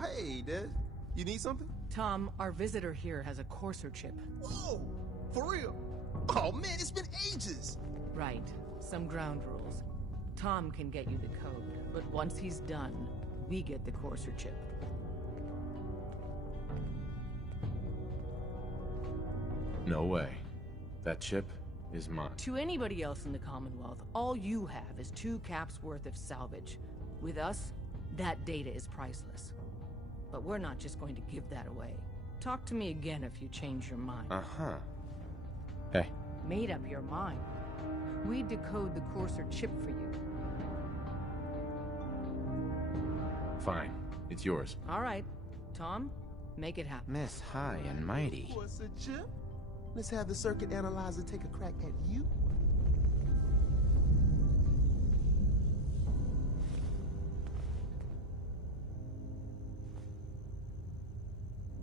Oh, hey, Des. You need something? Tom, our visitor here has a courser chip. Whoa! For real? Oh, man, it's been ages! Right. Some ground rules. Tom can get you the code, but once he's done, we get the courser chip. No way. That chip is mine. To anybody else in the Commonwealth, all you have is 2 caps worth of salvage. With us, that data is priceless. But we're not just going to give that away. Talk to me again if you change your mind. Uh-huh. Hey. Made up your mind. We decode the courser chip for you. Fine. It's yours. All right. Tom, make it happen. Miss High and Mighty. What's a chip? Let's have the circuit analyzer take a crack at you.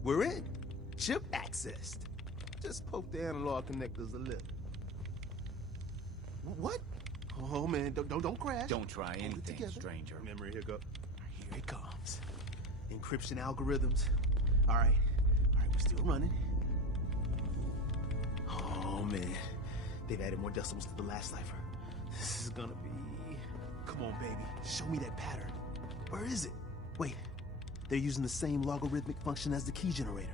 We're in. Chip accessed. Just poke the analog connectors a little. What? Oh man, don't crash. Don't try anything, stranger. Memory hiccup. Here it comes. Encryption algorithms. All right, we're still running. Oh man, they've added more decimals to the last cipher. This is gonna be... Come on, baby, show me that pattern. Where is it? Wait, they're using the same logarithmic function as the key generator.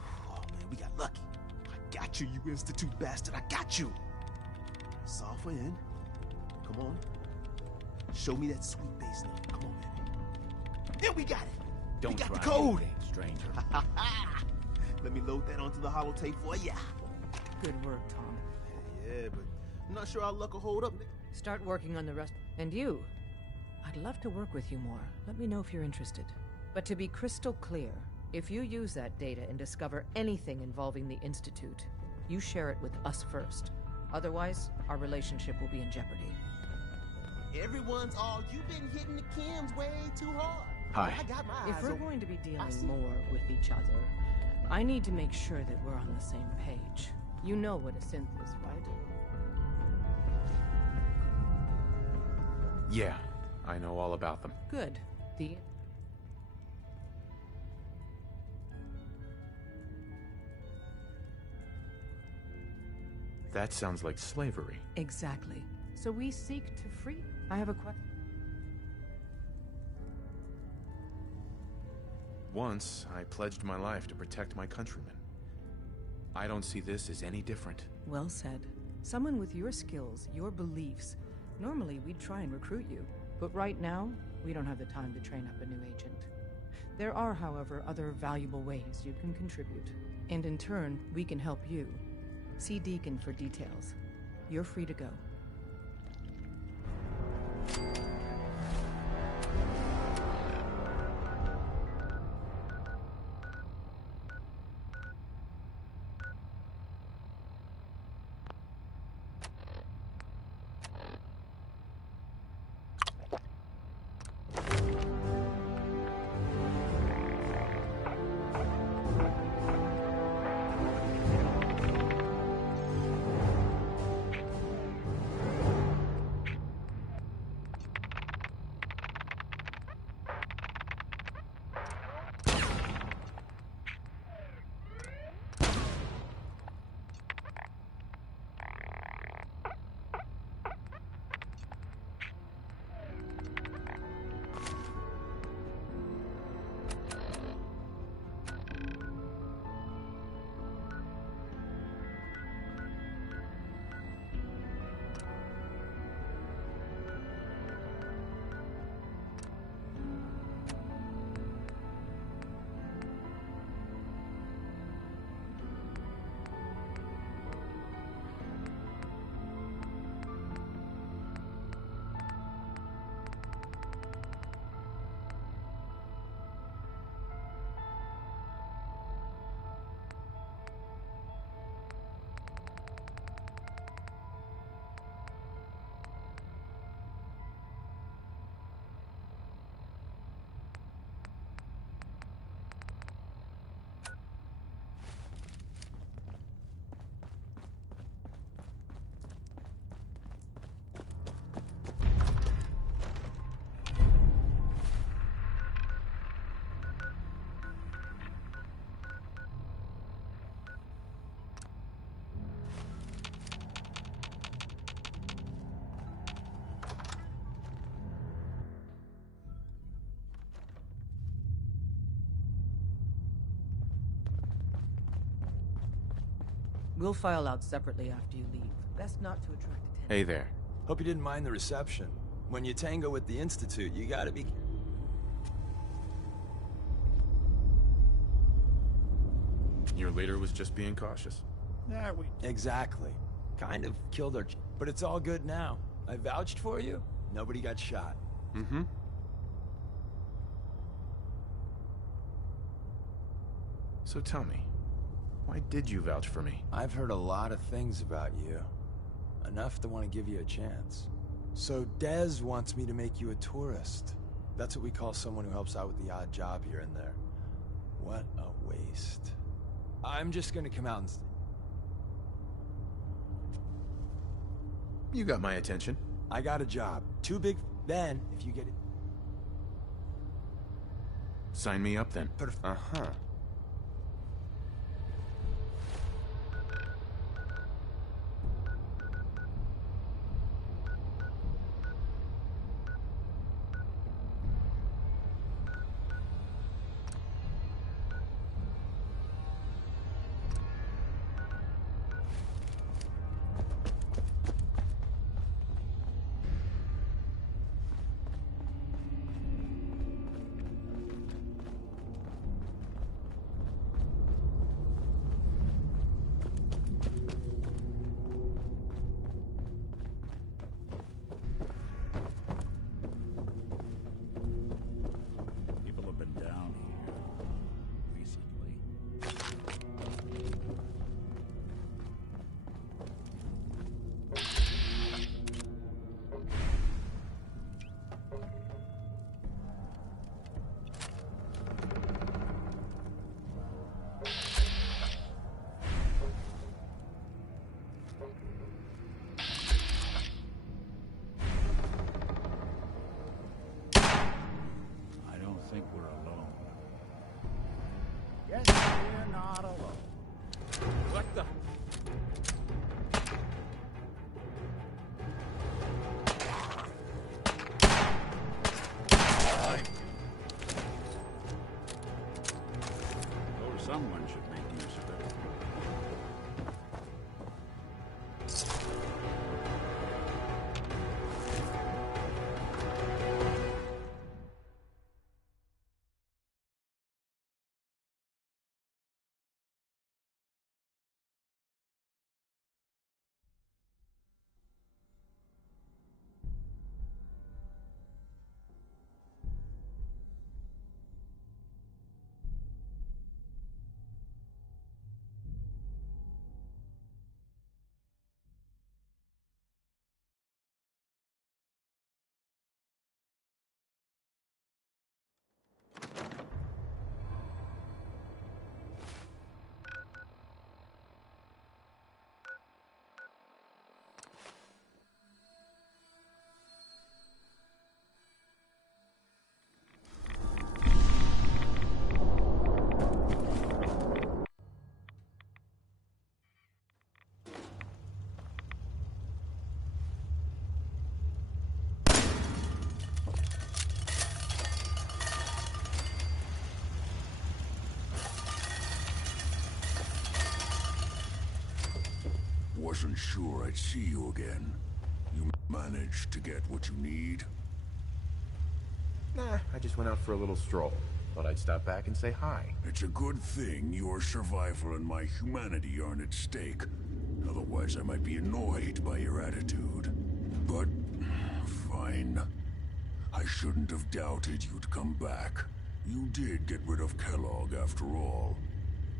Oh man, we got lucky. I got you, you Institute bastard, I got you. Solve for N. Come on. Show me that sweet bass note. Come on, baby. Then we got it. Don't we got try the code. anything, stranger. Let me load that onto the holotape for ya. Good work, Tom. Yeah, but I'm not sure our luck will hold up. Start working on the rest. And you? I'd love to work with you more. Let me know if you're interested. But to be crystal clear, if you use that data and discover anything involving the Institute, you share it with us first. Otherwise, our relationship will be in jeopardy. Everyone's all, you've been hitting the chems way too hard. Hi. I got my eyes If we're open. going to be dealing more with each other, I need to make sure that we're on the same page. You know what a synth is, right? Yeah, I know all about them. Good. That sounds like slavery. Exactly. So we seek to free. I have a question. Once, I pledged my life to protect my countrymen. I don't see this as any different. Well said. Someone with your skills, your beliefs. Normally, we'd try and recruit you. But right now, we don't have the time to train up a new agent. There are, however, other valuable ways you can contribute. And in turn, we can help you. See Deacon for details. You're free to go. We'll file out separately after you leave. Best not to attract attention. Hey there. Hope you didn't mind the reception. When you tango with the Institute, you gotta be... Your leader was just being cautious. Yeah, Exactly. Kind of killed our... But it's all good now. I vouched for you. Nobody got shot. Mm-hmm. So tell me, why did you vouch for me? I've heard a lot of things about you. Enough to want to give you a chance. So Dez wants me to make you a tourist. That's what we call someone who helps out with the odd job here and there. What a waste. I'm just gonna come out and... You got my attention. I got a job. Too big. Then, if you get it... Sign me up then. Uh-huh. People have been down here recently. I don't think we're alone. Guess we're not alone. What the? Or someone should make use of it. Wasn't sure I'd see you again. You managed to get what you need? Nah, I just went out for a little stroll. Thought I'd stop back and say hi. It's a good thing your survival and my humanity aren't at stake. Otherwise, I might be annoyed by your attitude. But, fine. I shouldn't have doubted you'd come back. You did get rid of Kellogg after all.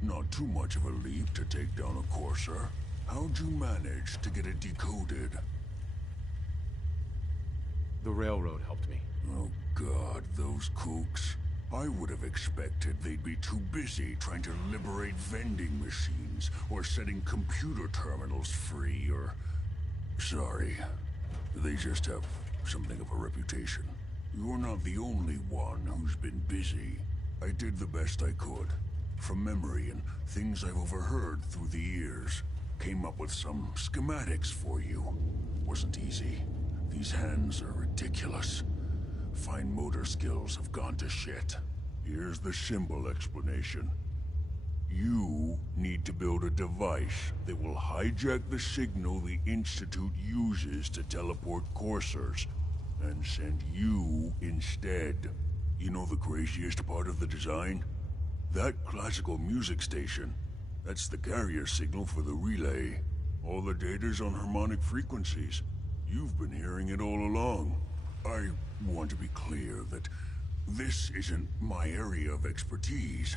Not too much of a leap to take down a courser. How'd you manage to get it decoded? The railroad helped me. Oh God, those kooks. I would have expected they'd be too busy trying to liberate vending machines, or setting computer terminals free, or... Sorry. They just have something of a reputation. You're not the only one who's been busy. I did the best I could. From memory and things I've overheard through the years. Came up with some schematics for you. Wasn't easy. These hands are ridiculous. Fine motor skills have gone to shit. Here's the symbol explanation. You need to build a device that will hijack the signal the Institute uses to teleport coursers, and send you instead. You know the craziest part of the design? That classical music station. That's the carrier signal for the relay. All the data's on harmonic frequencies. You've been hearing it all along. I want to be clear that this isn't my area of expertise.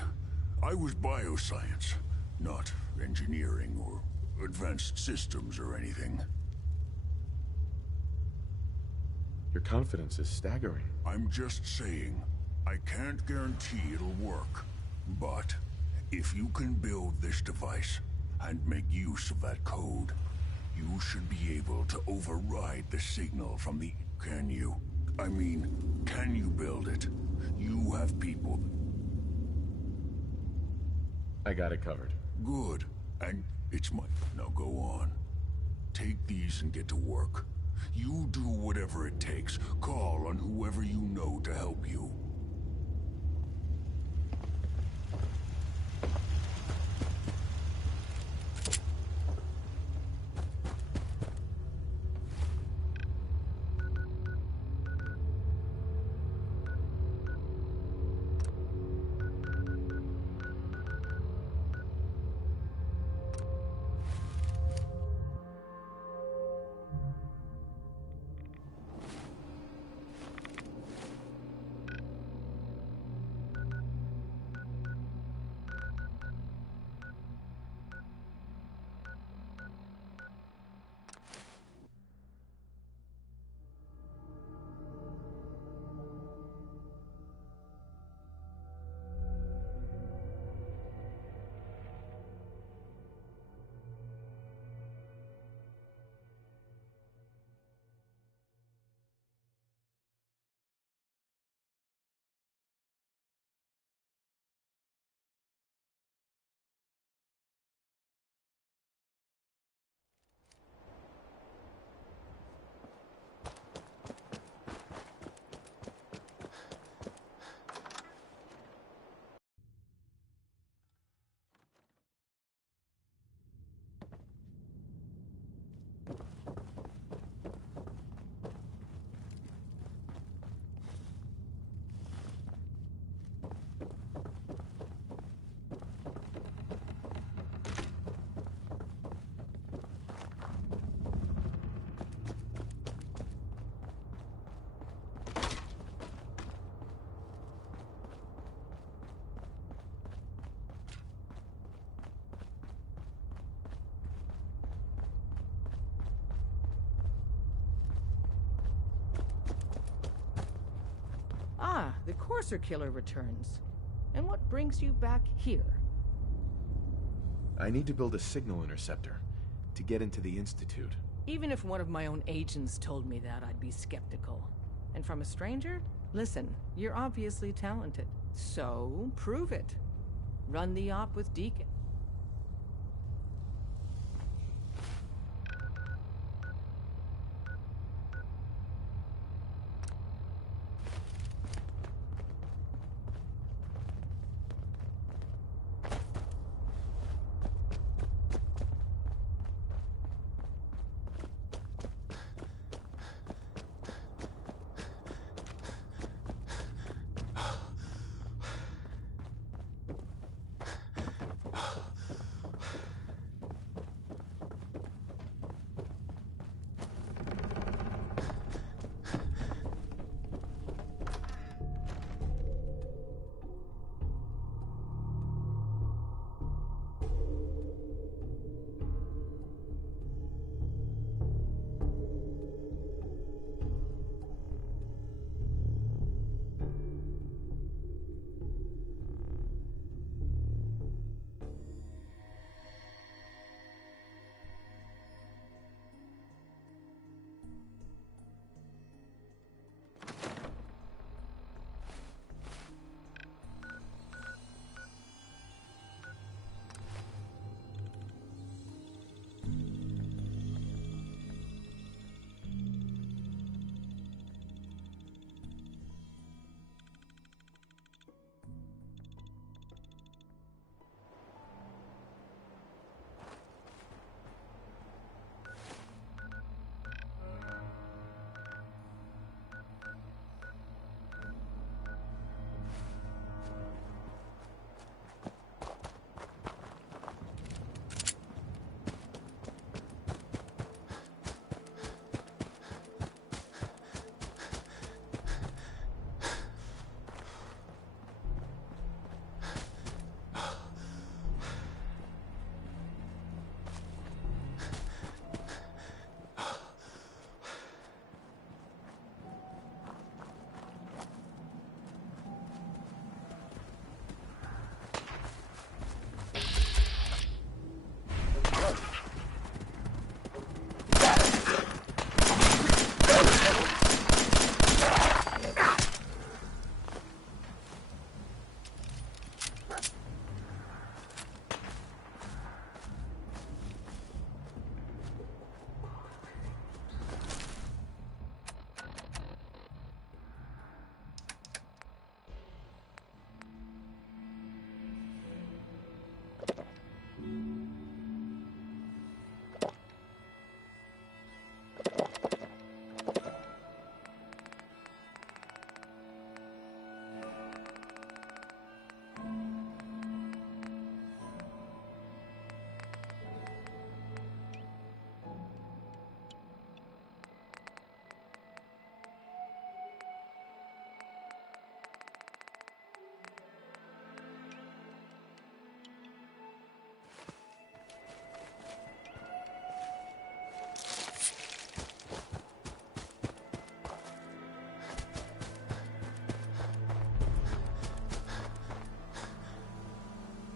I was bioscience, not engineering or advanced systems or anything. Your confidence is staggering. I'm just saying, I can't guarantee it'll work. But if you can build this device and make use of that code, you should be able to override the signal from the... Can you? I mean, can you build it? You have people... I got it covered. Good. And it's my... Now go on. Take these and get to work. You do whatever it takes. Call on whoever you know to help you. Ah, the Courser Killer returns. And what brings you back here? I need to build a signal interceptor to get into the Institute. Even if one of my own agents told me that, I'd be skeptical. And from a stranger? Listen, you're obviously talented. So, prove it. Run the op with Deacon.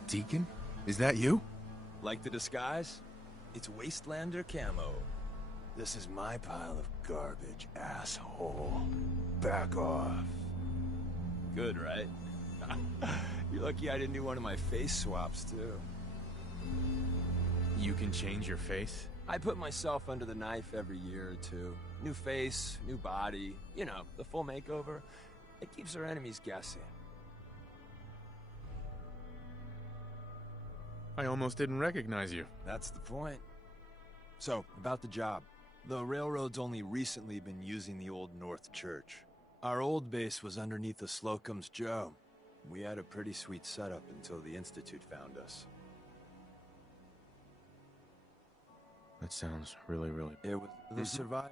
Deacon? Is that you? Like the disguise? It's Wastelander camo. This is my pile of garbage, asshole. Back off. Good, right? You're lucky I didn't do one of my face swaps, too. You can change your face? I put myself under the knife every year or two. New face, new body, you know, the full makeover. It keeps our enemies guessing. I almost didn't recognize you. That's the point. So, about the job. The railroad's only recently been using the Old North Church. Our old base was underneath the Slocum's Joe. We had a pretty sweet setup until the Institute found us. That sounds really... It was the survival.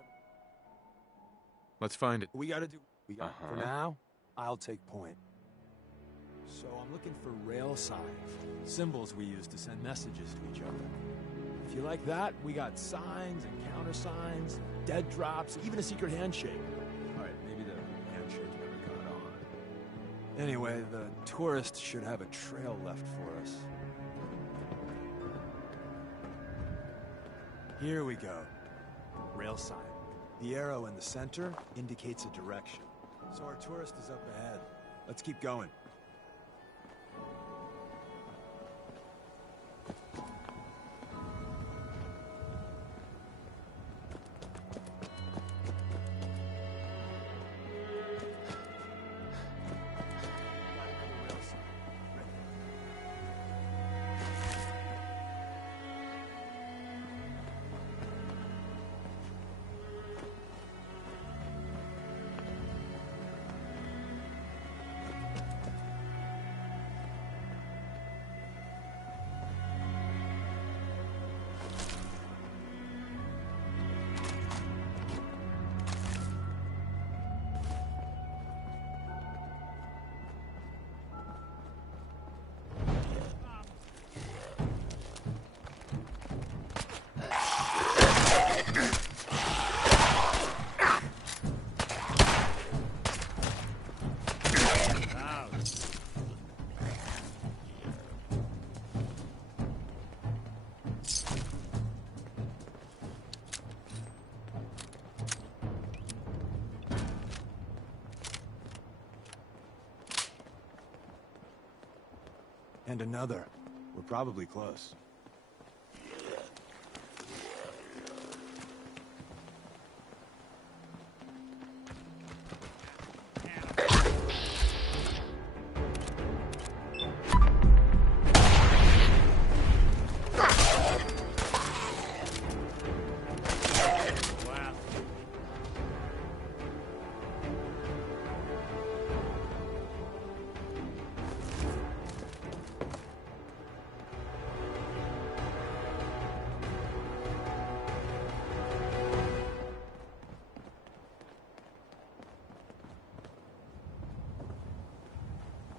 Let's find it. We gotta do... For now, I'll take point. So I'm looking for rail signs. Symbols we use to send messages to each other. If you like that, we got signs and countersigns, dead drops, even a secret handshake. Alright, maybe the handshake never got on. Anyway, the tourists should have a trail left for us. Here we go. Rail sign. The arrow in the center indicates a direction. So our tourist is up ahead. Let's keep going. And another. We're probably close.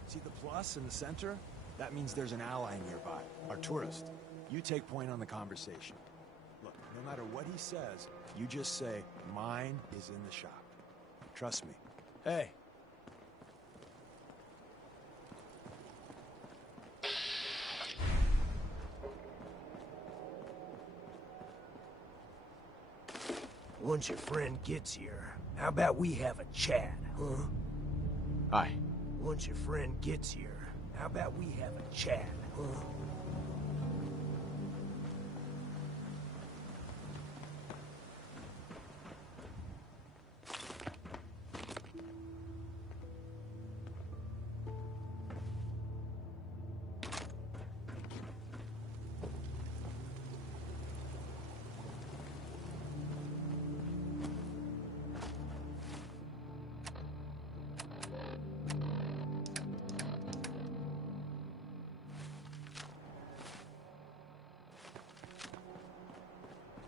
See the plus in the center? That means there's an ally nearby, our tourist. You take point on the conversation. Look, no matter what he says, you just say, mine is in the shop. Trust me. Hey. Once your friend gets here, how about we have a chat, huh? Hi. Once your friend gets here, how about we have a chat, huh?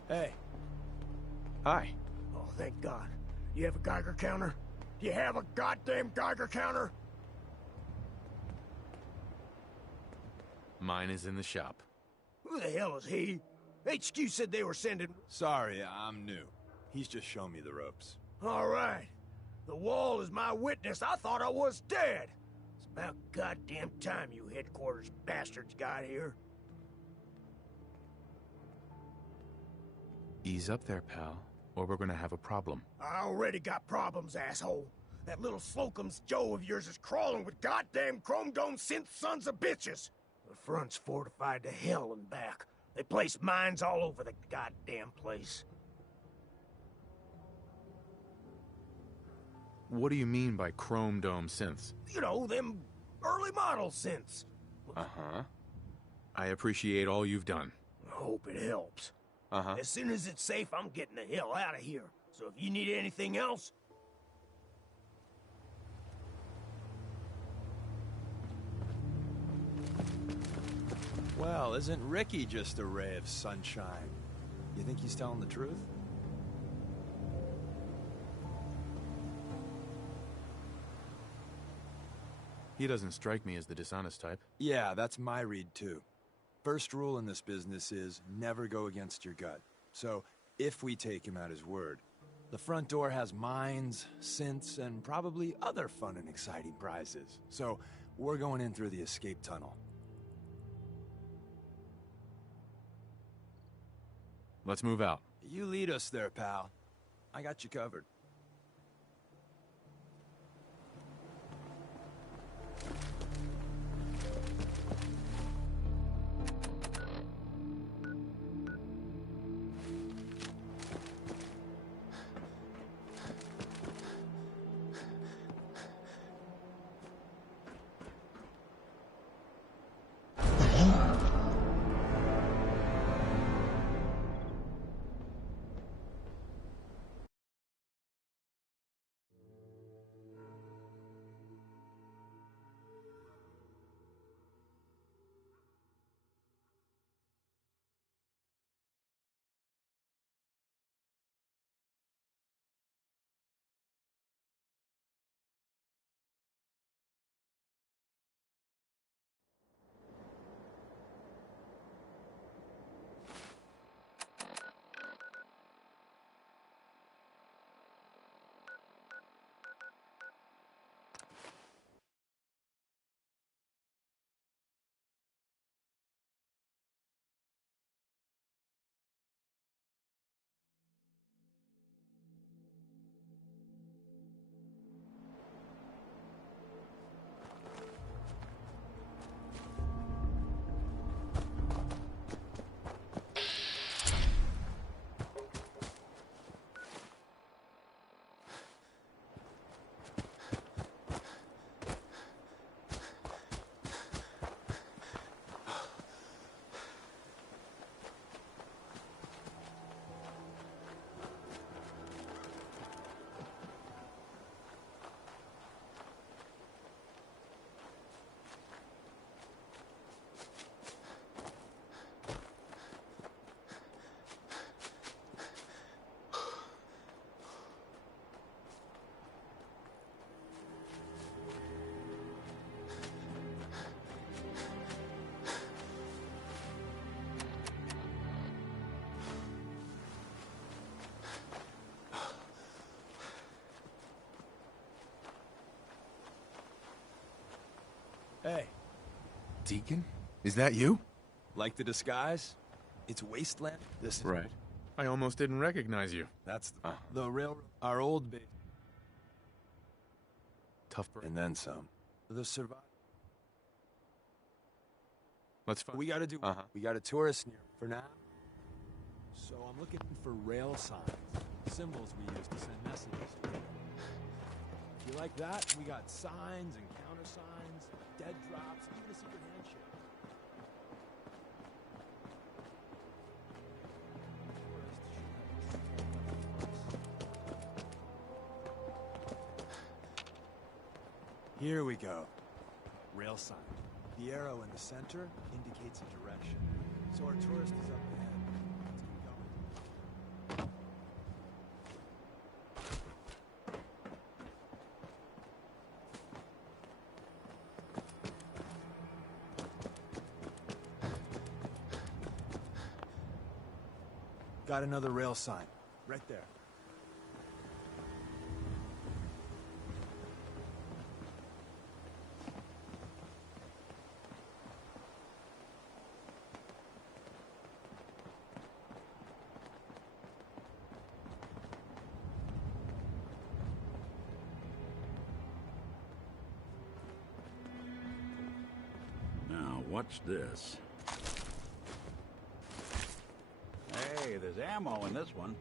Hey. Hi. Oh, thank God. You have a Geiger counter? Do you have a goddamn Geiger counter? Mine is in the shop. Who the hell is he? HQ said they were sending... Sorry, I'm new. He's just showing me the ropes. All right. The wall is my witness. I thought I was dead. It's About goddamn time you headquarters bastards got here. Ease up there, pal, or we're gonna have a problem. I already got problems, asshole. That little Slocum's Joe of yours is crawling with goddamn chrome dome synth sons of bitches. The front's fortified to hell and back. They placed mines all over the goddamn place. What do you mean by chrome dome synths? You know, them early model synths. Uh-huh. I appreciate all you've done. I hope it helps. Uh-huh. As soon as it's safe, I'm getting the hell out of here. So if you need anything else... Well, isn't Ricky just a ray of sunshine? You think he's telling the truth? He doesn't strike me as the dishonest type. Yeah, that's my read too. First rule in this business is never go against your gut. So, if we take him at his word, the front door has mines, synths, and probably other fun and exciting prizes. So, we're going in through the escape tunnel. Let's move out. You lead us there, pal. I got you covered. Hey. Deacon? Is that you? Like the disguise? It's Wasteland. This is... Right. I almost didn't recognize you. That's the railroad. Our old base. Tough. And then some. The survival. Let's find. We gotta do... We got a tourist near for now. So I'm looking for rail signs. Symbols we use to send messages. If you like that, we got signs and countersigns, dead drops, even a secret handshake. Here we go. Rail sign. The arrow in the center indicates a direction. So our tourist is up ahead. Let's keep going. Got another rail sign. Right there. What's this? Hey, there's ammo in this one.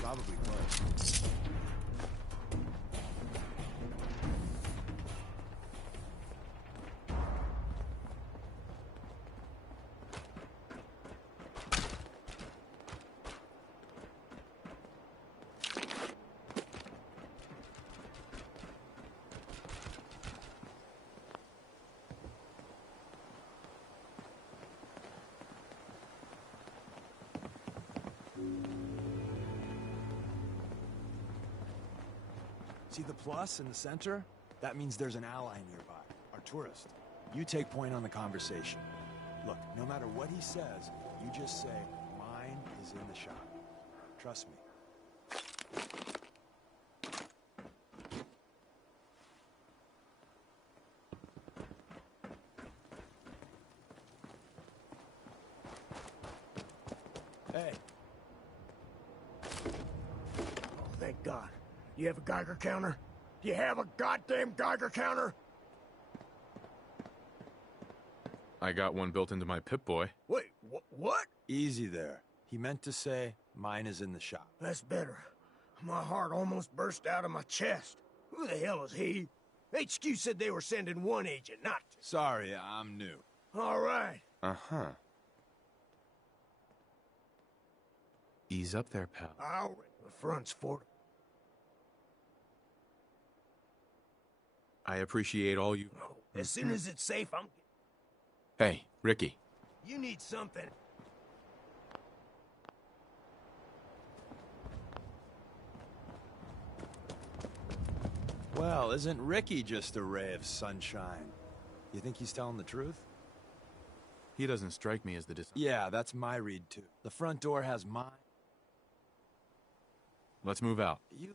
Probably close. See the plus in the center? That means there's an ally nearby, our tourist. You take point on the conversation. Look, no matter what he says, you just say, mine is in the shop. Trust me. Hey. Oh, thank God. You have a Geiger counter? Do you have a goddamn Geiger counter? I got one built into my Pip-Boy. Wait, what? Easy there. He meant to say, mine is in the shop. That's better. My heart almost burst out of my chest. Who the hell is he? HQ said they were sending one agent, not two. Sorry, I'm new. All right. Uh-huh. Ease up there, pal. The front's fortified. I appreciate all you... As soon as it's safe, Hey, Ricky. You need something. Well, isn't Ricky just a ray of sunshine? You think he's telling the truth? He doesn't strike me as the Yeah, that's my read, too. The front door has mine. Let's move out. You...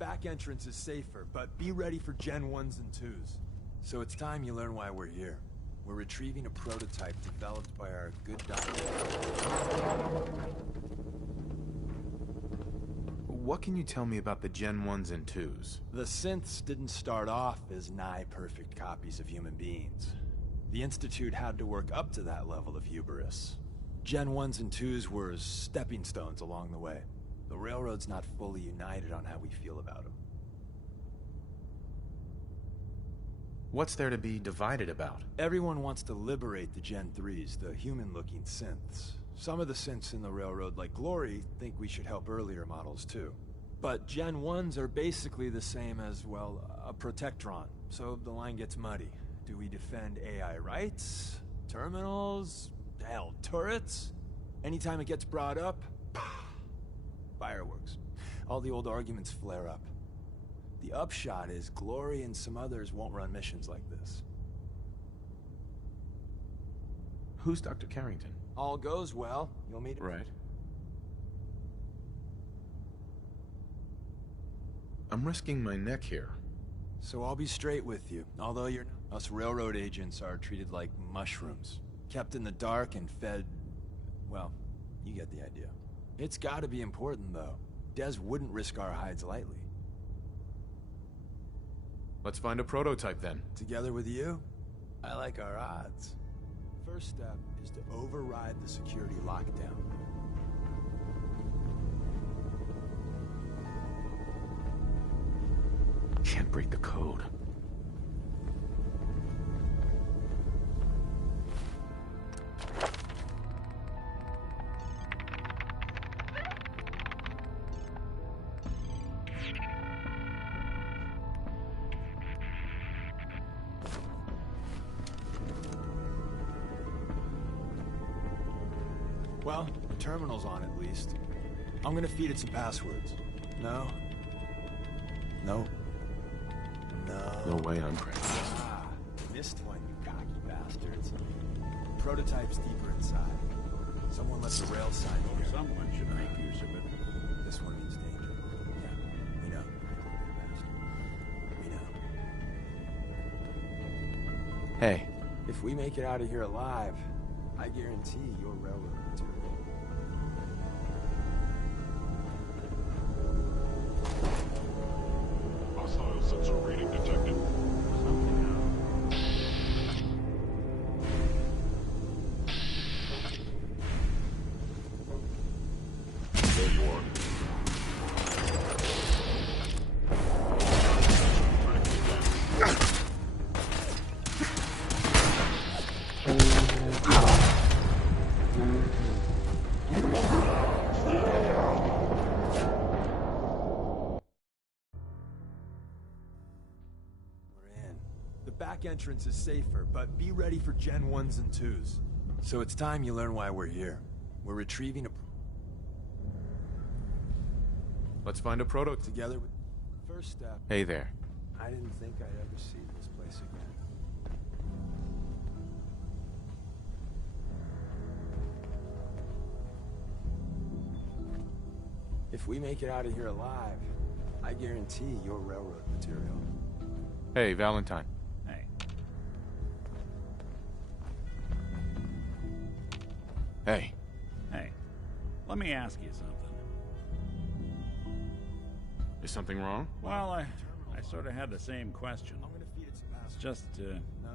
back entrance is safer, but be ready for Gen 1s and 2s. So it's time you learn why we're here. We're retrieving a prototype developed by our good doctor. What can you tell me about the Gen 1s and 2s? The synths didn't start off as nigh-perfect copies of human beings. The Institute had to work up to that level of hubris. Gen 1s and 2s were stepping stones along the way. The Railroad's not fully united on how we feel about them. What's there to be divided about? Everyone wants to liberate the Gen 3s, the human-looking synths. Some of the synths in the Railroad, like Glory, think we should help earlier models too. But Gen 1s are basically the same as, well, a Protectron, so the line gets muddy. Do we defend AI rights? Terminals? Hell, turrets? Anytime it gets brought up, fireworks. All the old arguments flare up. The upshot is Glory and some others won't run missions like this. Who's Dr. Carrington? All goes well, you'll meet him. Right. I'm risking my neck here. So I'll be straight with you. Although us railroad agents are treated like mushrooms. Kept in the dark and fed... well, you get the idea. It's gotta be important, though. Des wouldn't risk our hides lightly. Let's find a prototype, then. Together with you, I like our odds. First step is to override the security lockdown. Can't break the code. Well, the terminal's on at least. I'm gonna feed it some passwords. No. No. No. No way I'm crazy. Ah, missed one, you cocky bastards. Prototype's deeper inside. Someone left a rail sign here. Someone should make use of it. This one means danger. Yeah, we know. We know. Hey. If we make it out of here alive, I guarantee your railroad material. Hostile sensor reading detected. There you are. Back entrance is safer, but be ready for Gen 1s and 2s. So it's time you learn why we're here. We're retrieving a... Let's find a prototype. Together with... First step... Hey there. I didn't think I'd ever see this place again. If we make it out of here alive, I guarantee your railroad material. Hey, Valentine. Hey. Hey. Hey. Let me ask you something. Is something wrong? Well, I sort of had the same question. I'm gonna feed it some It's passwords. just,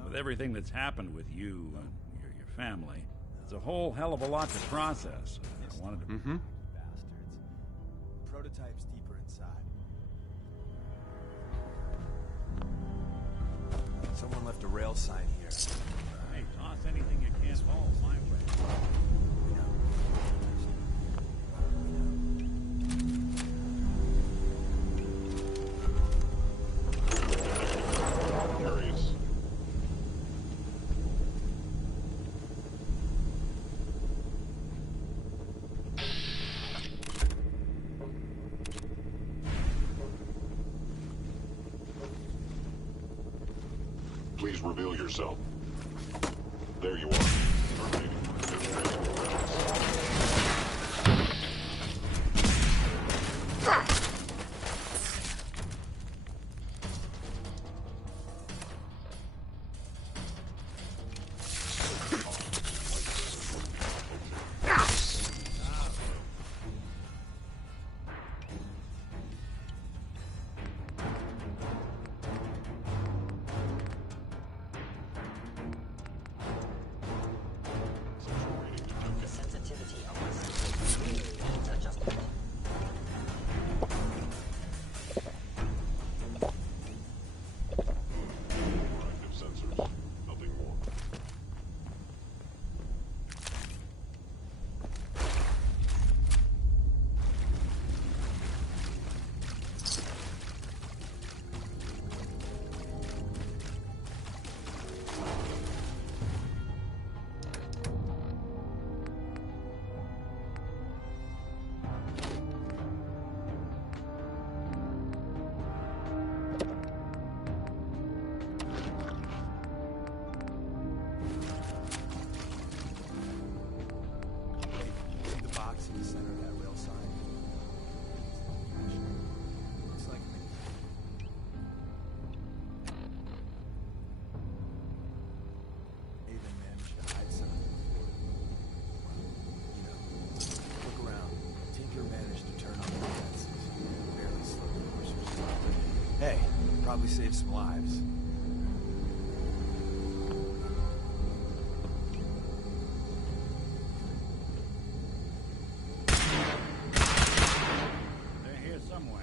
with everything that's happened with you and your family, it's a whole hell of a lot to process. I wanted to... Mm-hmm. Bastards. Prototype's deeper inside. Someone left a rail sign here. Hey, toss anything you can't haul my way. Curious. Please reveal yourself. There you are. Terminating. Probably save some lives. They're here somewhere.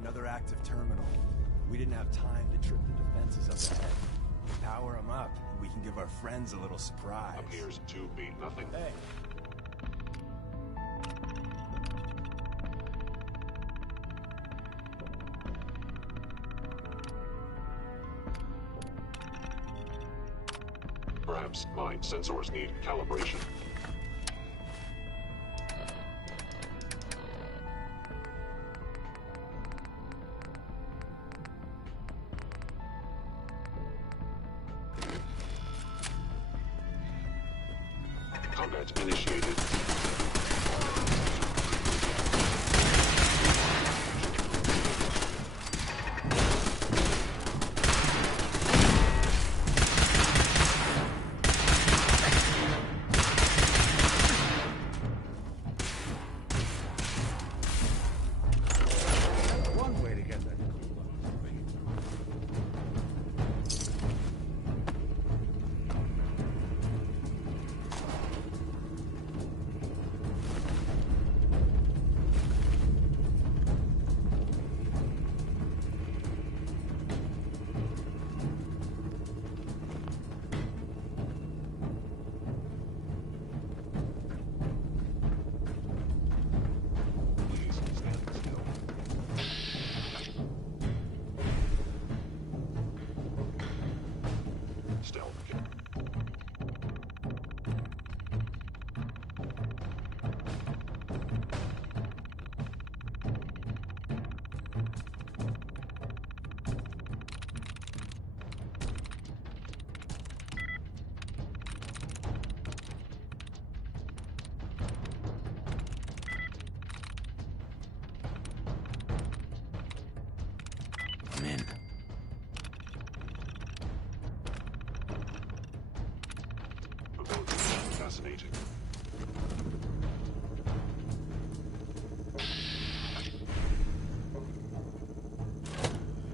Another active terminal. We didn't have time to trip the defenses up ahead. Power them up, and we can give our friends a little surprise. Appears to be nothing. Hey. Perhaps my sensors need calibration. Combat initiated. One way to get that cool. Please stand still. Stealth kill. I'm in. Fascinating.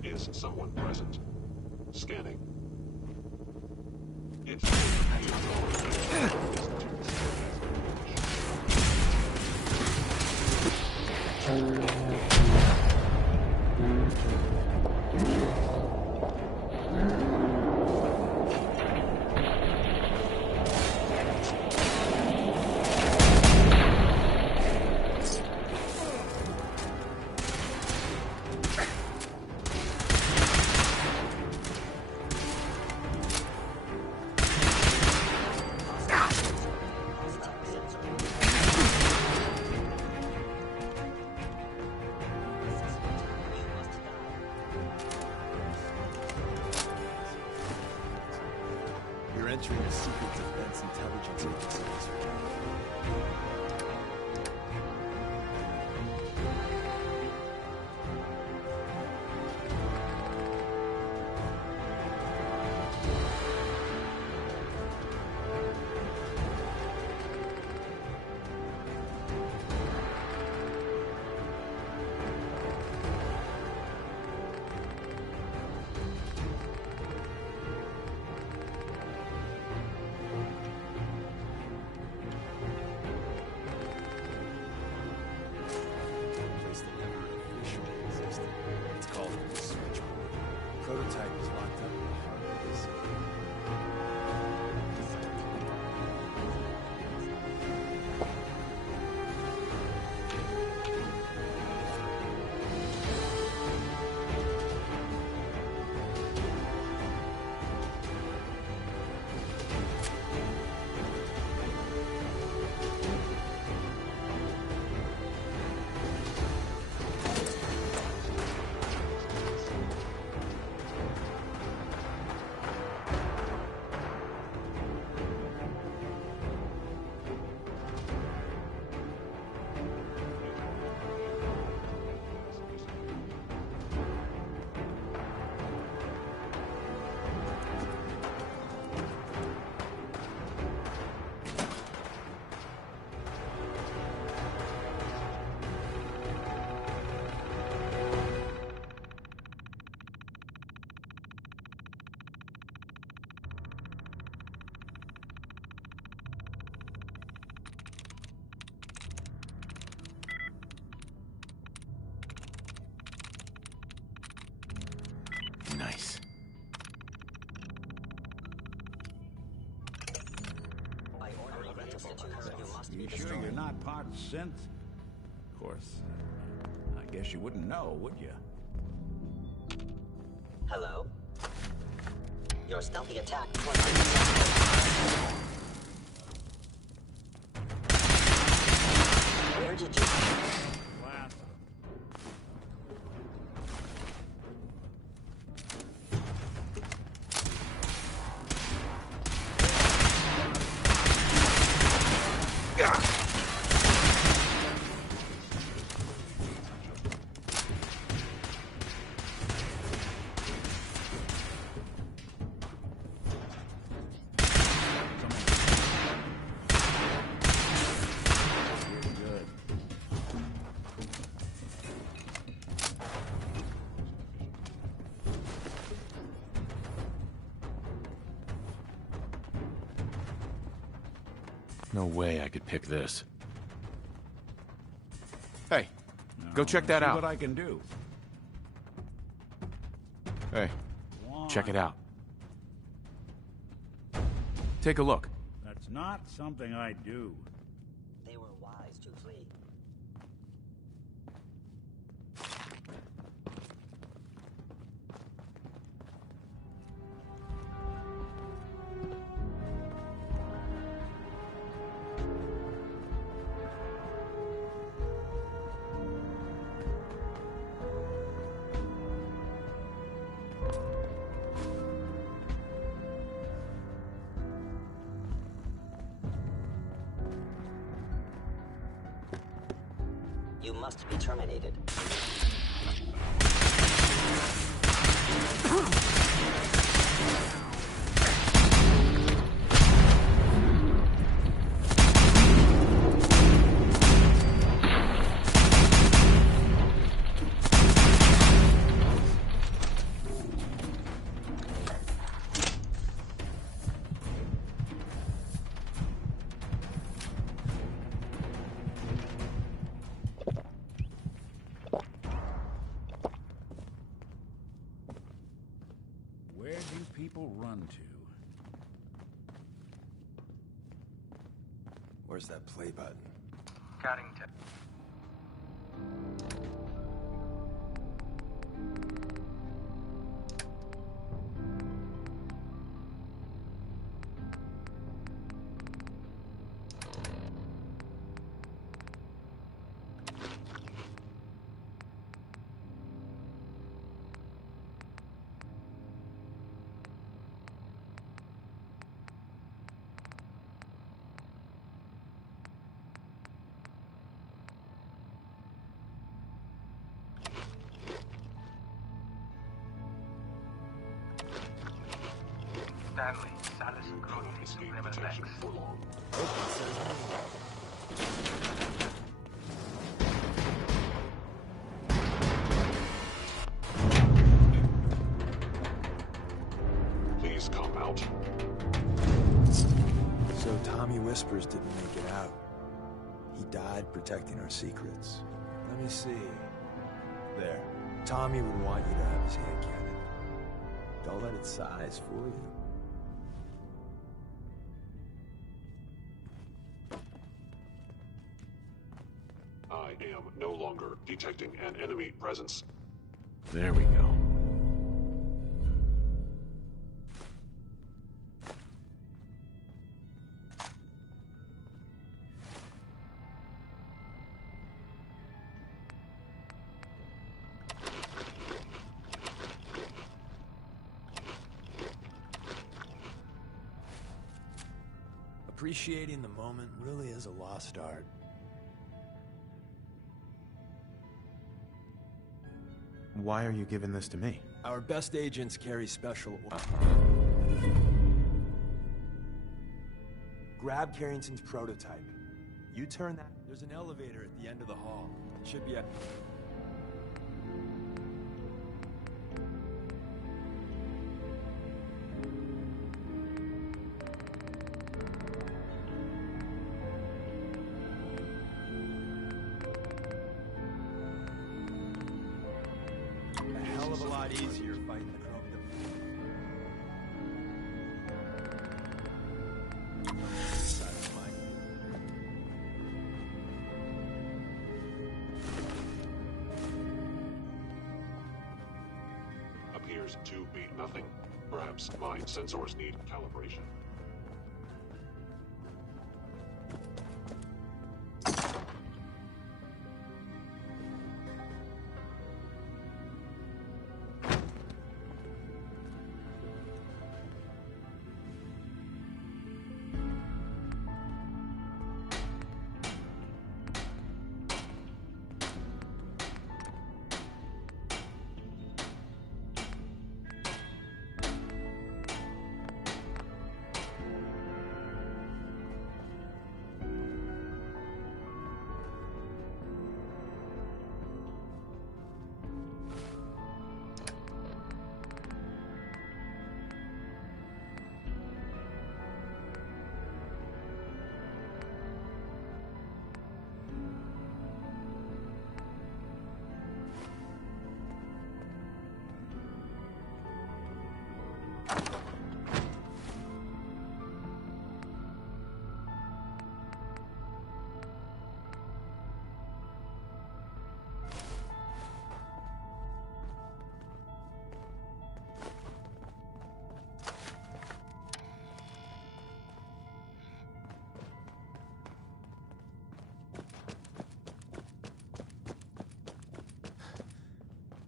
Is someone present? Scanning. It You're entering a secret defense intelligence agency. You sure you're not part synth? Of course, I guess you wouldn't know, would you? Hello? Your stealthy attack was Where did you... Last. No way I could pick this. Hey, go check that See out. what I can do. Hey, check it out. Take a look. That's not something I do. They were wise to flee. You must be terminated. Where do people run to? Where's that play button? Carrington. Stanley, Salis, Grody, Escape Supreme detection Rex. for long. Please come out. So Tommy Whispers didn't make it out. He died protecting our secrets. Let me see. There. Tommy would want you to have his hand cannon. Don't let its size fool you. I am no longer detecting an enemy presence. There we go. Appreciating the moment really is a lost art. Why are you giving this to me? Our best agents carry special... Grab Carrington's prototype. You turn that... There's an elevator at the end of the hall. It should be at... A hell of a lot easier fighting the Chrome. appears to be nothing. Perhaps my sensors need calibration.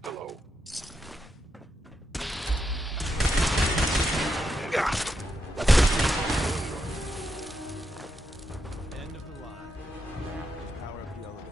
Hello. End of the line. Power up the elevator.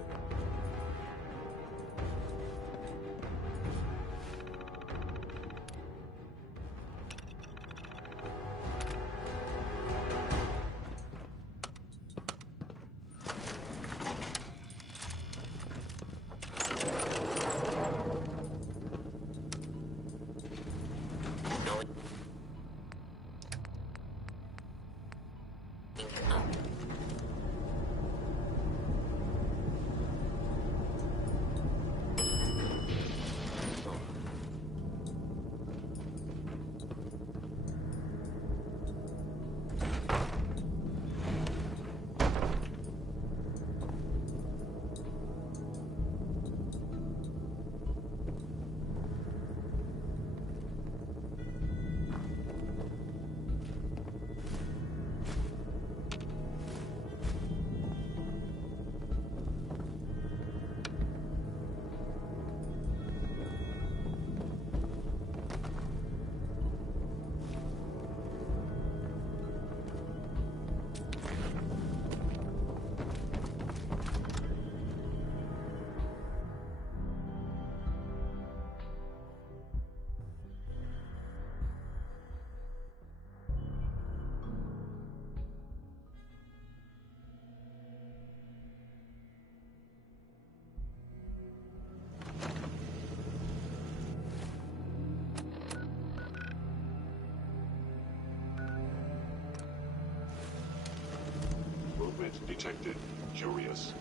Movement detected. Curious.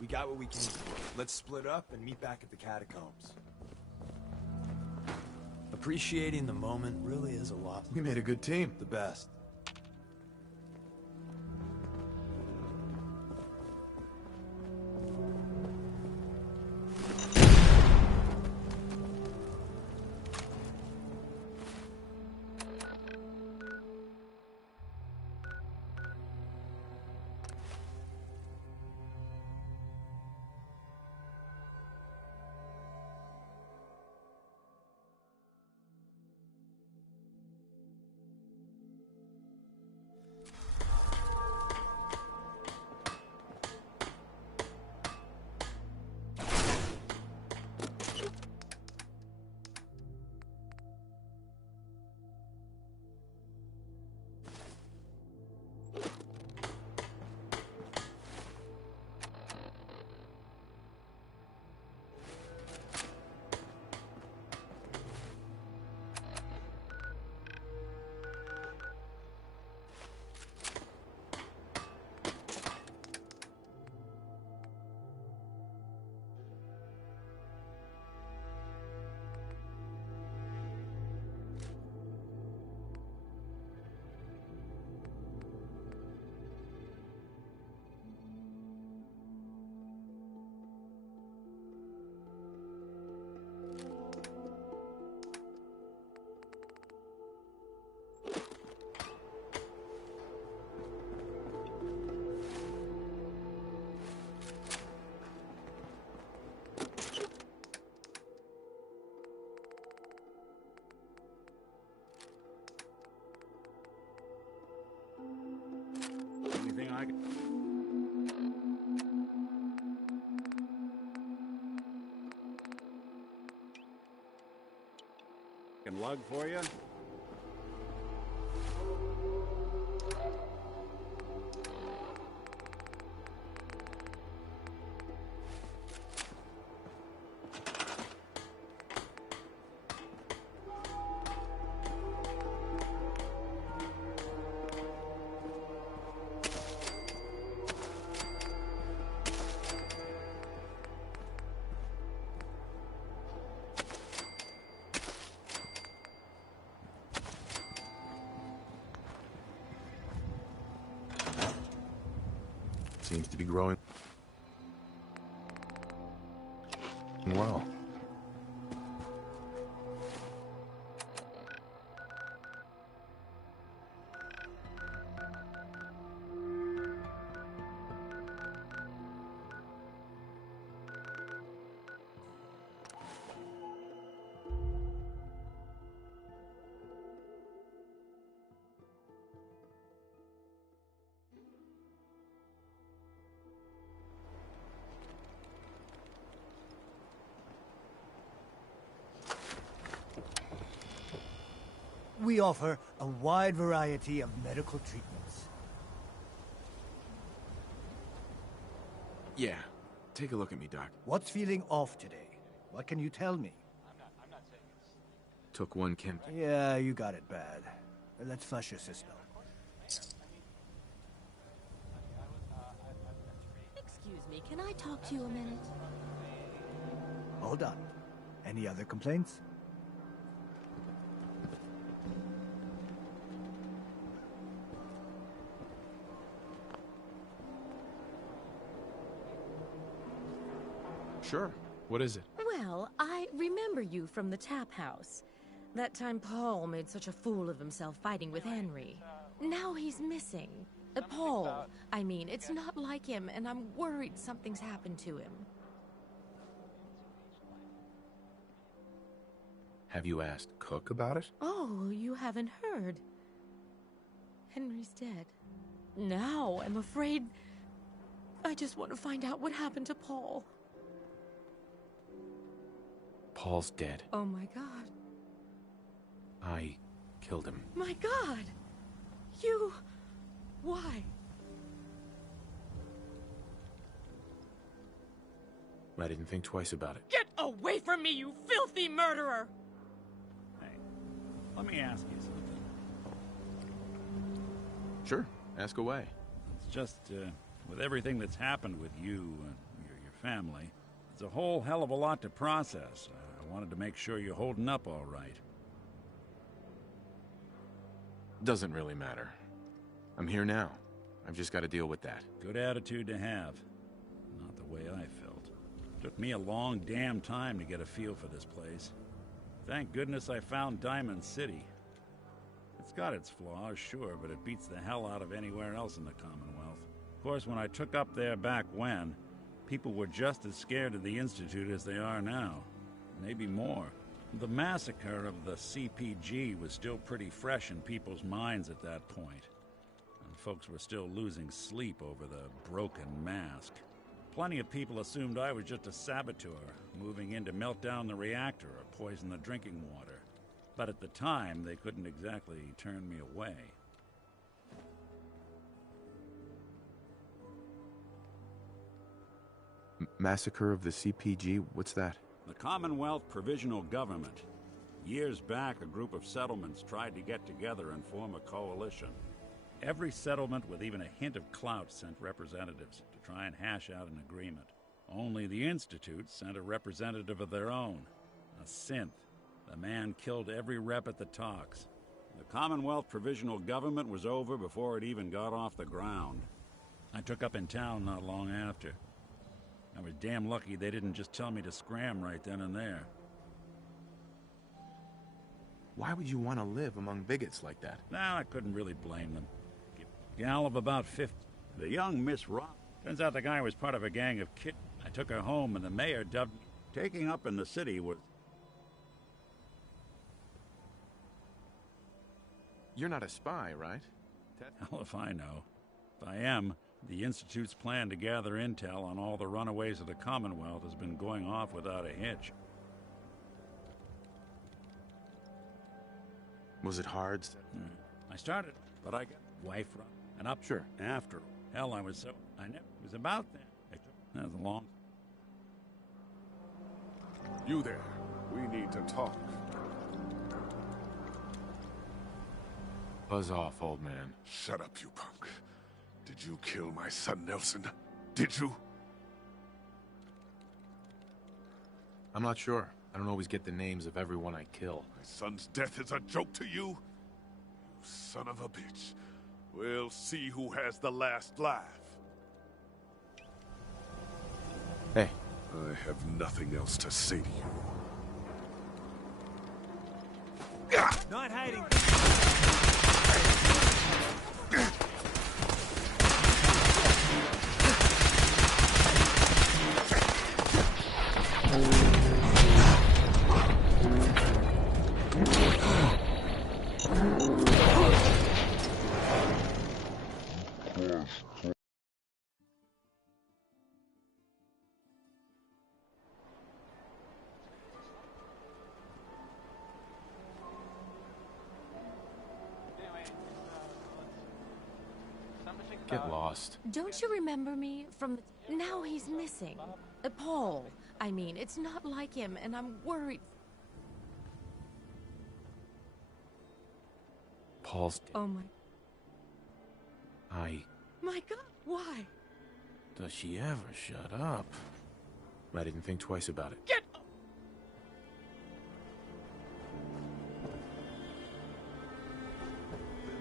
We got what we came for. Let's split up and meet back at the catacombs. Appreciating the moment really is a lot. We made a good team. The best. I can lug for you. Seems to be growing well. We offer a wide variety of medical treatments. Yeah. Take a look at me, Doc. What's feeling off today? What can you tell me? Took one chem. Yeah, you got it bad. Let's flush your system. Excuse me, can I talk to you a minute? Hold on. Any other complaints? Sure. What is it? Well, I remember you from the tap house. That time Paul made such a fool of himself fighting with Henry. Now he's missing. Paul, I mean, it's not like him, and I'm worried something's happened to him. Have you asked Cook about it? Oh, you haven't heard. Henry's dead. Now, I'm afraid... I just want to find out what happened to Paul. Paul's dead. Oh my God. I killed him. My God! You... Why? I didn't think twice about it. Get away from me, you filthy murderer! Hey, let me ask you something. Sure. Ask away. It's just, with everything that's happened with you and your family, it's a whole hell of a lot to process. I wanted to make sure you're holding up all right. Doesn't really matter. I'm here now. I've just got to deal with that. Good attitude to have. Not the way I felt. Took me a long damn time to get a feel for this place. Thank goodness I found Diamond City. It's got its flaws, sure, but it beats the hell out of anywhere else in the Commonwealth. Of course, when I took up there back when, people were just as scared of the Institute as they are now. Maybe more. The massacre of the CPG was still pretty fresh in people's minds at that point. And folks were still losing sleep over the broken mask. Plenty of people assumed I was just a saboteur, moving in to melt down the reactor or poison the drinking water. But at the time, they couldn't exactly turn me away. Massacre of the CPG? What's that? The Commonwealth Provisional Government. Years back, a group of settlements tried to get together and form a coalition. Every settlement with even a hint of clout sent representatives to try and hash out an agreement. Only the Institute sent a representative of their own, a synth. The man killed every rep at the talks. The Commonwealth Provisional Government was over before it even got off the ground. I took up in town not long after. I was damn lucky they didn't just tell me to scram right then and there. Why would you want to live among bigots like that? Now, I couldn't really blame them. Gal of about 50. The young Miss Rock. Turns out the guy was part of a gang of kids. I took her home and the mayor dubbed... Taking up in the city was... You're not a spy, right? Hell if I know. If I am, The Institute's plan to gather intel on all the runaways of the Commonwealth has been going off without a hitch. Was it hard? I started, but I got wife run and up. Sure. After. Hell, I was so... I never... It was about that. That was a long... You there. We need to talk. Buzz off, old man. Shut up, you punk. Did you kill my son, Nelson? Did you? I'm not sure. I don't always get the names of everyone I kill. My son's death is a joke to you? You son of a bitch. We'll see who has the last laugh. Hey. I have nothing else to say to you. Not hiding. Get lost. Don't you remember me from the... Now he's missing. Paul. I mean, it's not like him, and I'm worried. Paul's... Oh my... My God, why? Does she ever shut up? I didn't think twice about it. Get...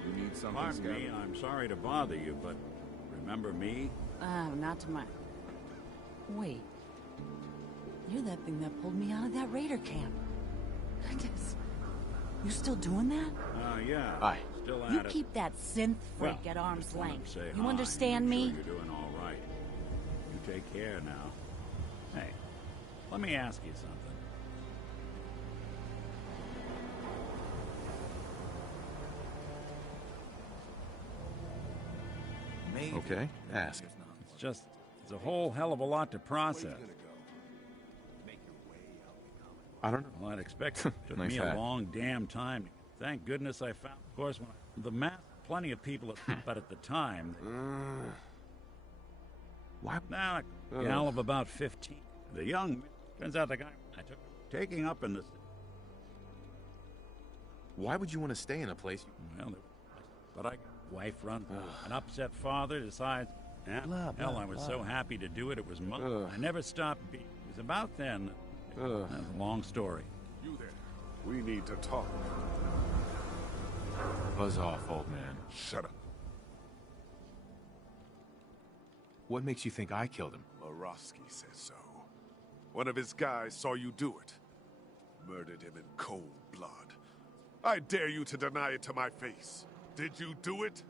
You need something, Pardon me, I'm sorry to bother you, but remember me? Not to my... Wait. You're that thing that pulled me out of that raider camp. Goodness. You still doing that? Yeah. Hi. Still at You it. keep that synth freak Well, at arm's just wanted to length. say You hi. understand Make me? sure you're doing all right. You take care now. Hey, let me ask you something. Maybe. Okay, ask. It's a whole hell of a lot to process. I don't know. Well, I'd expect it took Nice me hat. a long damn time. Thank goodness I found. Of course, when the math, plenty of people, but at the time, Why? now a gal of about 15. The young, turns out the guy I took taking up in the. Why would you want to stay in a place? Well, but I wife runs an upset father decides. Yeah, Blah, hell, blah, I was blah. so happy to do it. It was I never stopped. It was about then. That's a long story. You there. We need to talk. Buzz off, old man. Shut up. What makes you think I killed him? Morosky says so. One of his guys saw you do it. Murdered him in cold blood. I dare you to deny it to my face. Did you do it?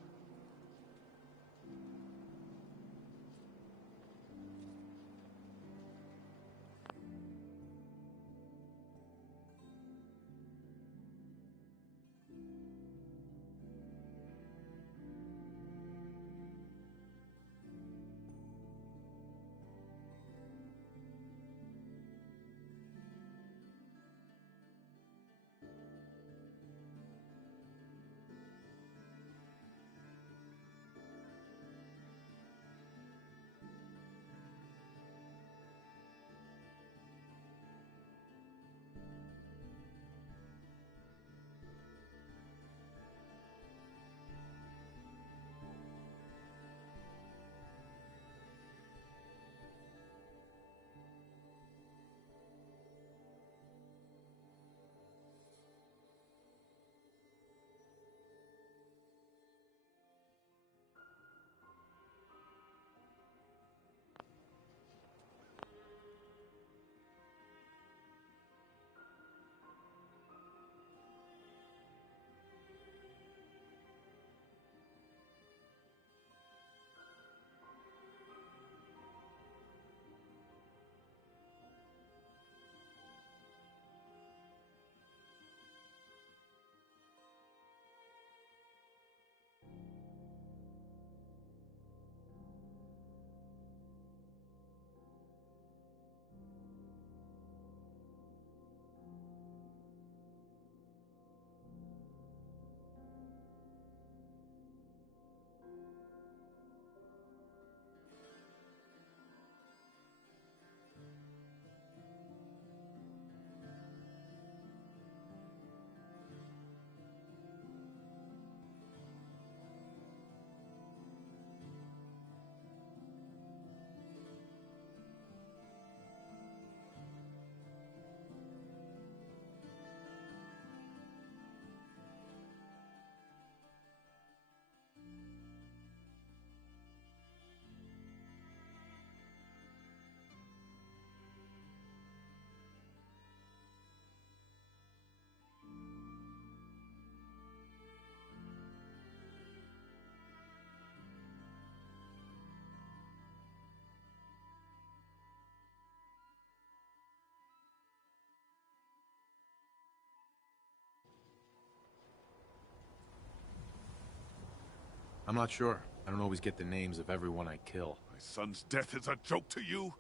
I'm not sure. I don't always get the names of everyone I kill. My son's death is a joke to you? You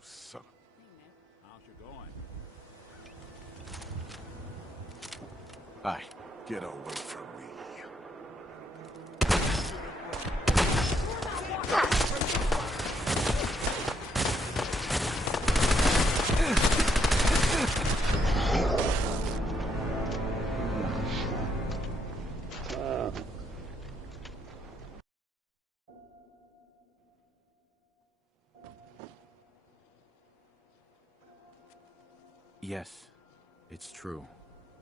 son of... How's you going? Hi. Get away from me. Yes, it's true.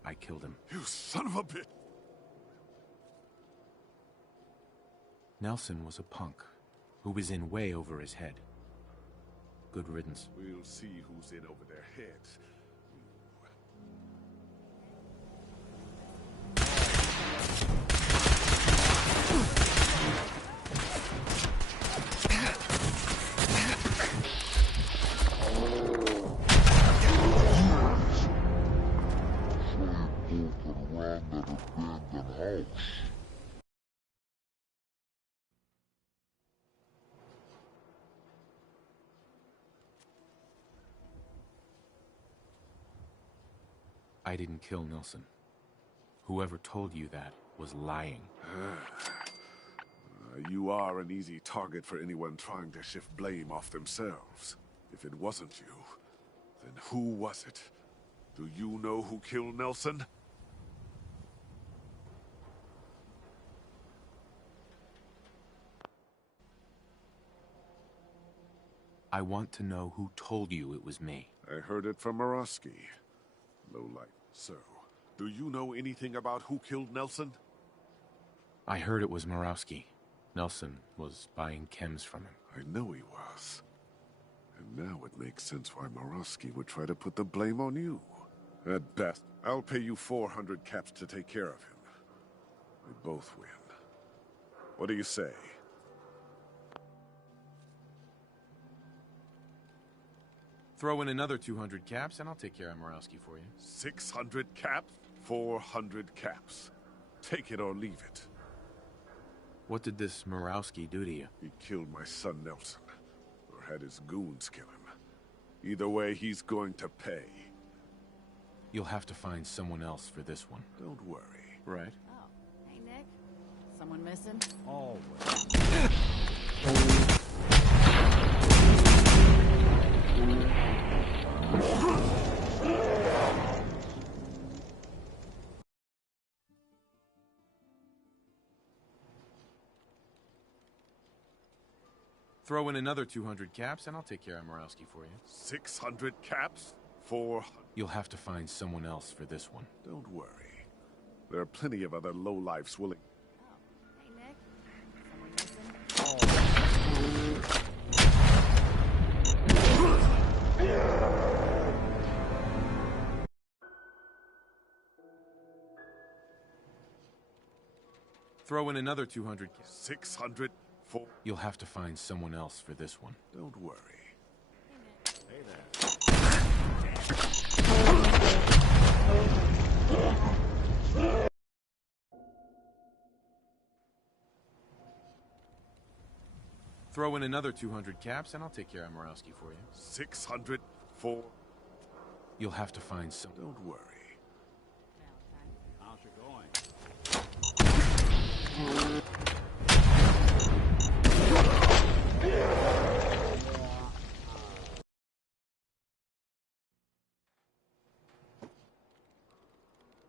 I killed him. You son of a bitch! Nelson was a punk who was in way over his head. Good riddance. We'll see who's in over their heads. I didn't kill Nelson. Whoever told you that was lying. You are an easy target for anyone trying to shift blame off themselves. If it wasn't you, then who was it? Do you know who killed Nelson? I want to know who told you it was me. I heard it from Morosky. Lowlight. So, do you know anything about who killed Nelson? I heard it was Murawski. Nelson was buying chems from him. I know he was. And now it makes sense why Morosky would try to put the blame on you. At best, I'll pay you 400 caps to take care of him. We both win. What do you say? Throw in another 200 caps and I'll take care of Murawski for you. 600 caps? 400 caps. Take it or leave it. What did this Murawski do to you? He killed my son Nelson. Or had his goons kill him. Either way, he's going to pay. You'll have to find someone else for this one. Don't worry. Right. Oh, hey Nick. Someone missing? Always. Throw in another 200 caps and I'll take care of Murawski for you. 600 caps? 400. You'll have to find someone else for this one. Don't worry. There are plenty of other lowlifes willing. Oh, hey Nick. Someone missing? Throw in another 200 caps. 600. 4. You'll have to find someone else for this one. Don't worry. Hey there. Throw in another 200 caps and I'll take care of Murawski for you. 600. 4. You'll have to find some. Don't worry. How's you going?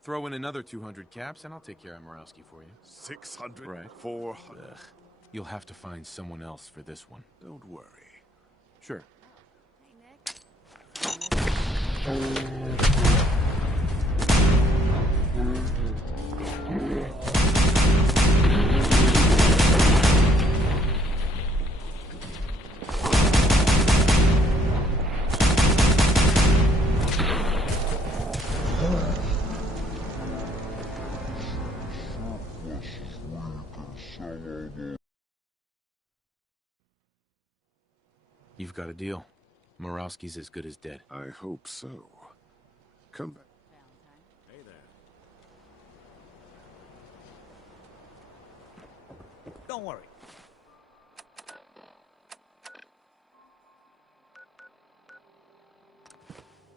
Throw in another 200 caps and I'll take care of Murawski for you. 600. Right. 400. Ugh. You'll have to find someone else for this one. Don't worry. Sure. Hey Nick. You've got a deal. Murawski's as good as dead. I hope so. Come back. Hey there. Don't worry.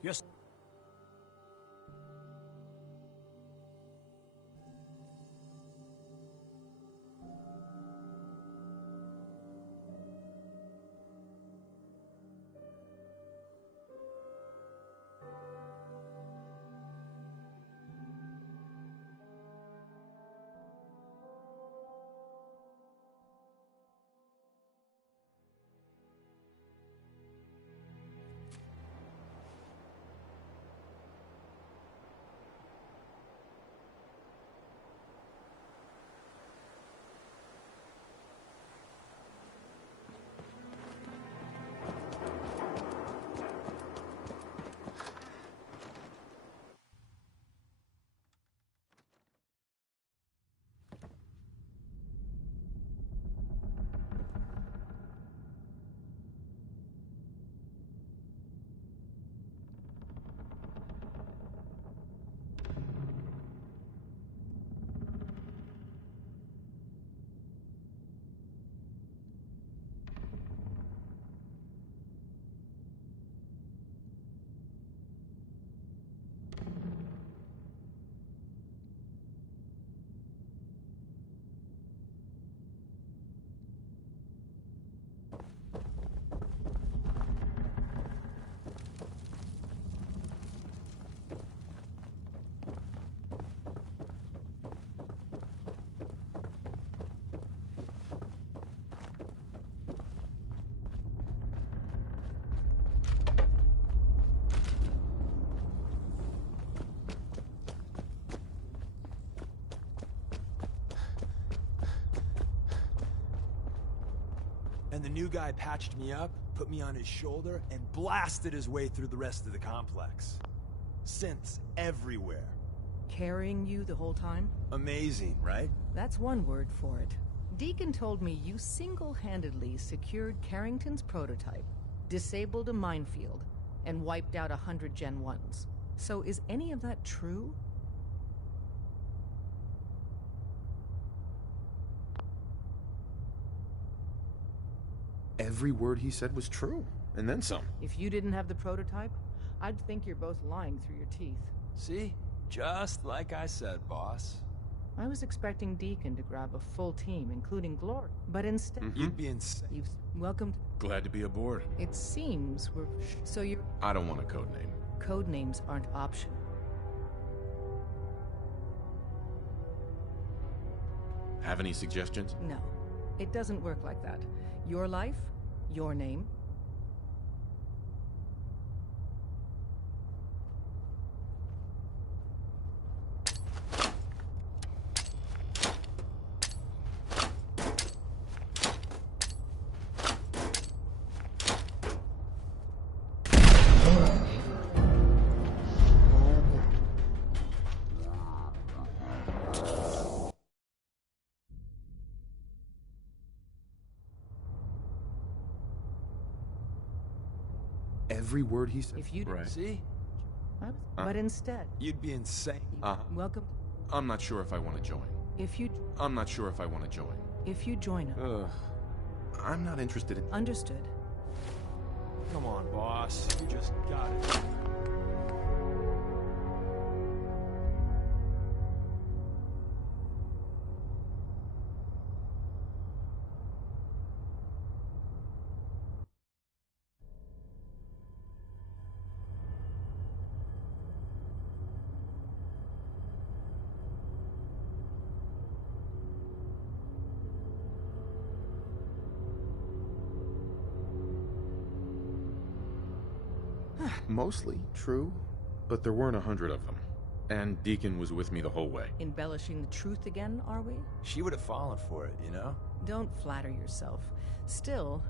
Yes. And the new guy patched me up, put me on his shoulder, and blasted his way through the rest of the complex. Synths everywhere. Carrying you the whole time? Amazing, right? That's one word for it. Deacon told me you single-handedly secured Carrington's prototype, disabled a minefield, and wiped out 100 Gen 1s. So is any of that true? Every word he said was true, and then some. If you didn't have the prototype, I'd think you're both lying through your teeth. See? Just like I said, boss. I was expecting Deacon to grab a full team, including Glory, but instead... You'd be insane. You've welcomed... Glad to be aboard. It seems we're... So you're... I don't want a code name. Code names aren't optional. Have any suggestions? No. It doesn't work like that. Your life, your name. Every word he said. If you right. See? But instead... You'd be insane. Welcome... I'm not sure if I want to join. If you... I'm not sure if I want to join. If you join us... I'm not interested in... Understood. Come on, boss. You just got it. Mostly true, but there weren't 100 of them. And Deacon was with me the whole way. Embellishing the truth again, are we? She would have fallen for it, you know? Don't flatter yourself. Still,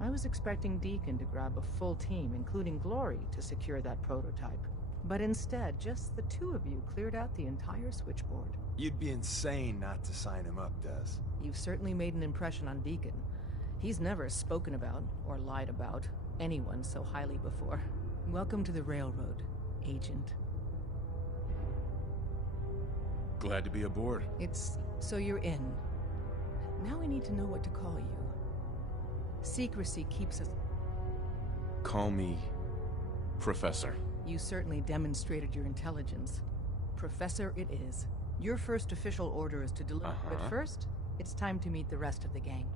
I was expecting Deacon to grab a full team, including Glory, to secure that prototype. But instead, just the two of you cleared out the entire switchboard. You'd be insane not to sign him up, Des. You've certainly made an impression on Deacon. He's never spoken about, or lied about, anyone so highly before. Welcome to the Railroad, Agent. Glad to be aboard. It's... so you're in. Now we need to know what to call you. Secrecy keeps us... Call me Professor. You certainly demonstrated your intelligence. Professor it is. Your first official order is to deliver... But first, it's time to meet the rest of the gang.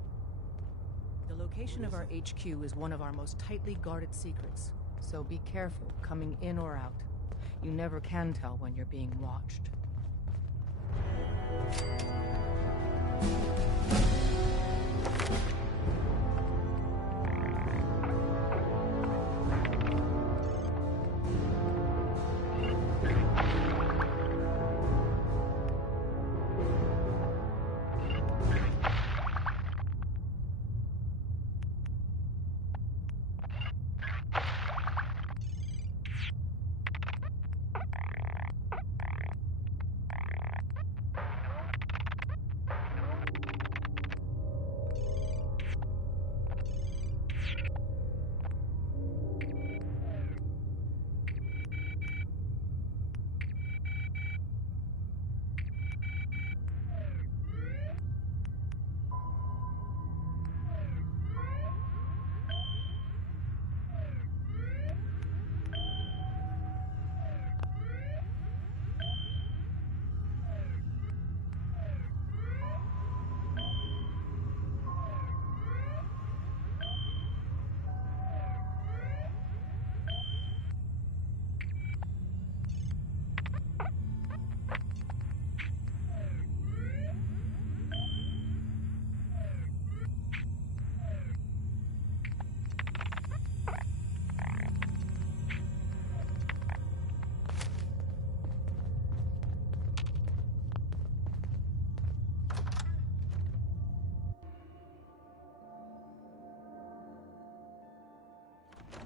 The location of our HQ is one of our most tightly guarded secrets, so be careful coming in or out. You never can tell when you're being watched.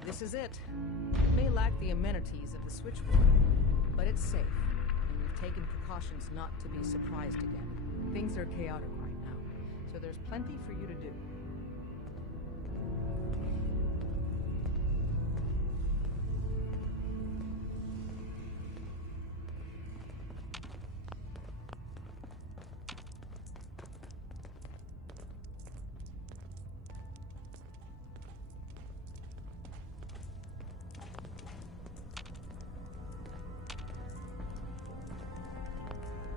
This is it. It may lack the amenities of the switchboard, but it's safe, and we've taken precautions not to be surprised again. Things are chaotic right now, so there's plenty for you to do.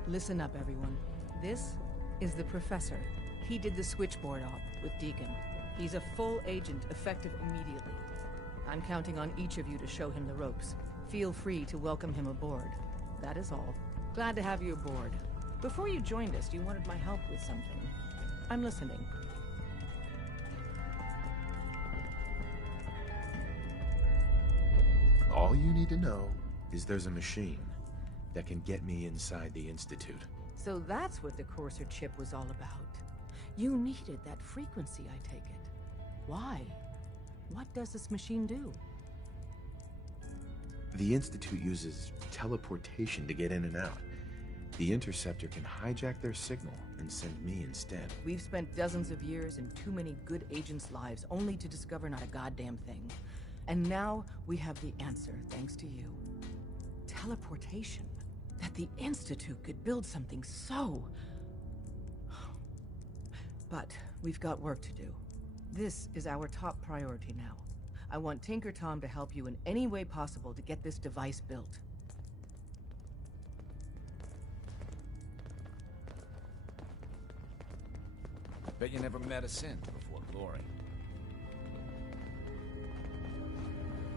Listen up, everyone. This is the Professor. He did the switchboard op with Deacon. He's a full agent, effective immediately. I'm counting on each of you to show him the ropes. Feel free to welcome him aboard. That is all. Glad to have you aboard. Before you joined us, you wanted my help with something. I'm listening. All you need to know is there's a machine that can get me inside the Institute. So that's what the Courser chip was all about. You needed that frequency, I take it. Why? What does this machine do? The Institute uses teleportation to get in and out. The Interceptor can hijack their signal and send me instead. We've spent dozens of years and too many good agents' lives only to discover not a goddamn thing. And now we have the answer, thanks to you. Teleportation. That the Institute could build something so... But we've got work to do. This is our top priority now. I want Tinker Tom to help you in any way possible to get this device built. Bet you never met a sin before glory.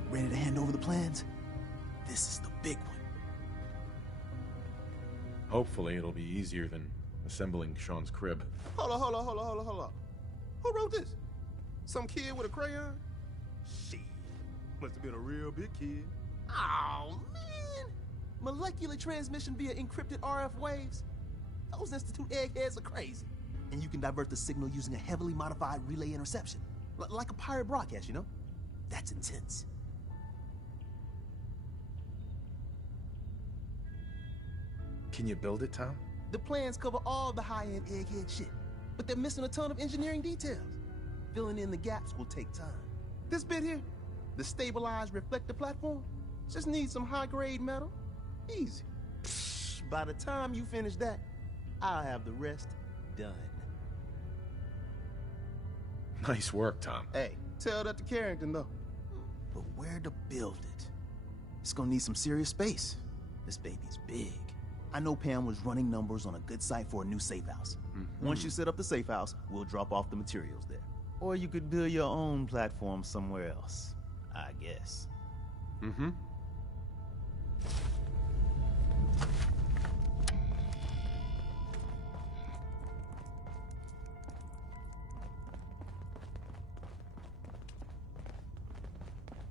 Ready to hand over the plans? This is the big one. Hopefully it'll be easier than assembling Sean's crib. Hold on. Who wrote this? Some kid with a crayon? Shit. Must have been a real big kid. Oh, man. Molecular transmission via encrypted RF waves? Those Institute eggheads are crazy. And you can divert the signal using a heavily modified relay interception. Like a pirate broadcast, you know? That's intense. Can you build it, Tom? The plans cover all the high-end egghead shit, but they're missing a ton of engineering details. Filling in the gaps will take time. This bit here, the stabilized reflector platform, just needs some high-grade metal. Easy. By the time you finish that, I'll have the rest done. Nice work, Tom. Hey, tell that to Carrington, though. But where to build it? It's gonna need some serious space. This baby's big. I know Pam was running numbers on a good site for a new safe house. Once you set up the safe house, we'll drop off the materials there. Or you could build your own platform somewhere else, I guess. Mm-hmm.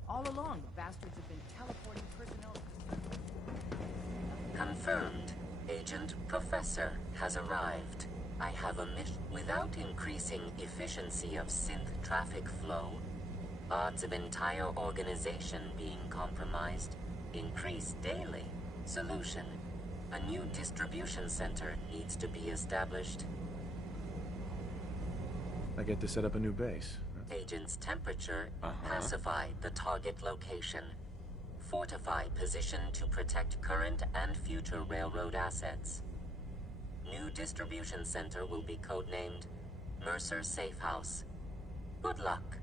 All along, the bastards have been teleporting personnel. Confirmed. Agent Professor has arrived. I have a mission. Without increasing efficiency of synth traffic flow, odds of entire organization being compromised increase daily. Solution. A new distribution center needs to be established. I get to set up a new base. Agent's temperature. Pacify the target location. Fortify position to protect current and future railroad assets. New distribution center will be codenamed Mercer Safe House. Good luck.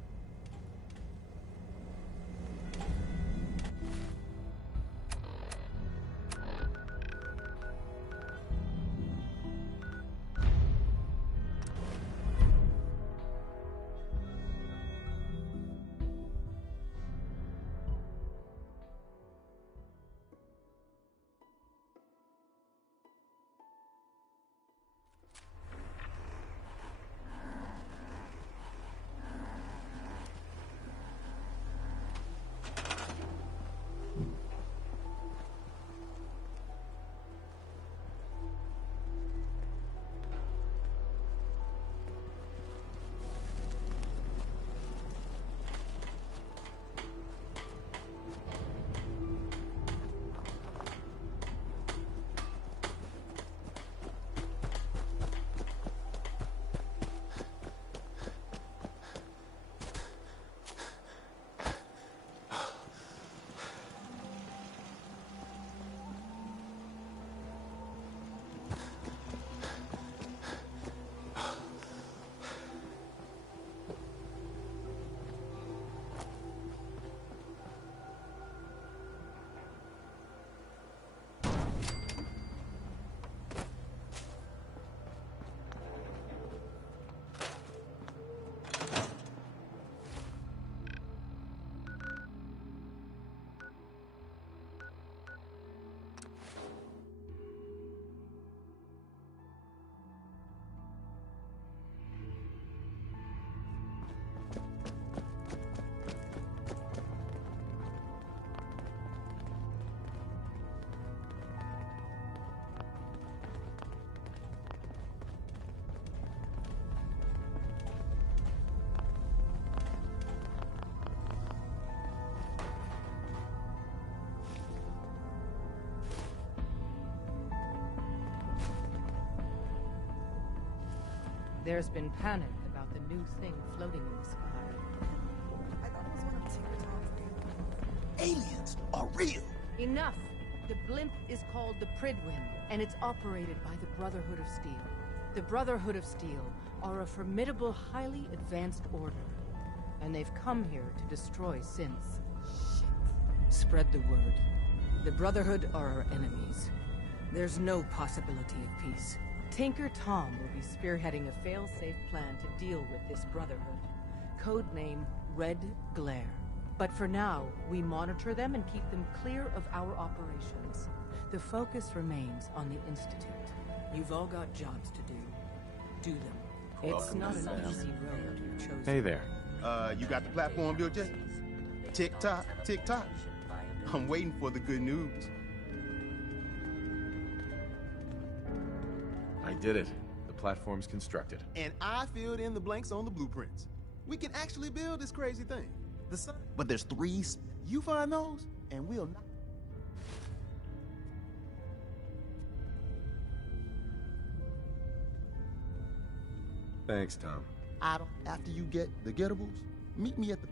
There's been panic about the new thing floating in the sky. I thought it was one of Tinkerton's Aliens are real! Enough! The blimp is called the Pridwin, and it's operated by the Brotherhood of Steel. The Brotherhood of Steel are a formidable, highly advanced order, and they've come here to destroy synths. Shit. Spread the word. The Brotherhood are our enemies. There's no possibility of peace. Tinker Tom will be spearheading a fail-safe plan to deal with this Brotherhood. Codename Red Glare. But for now, we monitor them and keep them clear of our operations. The focus remains on the Institute. You've all got jobs to do. Do them. It's not an easy road you've chosen. Hey there. You got the platform built yet? Tick-tock, tick-tock. I'm waiting for the good news. I did it. The platform's constructed. And I filled in the blanks on the blueprints. We can actually build this crazy thing. The sun. But there's 3. You find those, and we'll not. Thanks, Tom. After you get the getables, meet me at the...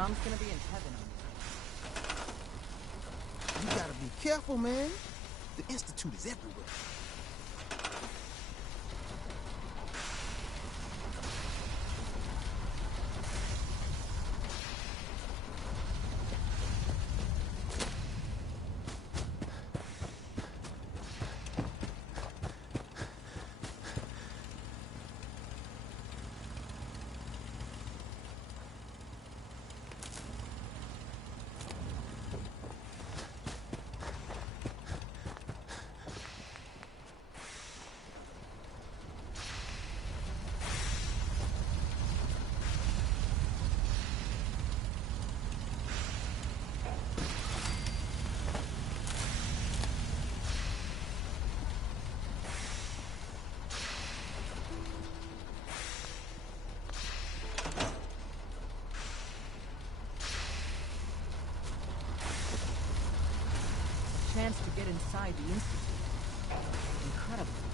Tom's gonna be in heaven on You gotta be careful, man. The Institute is everywhere. chance to get inside the Institute. Incredible.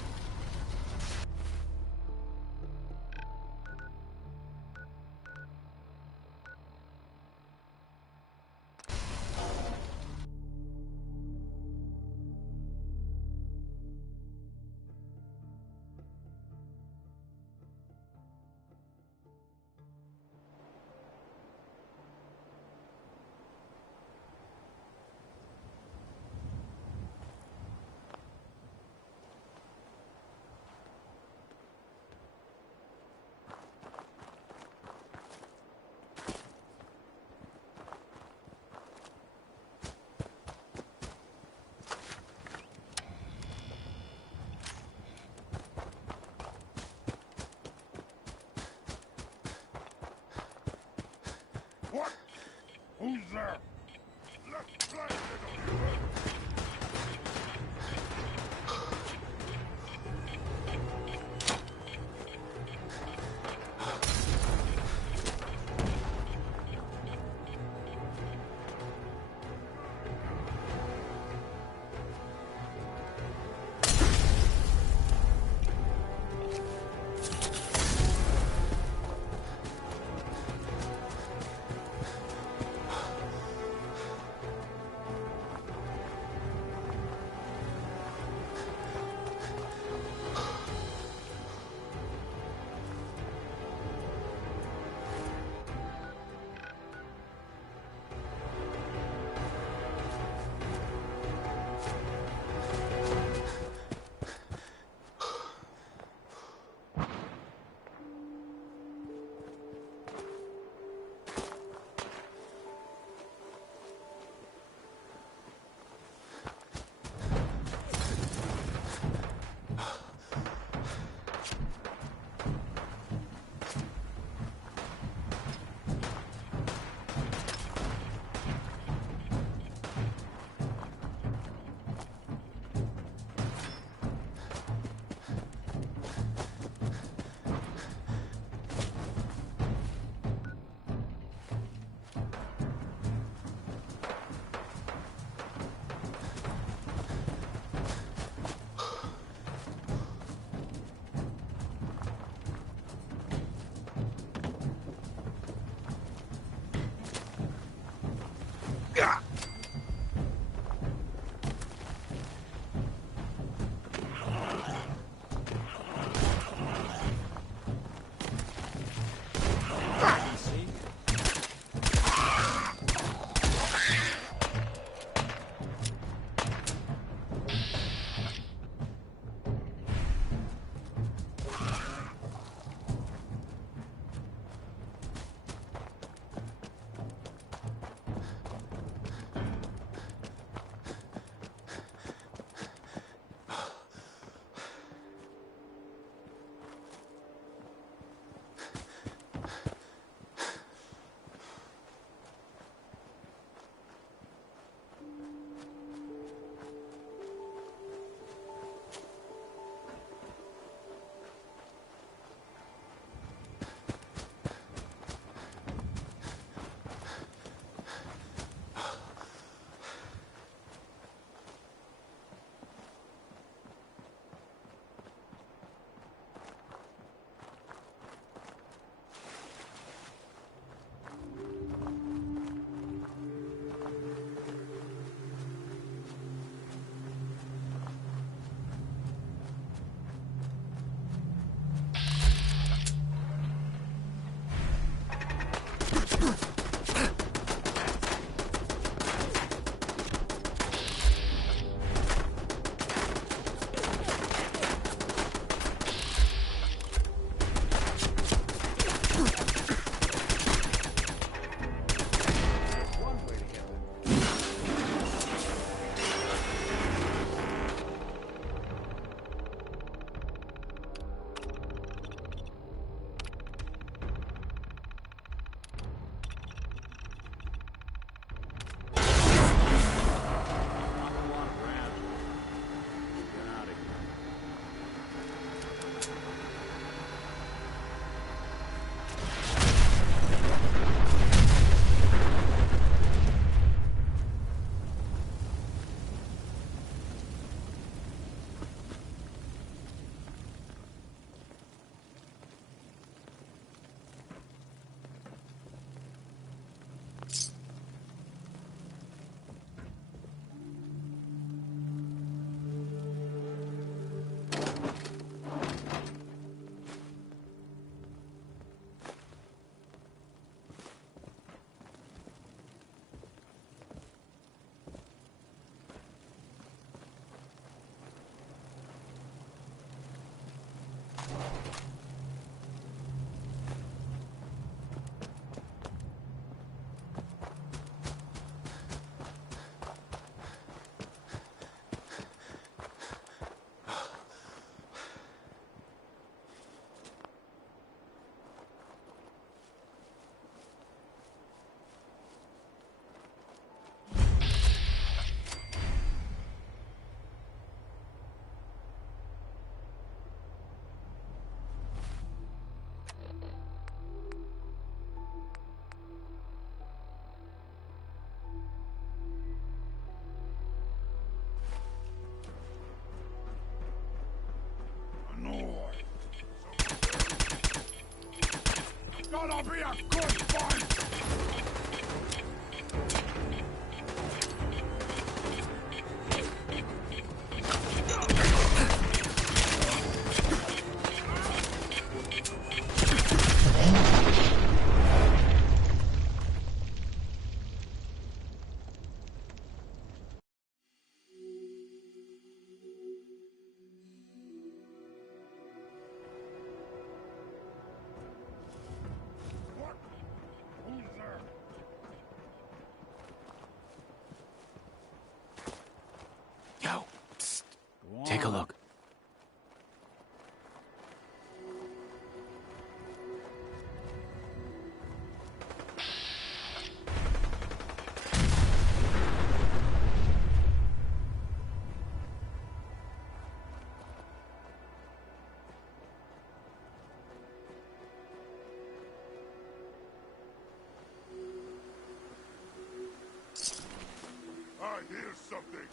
This'll be a good fight! Yo, psst. Take a look. I hear something.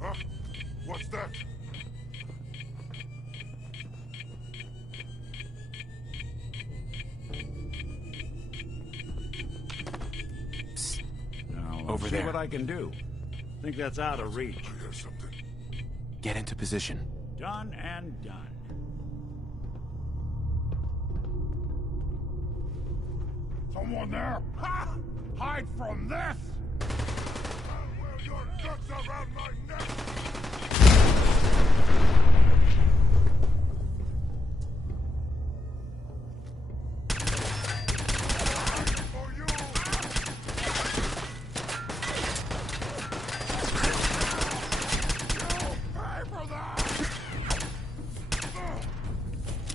Huh? What's that? Now, Over see there. what I can do. Think that's out of reach. I hear something. Get into position. Done and done. Someone there? Ha! Hide from this! I'll wear your guts around my neck! For you! You'll pay for that!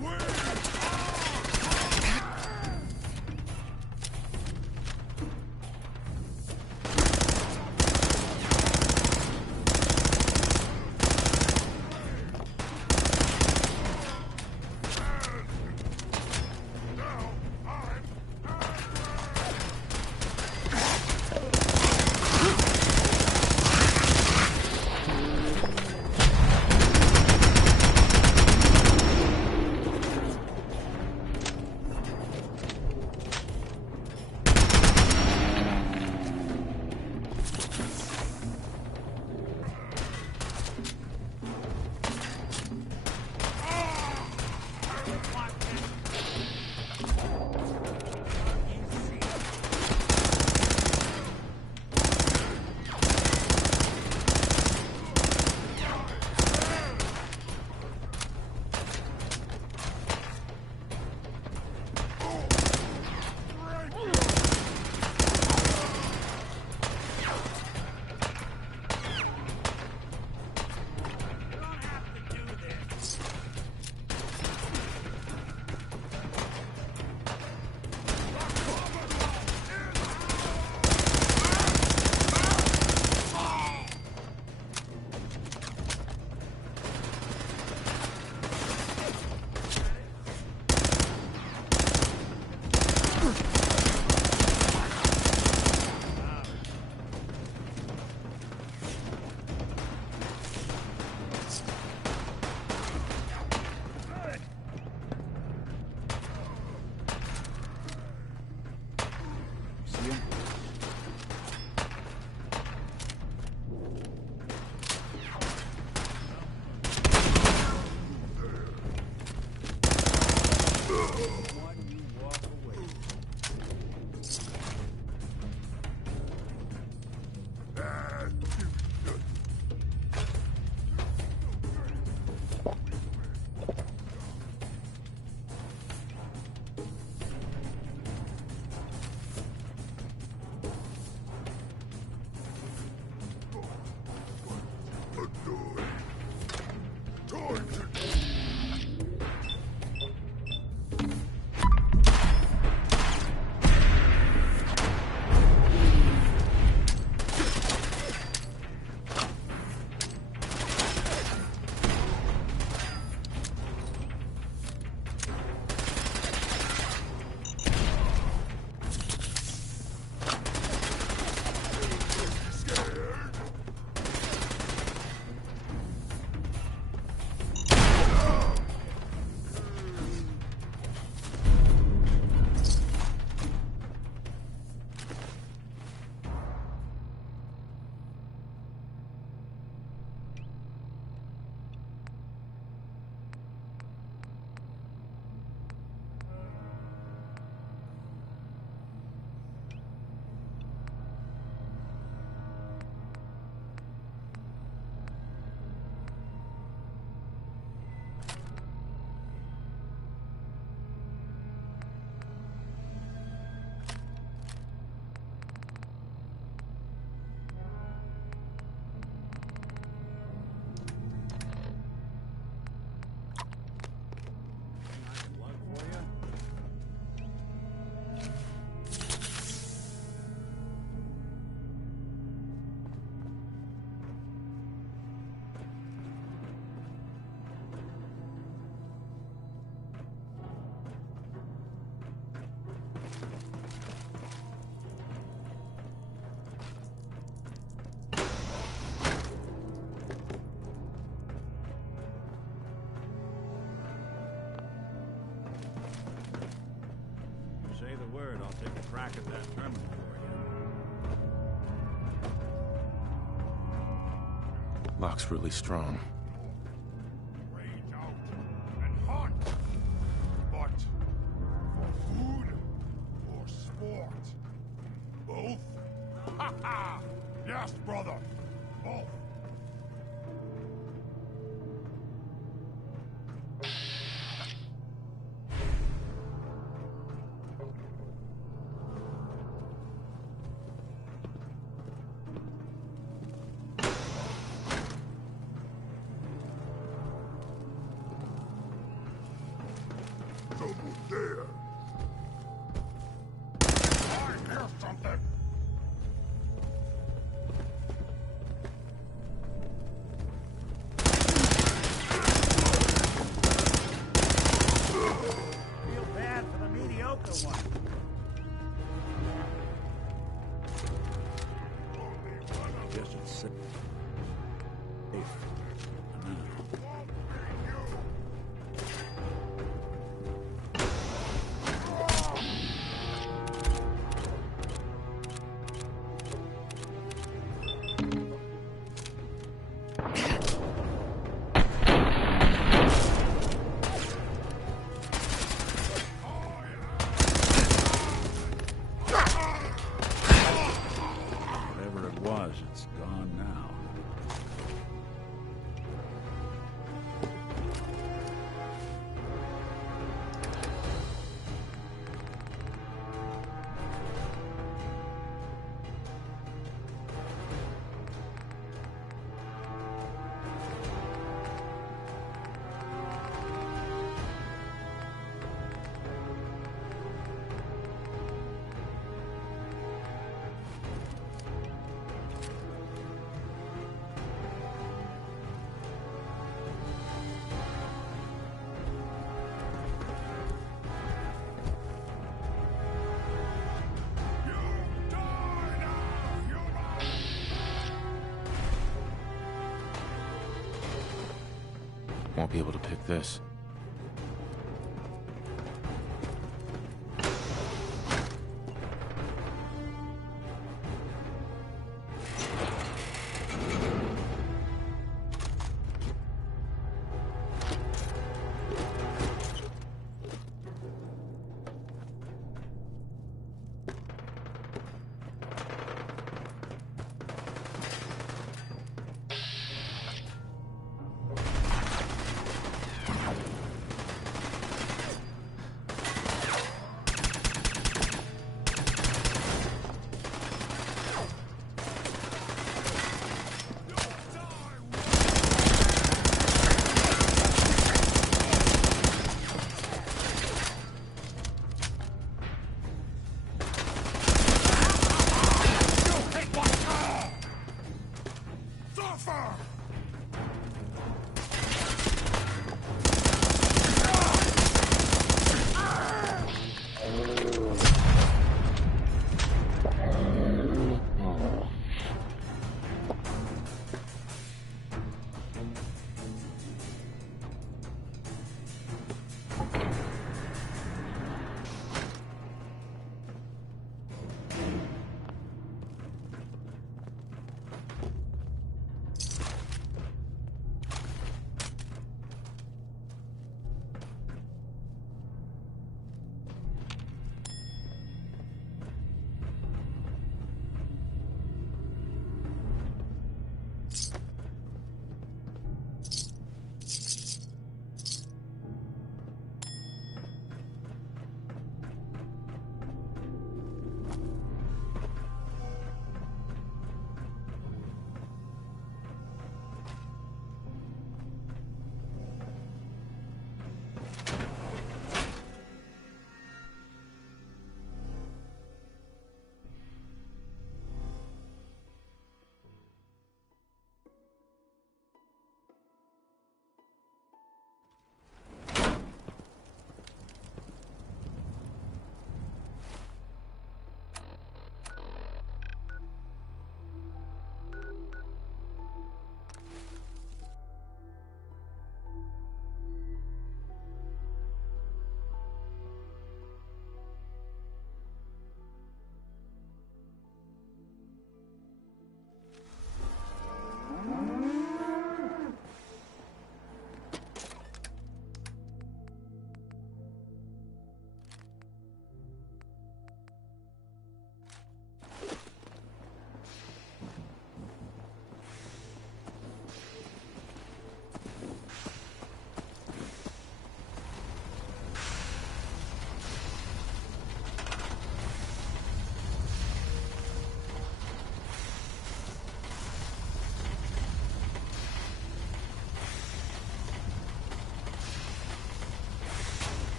Win! back at that terminal for you. Lock's really strong. Rage out and hunt. But for food or sport? Both? Ha ha! Yes, brother. Both. Double dare. I hear something. Feel bad for the mediocre one. Guess it's safe. Whatever it was, it's gone now. Won't be able to pick this.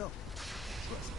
know. Trust me.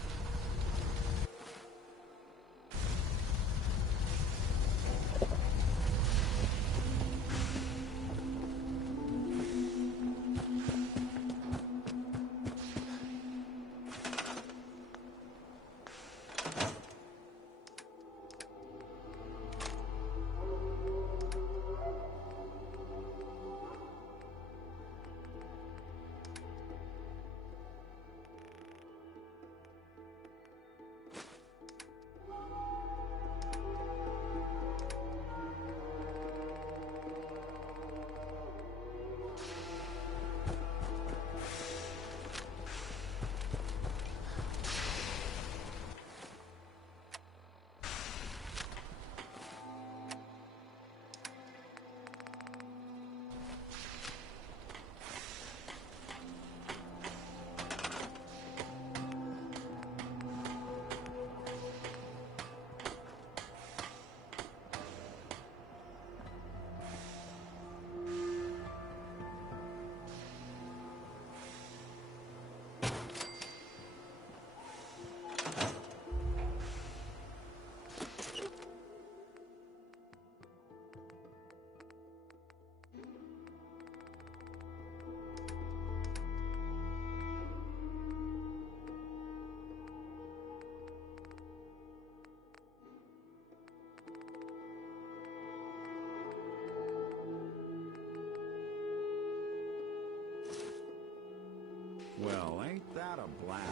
Well, ain't that a blast?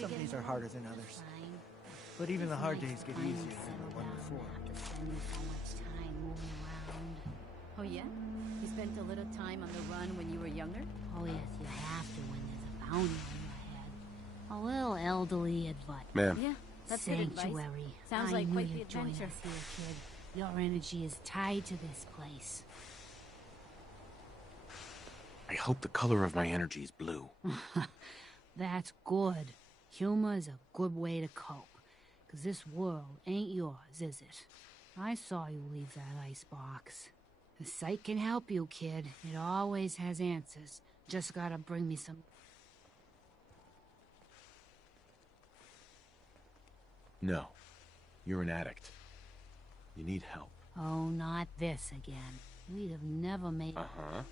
Some days are harder than others. But even the hard days get easier than the one before. Oh yeah? You spent a little time on the run when you were younger? Oh yes, you have to when there's a bounty on your head. A little elderly advice. Ma'am. Yeah, that's good advice. Sanctuary. Sounds I like knew quite the you'd join adventure. us here, kid. Your energy is tied to this place. I hope the color of my energy is blue. That's good. Humor is a good way to cope. 'Cause this world ain't yours, is it? I saw you leave that icebox. The sight can help you, kid. It always has answers. Just gotta bring me some... No. You're an addict. You need help. Oh, not this again. We'd have never made... Uh-huh.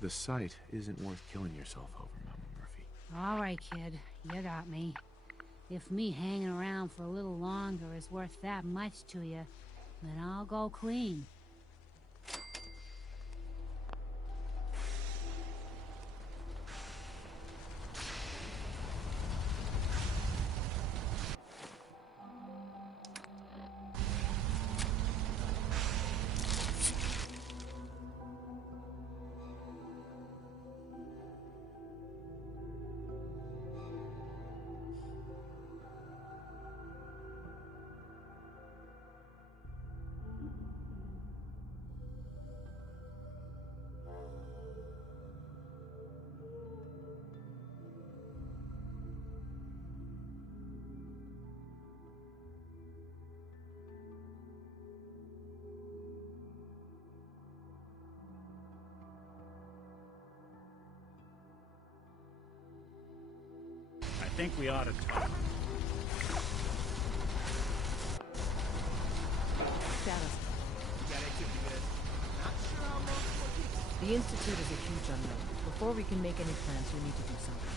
The sight isn't worth killing yourself over, Mama Murphy. All right, kid. You got me. If me hanging around for a little longer is worth that much to you, then I'll go clean. I think we ought to talk. Status. You got activity, man. Not sure how long it will The Institute is a huge unknown. Before we can make any plans, we need to do something.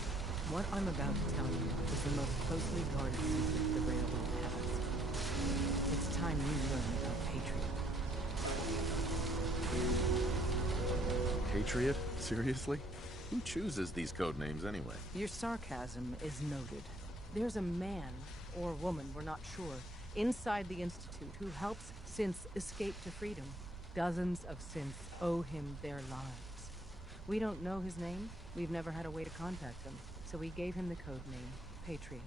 What I'm about to tell you is the most closely guarded secret the Railroad has. It's time you learn about Patriot. Patriot? Seriously? Who chooses these code names anyway? Your sarcasm is noted. There's a man, or woman, we're not sure, inside the Institute who helps synths escape to freedom. Dozens of synths owe him their lives. We don't know his name. We've never had a way to contact him. So we gave him the code name, Patriot.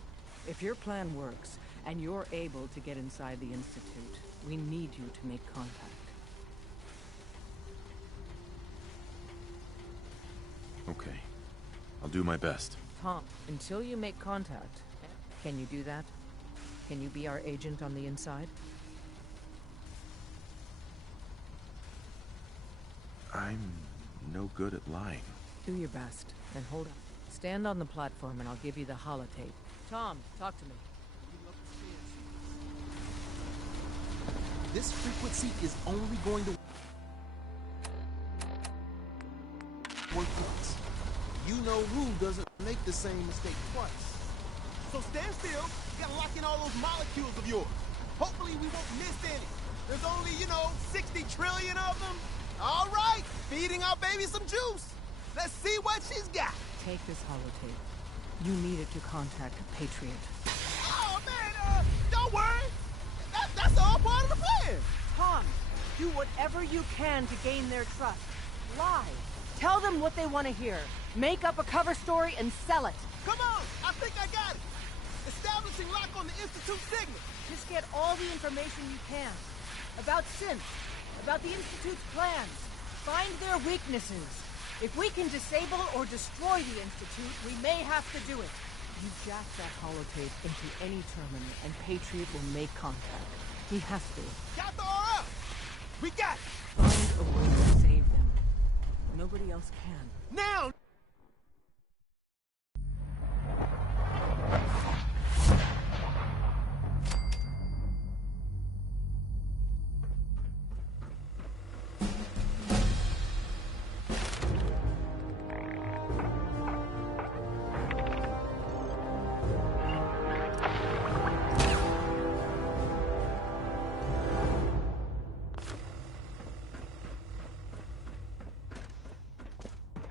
If your plan works, and you're able to get inside the Institute, we need you to make contact. Okay. I'll do my best. Tom, until you make contact, can you do that? Can you be our agent on the inside? I'm no good at lying. Do your best, and hold on. Stand on the platform and I'll give you the holotape. Tom, talk to me. This frequency is only going to work once. You know Rue doesn't make the same mistake twice. So stand still. You gotta lock in all those molecules of yours. Hopefully we won't miss any. There's only, 60 trillion of them. All right, feeding our baby some juice. Let's see what she's got. Take this holotape. You need it to contact Patriot. Oh, man, don't worry. That's all part of the plan. Tom, do whatever you can to gain their trust. Lie. Tell them what they want to hear. Make up a cover story and sell it. Come on, I think I got it. Establishing lock on the Institute signal. Just get all the information you can. About synth. About the Institute's plans. Find their weaknesses. If we can disable or destroy the Institute, we may have to do it. You jack that holotape into any terminal, and Patriot will make contact. He has to. Got the RF! We got it! Find a way to save them. Nobody else can. Now!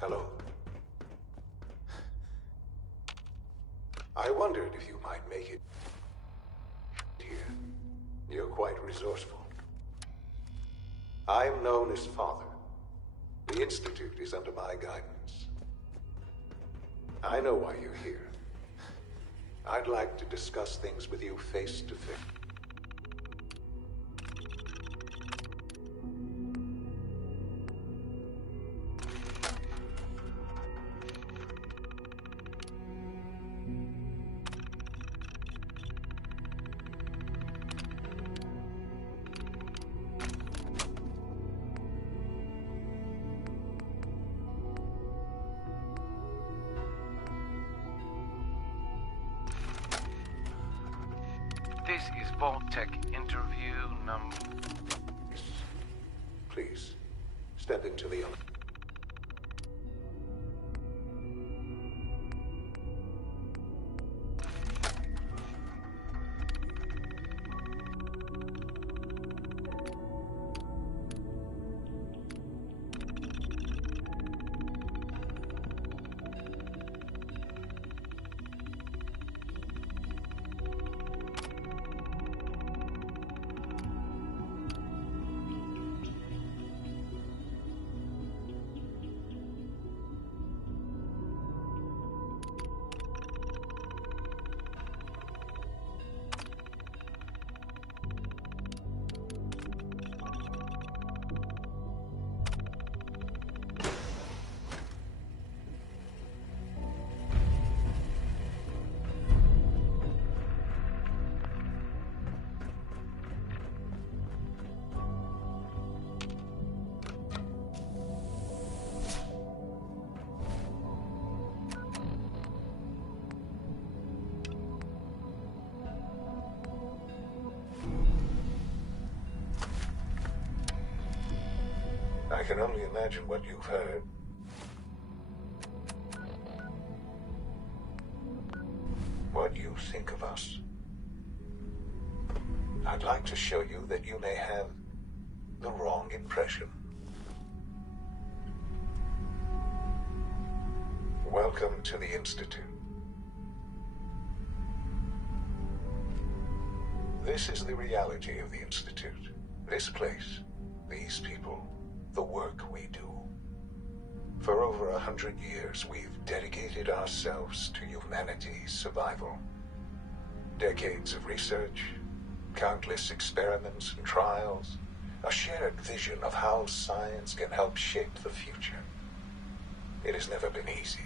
Hello. I wondered if you might make it here. You're quite resourceful. I'm known as Father. The Institute is under my guidance. I know why you're here. I'd like to discuss things with you face to face. This is Vault-Tec interview number... Please, step into the elevator. can only imagine what you've heard. What you think of us. I'd like to show you that you may have the wrong impression. Welcome to the Institute. This is the reality of the Institute. This place, these people, the work we do. For over 100 years, we've dedicated ourselves to humanity's survival. Decades of research, countless experiments and trials, a shared vision of how science can help shape the future. It has never been easy,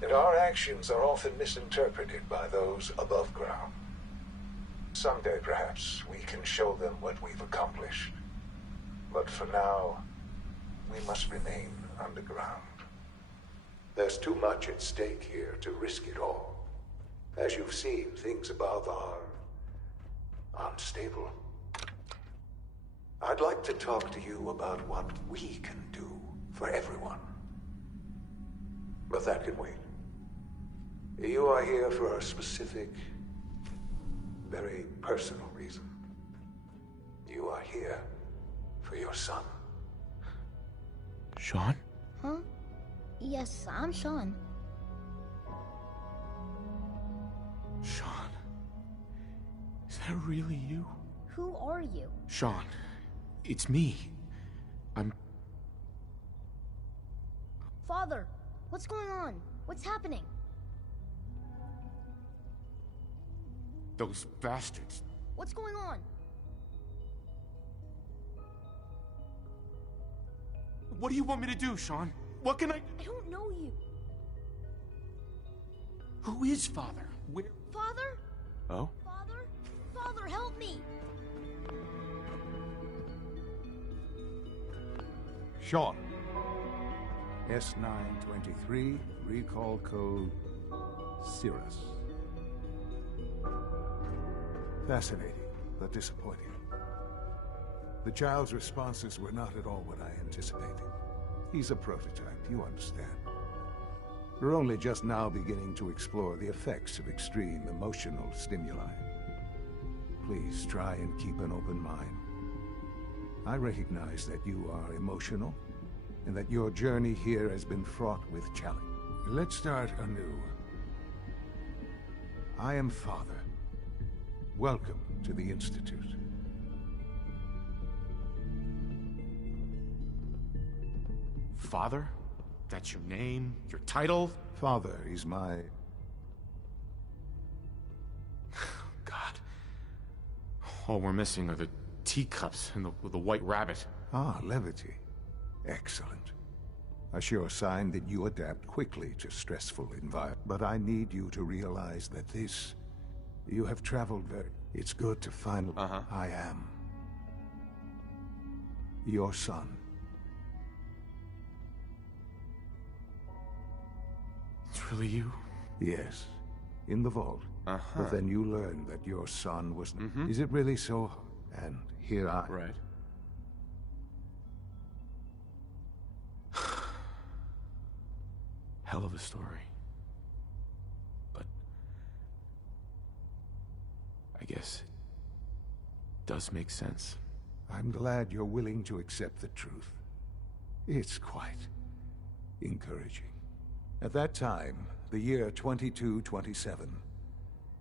and our actions are often misinterpreted by those above ground. Someday, perhaps, we can show them what we've accomplished. But for now, we must remain underground. There's too much at stake here to risk it all. As you've seen, things above are unstable. I'd like to talk to you about what we can do for everyone. But that can wait. You are here for a specific, very personal reason. You are here for your son. Sean? Huh? Yes, I'm Sean. Sean? Is that really you? Who are you? Sean, it's me. I'm... Father, what's going on? What's happening? Those bastards. What's going on? What do you want me to do, Sean? What can I don't know you. Who is Father? Where? Father? Oh? Father? Father, help me! Sean. S923, recall code Cirrus. Fascinating, but disappointing. The child's responses were not at all what I anticipated. He's a prototype, you understand. We're only just now beginning to explore the effects of extreme emotional stimuli. Please try and keep an open mind. I recognize that you are emotional, and that your journey here has been fraught with challenge. Let's start anew. I am Father. Welcome to the Institute. Father? That's your name? Your title? Father is my... God. All we're missing are the teacups and the white rabbit. Ah, levity. Excellent. A sure sign that you adapt quickly to stressful environments. But I need you to realize that this... You have traveled very... It's good to finally... I am... your son. It's really you? Yes. In the vault. But then you learned that your son was... Is it really so? And here I... Right. Hell of a story. But... I guess... it does make sense. I'm glad you're willing to accept the truth. It's quite... encouraging. At that time, the year 2227,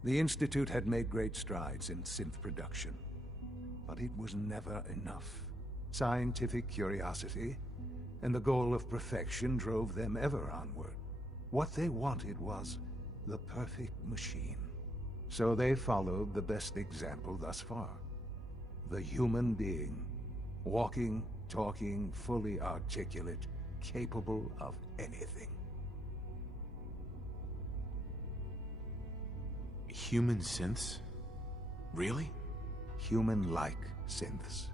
the Institute had made great strides in synth production. But it was never enough. Scientific curiosity and the goal of perfection drove them ever onward. What they wanted was the perfect machine. So they followed the best example thus far. The human being. Walking, talking, fully articulate, capable of anything. Human synths? Really? Human-like synths.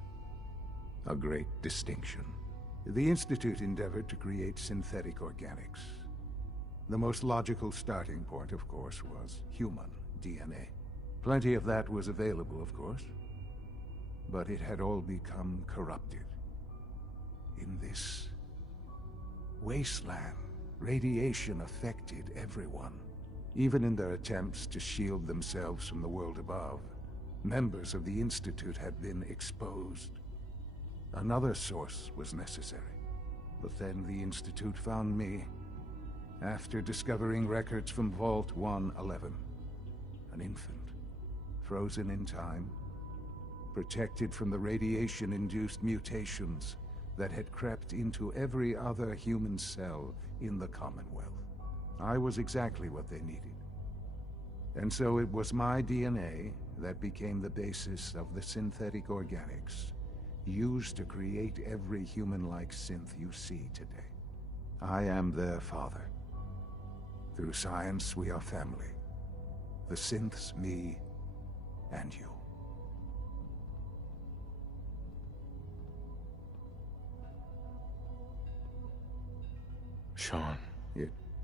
A great distinction. The Institute endeavored to create synthetic organics. The most logical starting point, of course, was human DNA. Plenty of that was available, of course. But it had all become corrupted. in this wasteland, radiation affected everyone. Even in their attempts to shield themselves from the world above, members of the Institute had been exposed. Another source was necessary. But then the Institute found me after discovering records from Vault 111. An infant, frozen in time, protected from the radiation-induced mutations that had crept into every other human cell in the Commonwealth. I was exactly what they needed. And so it was my DNA that became the basis of the synthetic organics used to create every human-like synth you see today. I am their father. Through science, we are family. The synths, me, and you. Sean.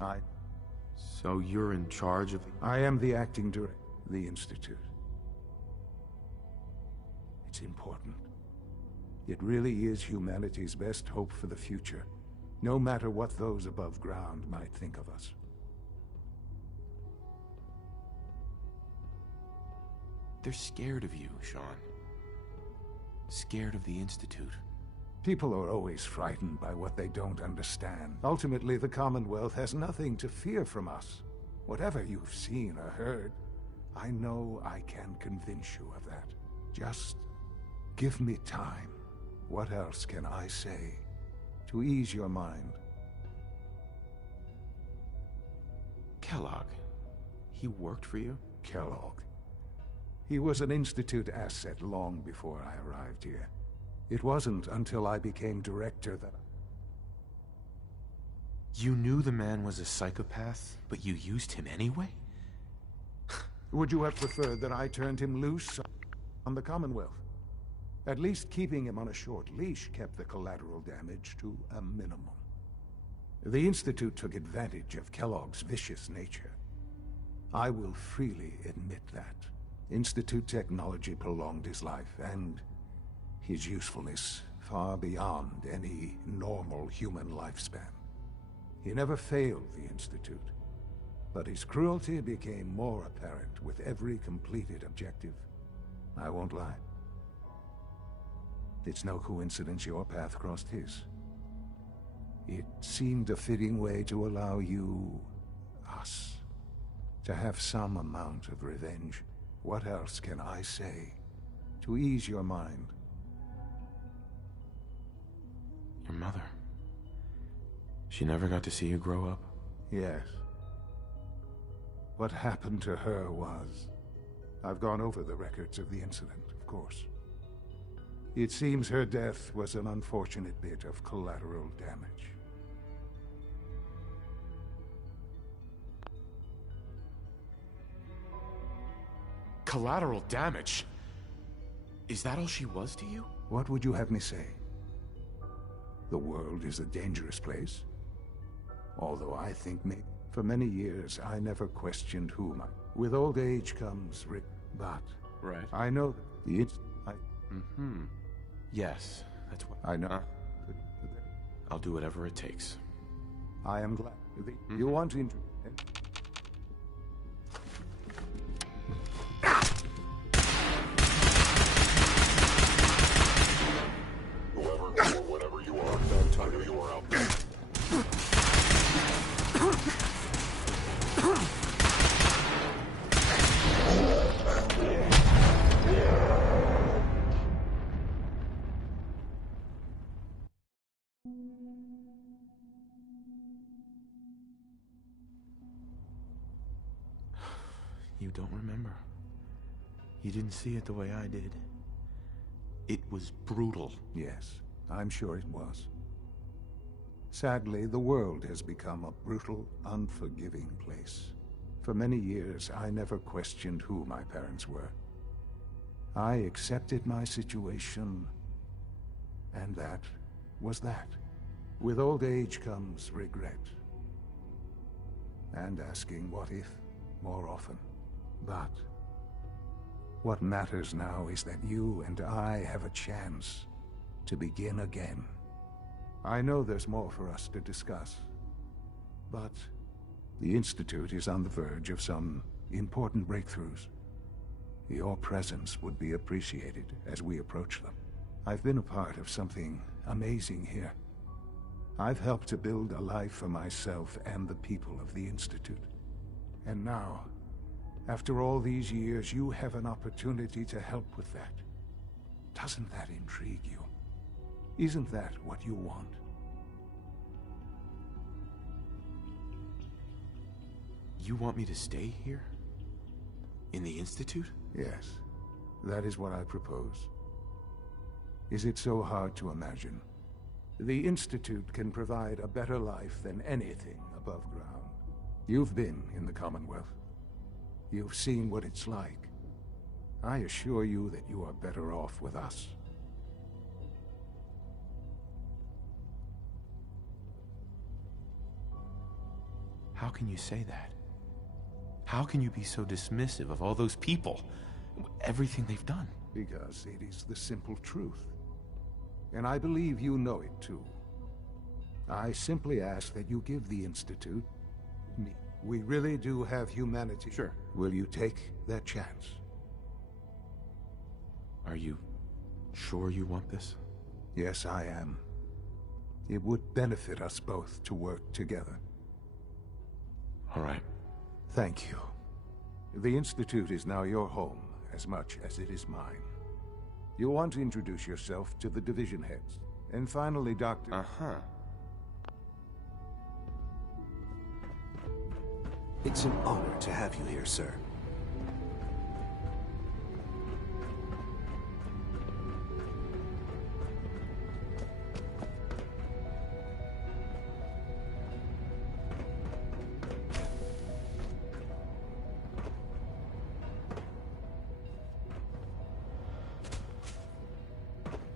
I... So you're in charge of... I am the acting director of the Institute. It's important. It really is humanity's best hope for the future, no matter what those above ground might think of us. They're scared of you, Sean. Scared of the Institute. People are always frightened by what they don't understand. Ultimately, the Commonwealth has nothing to fear from us. Whatever you've seen or heard, I know I can convince you of that. Just give me time. What else can I say to ease your mind? Kellogg. He worked for you? Kellogg. He was an Institute asset long before I arrived here. It wasn't until I became director that... You knew the man was a psychopath, but you used him anyway? Would you have preferred that I turned him loose on the Commonwealth? At least keeping him on a short leash kept the collateral damage to a minimum. The Institute took advantage of Kellogg's vicious nature. I will freely admit that. Institute technology prolonged his life, and his usefulness far beyond any normal human lifespan. He never failed the Institute, but his cruelty became more apparent with every completed objective. I won't lie. It's no coincidence your path crossed his. It seemed a fitting way to allow you, us, to have some amount of revenge. What else can I say to ease your mind? Your mother. She never got to see you grow up? Yes. What happened to her was... I've gone over the records of the incident, of course. It seems her death was an unfortunate bit of collateral damage. Collateral damage? Is that all she was to you? What would you have me say? The world is a dangerous place. Although I think maybe... For many years, I never questioned whom I... With old age comes... But... Right. I know the... Mm-hmm. Yes, that's what... I know. I'll do whatever it takes. I am glad. You want to... Whoever or whatever you are, no time you are out there. You don't remember. You didn't see it the way I did. It was brutal. Yes, I'm sure it was. Sadly, the world has become a brutal, unforgiving place. For many years, I never questioned who my parents were. I accepted my situation, and that was that. With old age comes regret. And asking what if more often. But what matters now is that you and I have a chance to begin again. I know there's more for us to discuss, but the Institute is on the verge of some important breakthroughs. Your presence would be appreciated as we approach them. I've been a part of something amazing here. I've helped to build a life for myself and the people of the Institute. And now, after all these years, you have an opportunity to help with that. Doesn't that intrigue you? Isn't that what you want? You want me to stay here? In the Institute? Yes, that is what I propose. Is it so hard to imagine? The Institute can provide a better life than anything above ground. You've been in the Commonwealth. You've seen what it's like. I assure you that you are better off with us. How can you say that? How can you be so dismissive of all those people? Everything they've done? Because it is the simple truth. And I believe you know it too. I simply ask that you give the Institute me. We really do have humanity. Sure. Will you take that chance? Are you sure you want this? Yes, I am. It would benefit us both to work together. All right. Thank you. The Institute is now your home as much as it is mine. You'll want to introduce yourself to the division heads. And finally, Dr. Uh-huh. It's an honor to have you here, sir.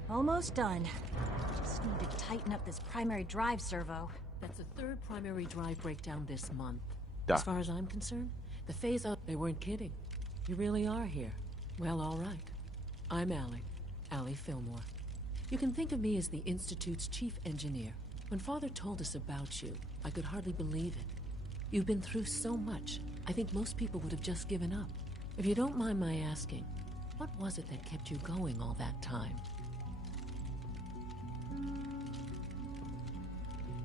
Almost done. Just need to tighten up this primary drive servo. That's the third primary drive breakdown this month. Doc. As far as I'm concerned, the phase out, they weren't kidding. You really are here. Well, all right. I'm Allie Fillmore. You can think of me as the Institute's chief engineer. When Father told us about you, I could hardly believe it. You've been through so much, I think most people would have just given up. If you don't mind my asking, what was it that kept you going all that time?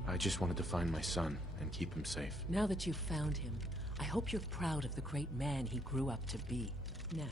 I just wanted to find my son and keep him safe. Now that you've found him, I hope you're proud of the great man he grew up to be. Now,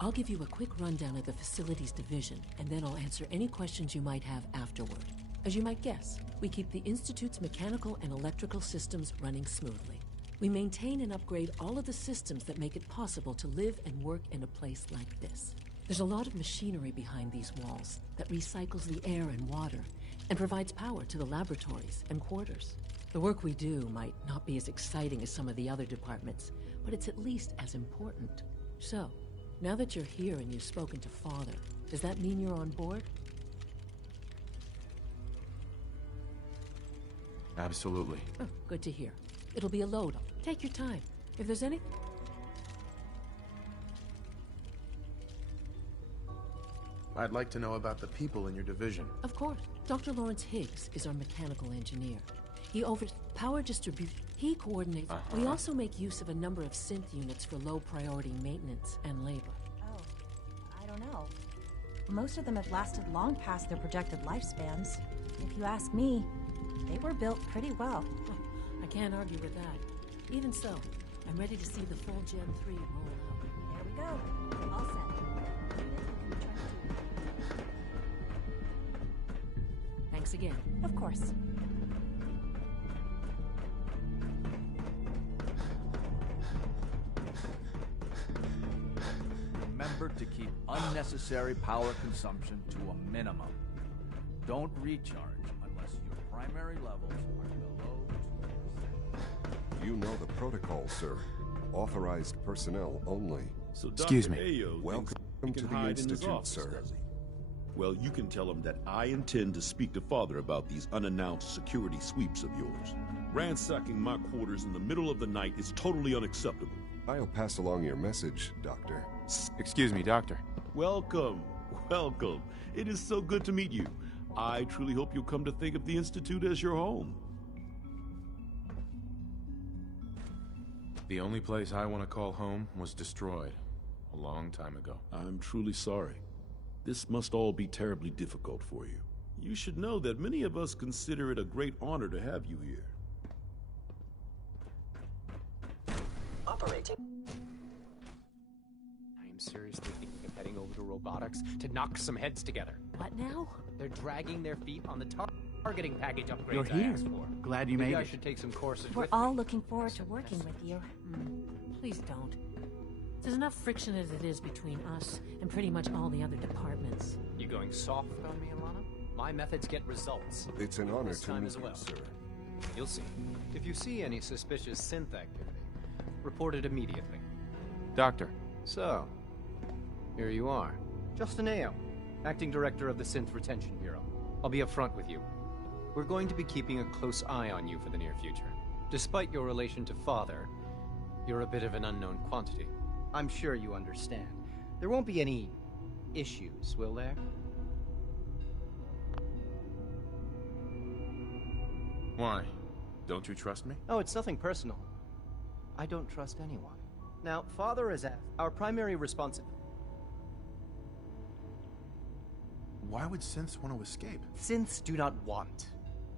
I'll give you a quick rundown of the facilities division, and then I'll answer any questions you might have afterward. As you might guess, we keep the Institute's mechanical and electrical systems running smoothly. We maintain and upgrade all of the systems that make it possible to live and work in a place like this. There's a lot of machinery behind these walls that recycles the air and water and provides power to the laboratories and quarters. The work we do might not be as exciting as some of the other departments, but it's at least as important. So, now that you're here and you've spoken to Father, does that mean you're on board? Absolutely. Oh, good to hear. It'll be a load. Take your time. If there's any... I'd like to know about the people in your division. Of course. Dr. Lawrence Higgs is our mechanical engineer. He oversees power distribution. He coordinates. We also make use of a number of synth units for low-priority maintenance and labor. Oh, I don't know. Most of them have lasted long past their projected lifespans. If you ask me, they were built pretty well. I can't argue with that. Even so, I'm ready to see the full Gen 3 roll out. There we go. All set. Thanks again. Of course. Remember to keep unnecessary power consumption to a minimum. Don't recharge unless your primary levels are below 2%. You know the protocol, sir. Authorized personnel only. So Excuse Dr. me. Ayo Welcome thinks he to can the hide in his Institute, office, sir. does he? Well, you can tell him that I intend to speak to Father about these unannounced security sweeps of yours. Ransacking my quarters in the middle of the night is totally unacceptable. I'll pass along your message, Doctor. Excuse me, Doctor. Welcome. Welcome. It is so good to meet you. I truly hope you'll come to think of the Institute as your home. The only place I want to call home was destroyed a long time ago. I'm truly sorry. This must all be terribly difficult for you. You should know that many of us consider it a great honor to have you here. Operating. I'm seriously thinking of heading over to robotics to knock some heads together. What now? They're dragging their feet on the targeting package upgrades You're I here. asked for. Glad you Maybe made I it. should take some courses We're with all me. looking forward to working with you. Please don't. There's enough friction as it is between us and pretty much all the other departments. You going soft on me, Alana? My methods get results. It's an honor This to time meet as you, well. sir. You'll see. If you see any suspicious synth activity, report it immediately. Doctor. So, here you are. Justin Ayo, Acting Director of the Synth Retention Bureau. I'll be upfront with you. We're going to be keeping a close eye on you for the near future. Despite your relation to Father, you're a bit of an unknown quantity. I'm sure you understand. There won't be any issues, will there? Why? Don't you trust me? Oh, it's nothing personal. I don't trust anyone. Now, Father is our primary responsibility. Why would synths want to escape? Synths do not want.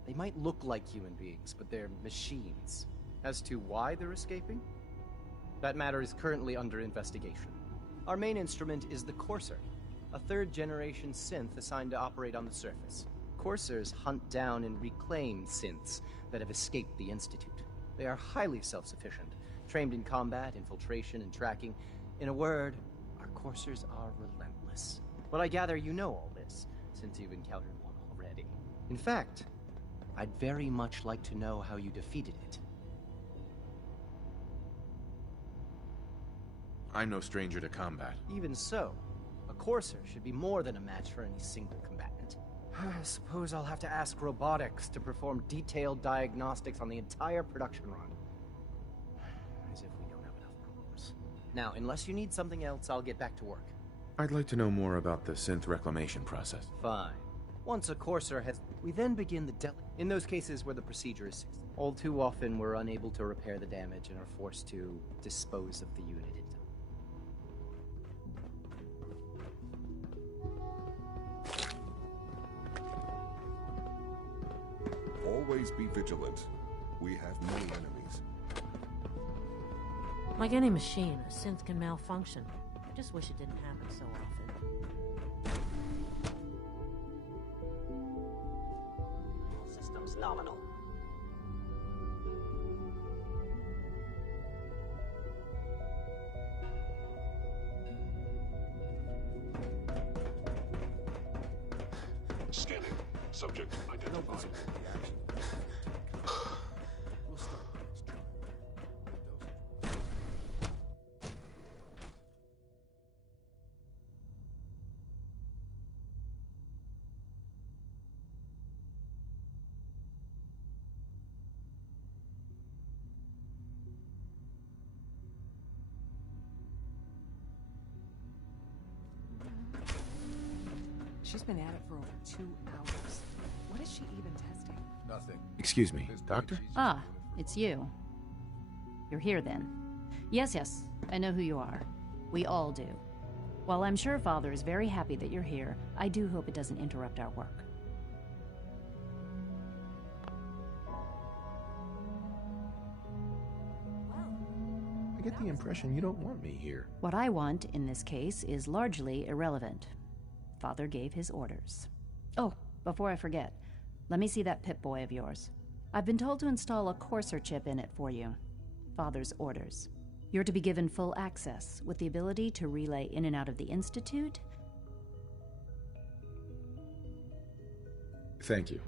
They might look like human beings, but they're machines. As to why they're escaping? That matter is currently under investigation. Our main instrument is the Courser, a third-generation synth assigned to operate on the surface. Coursers hunt down and reclaim synths that have escaped the Institute. They are highly self-sufficient, trained in combat, infiltration, and tracking. In a word, our Coursers are relentless. But I gather you know all this, since you've encountered one already. In fact, I'd very much like to know how you defeated it. I'm no stranger to combat. Even so, a Courser should be more than a match for any single combatant. I suppose I'll have to ask robotics to perform detailed diagnostics on the entire production run. As if we don't have enough problems. Now, unless you need something else, I'll get back to work. I'd like to know more about the synth reclamation process. Fine. Once a Courser has... We then begin the in those cases where the procedure is... All too often, we're unable to repair the damage and are forced to dispose of the unit. Always be vigilant. We have many enemies. Like any machine, a synth can malfunction. I just wish it didn't happen so often. All systems nominal. Scanning. Subject identified. We'll start the next trial. She's been at it for over 2 hours. What is she even testing? Nothing. Excuse me, Doctor? Ah, it's you. You're here then. Yes, I know who you are. We all do. While I'm sure Father is very happy that you're here, I do hope it doesn't interrupt our work. I get the impression you don't want me here. What I want, in this case, is largely irrelevant. Father gave his orders. Oh, before I forget, let me see that Pip-Boy of yours. I've been told to install a Courser chip in it for you. Father's orders. You're to be given full access, with the ability to relay in and out of the Institute. Thank you.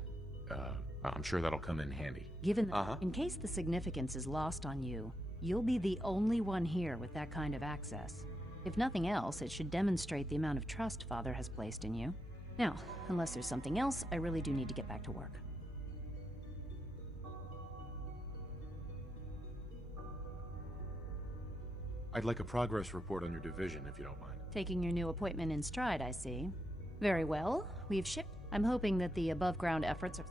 I'm sure that'll come in handy. Given that, in case the significance is lost on you, you'll be the only one here with that kind of access. If nothing else, it should demonstrate the amount of trust Father has placed in you. Now, unless there's something else, I really do need to get back to work. I'd like a progress report on your division, if you don't mind. Taking your new appointment in stride, I see. Very well. We've shipped... I'm hoping that the above-ground efforts are...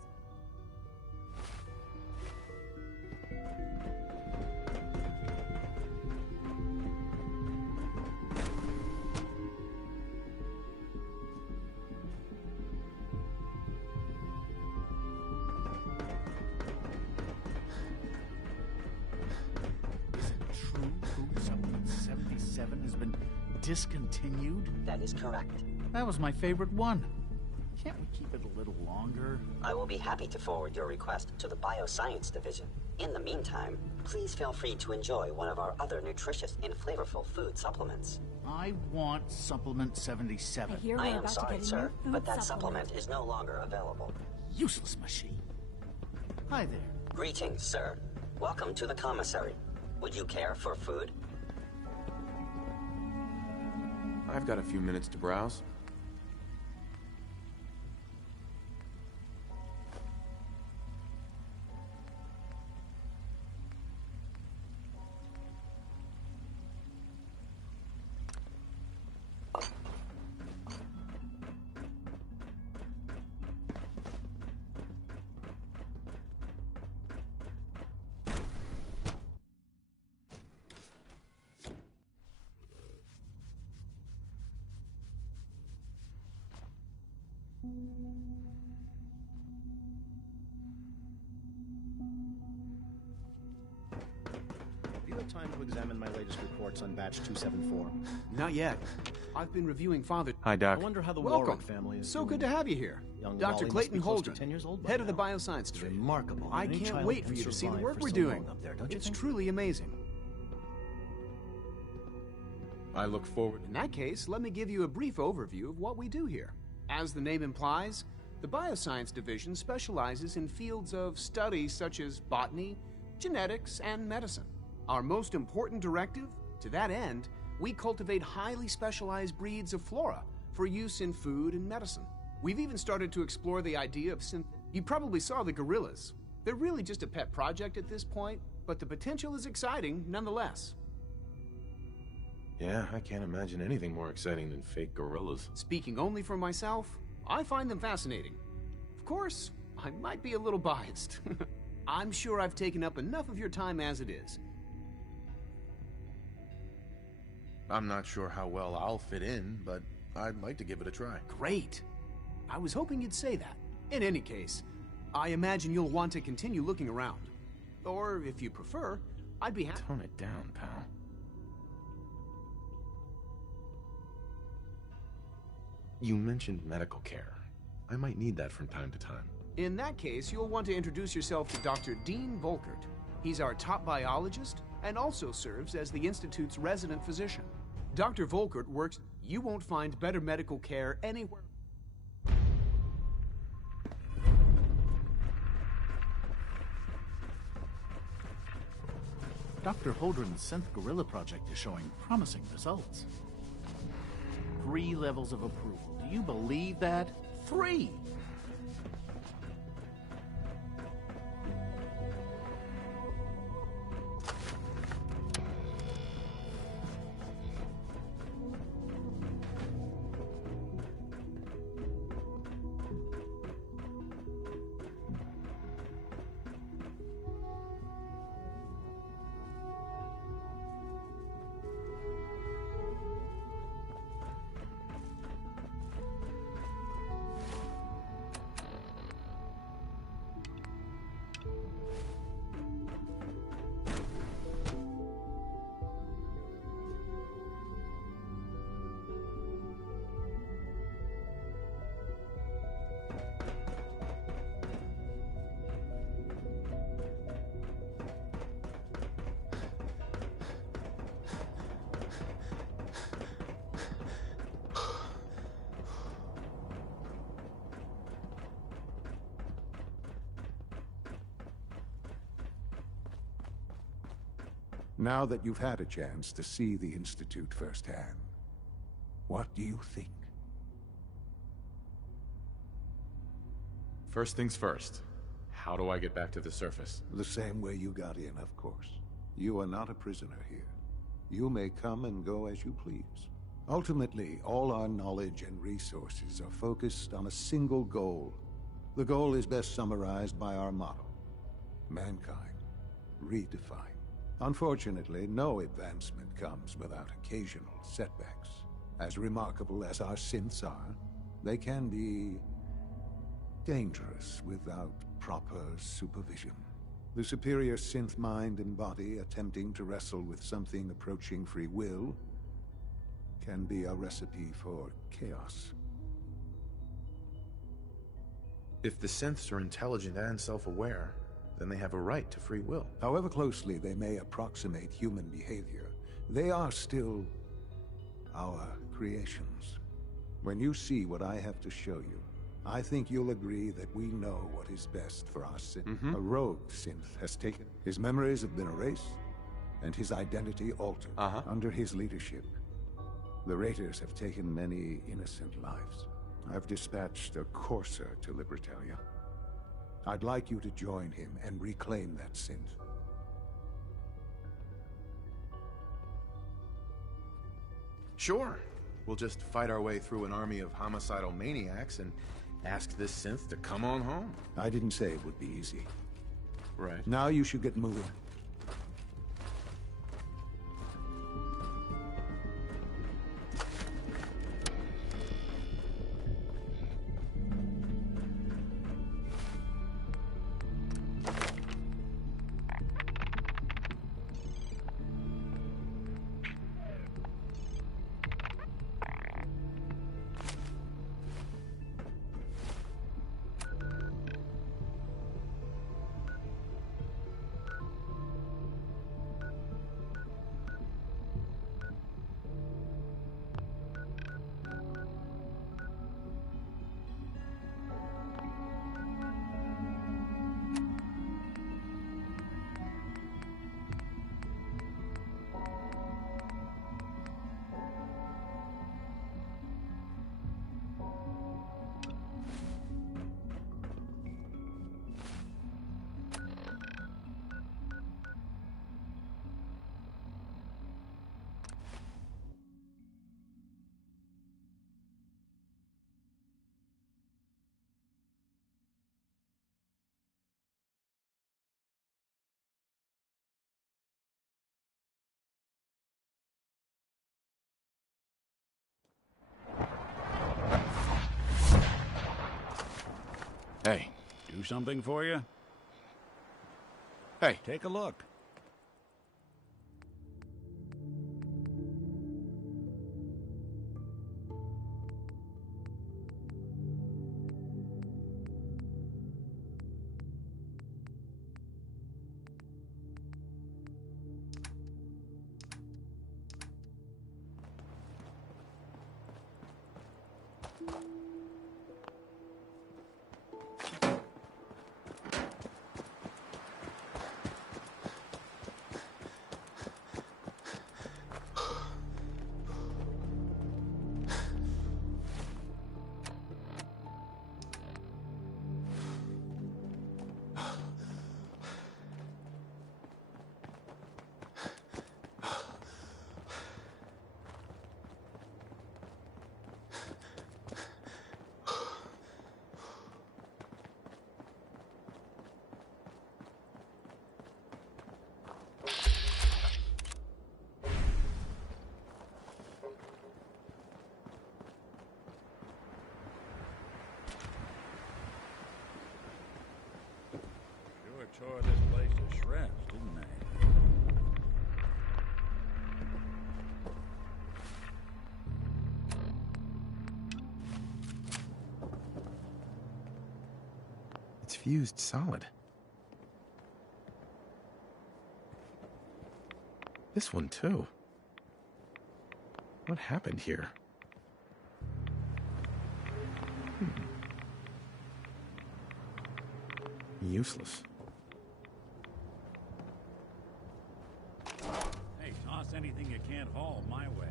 Discontinued? That is correct. That was my favorite one. Can't we keep it a little longer? I will be happy to forward your request to the Bioscience Division. In the meantime, please feel free to enjoy one of our other nutritious and flavorful food supplements. I want Supplement 77. I am sorry, sir, but that supplement is no longer available. Useless machine. Hi there. Greetings, sir. Welcome to the commissary. Would you care for food? I've got a few minutes to browse. Have you had time to examine my latest reports on batch 274? Not yet. I've been reviewing Father... Hi, Doc. I wonder how the Welcome. Warwick family is So doing. good to have you here. Young Dr. Wally must Clayton be close to Holden, 10 years old by head of the now. Bioscience Division. Remarkable. I Any can't child wait can for you to see the survive work for we're so doing. long up there, don't you It's think? truly amazing. I look forward... In that case, let me give you a brief overview of what we do here. As the name implies, the Bioscience Division specializes in fields of study such as botany, genetics, and medicine. Our most important directive? To that end, we cultivate highly specialized breeds of flora for use in food and medicine. We've even started to explore the idea of You probably saw the gorillas. They're really just a pet project at this point, but the potential is exciting nonetheless. Yeah, I can't imagine anything more exciting than fake gorillas. Speaking only for myself, I find them fascinating. Of course, I might be a little biased. I'm sure I've taken up enough of your time as it is. I'm not sure how well I'll fit in, but I'd like to give it a try. Great. I was hoping you'd say that. In any case, I imagine you'll want to continue looking around. Or, if you prefer, I'd be happy... Tone it down, pal. You mentioned medical care. I might need that from time to time. In that case, you'll want to introduce yourself to Dr. Dean Volkert. He's our top biologist and also serves as the Institute's resident physician. Dr. Volkert works... You won't find better medical care anywhere. Dr. Holdren's synth gorilla project is showing promising results. 3 levels of approval. Do you believe that? 3! Now that you've had a chance to see the Institute firsthand, what do you think? First things first. How do I get back to the surface? The same way you got in, of course. You are not a prisoner here. You may come and go as you please. Ultimately, all our knowledge and resources are focused on a single goal. The goal is best summarized by our motto: mankind, redefined. Unfortunately, no advancement comes without occasional setbacks. As remarkable as our synths are, they can be dangerous without proper supervision. The superior synth mind and body attempting to wrestle with something approaching free will can be a recipe for chaos. If the synths are intelligent and self-aware, then they have a right to free will. However closely they may approximate human behavior, they are still our creations. When you see what I have to show you, I think you'll agree that we know what is best for our synth. A rogue synth has taken. His memories have been erased, and his identity altered. Under his leadership, the Raiders have taken many innocent lives. I've dispatched a courser to Libertalia. I'd like you to join him and reclaim that synth. Sure. We'll just fight our way through an army of homicidal maniacs and ask this synth to come on home. I didn't say it would be easy. Right. Now you should get moving. Hey, do something for you? Hey. Take a look. Tore this place to shreds, didn't they? It's fused solid. This one, too. What happened here? Useless. Hey, toss anything you can't haul my way.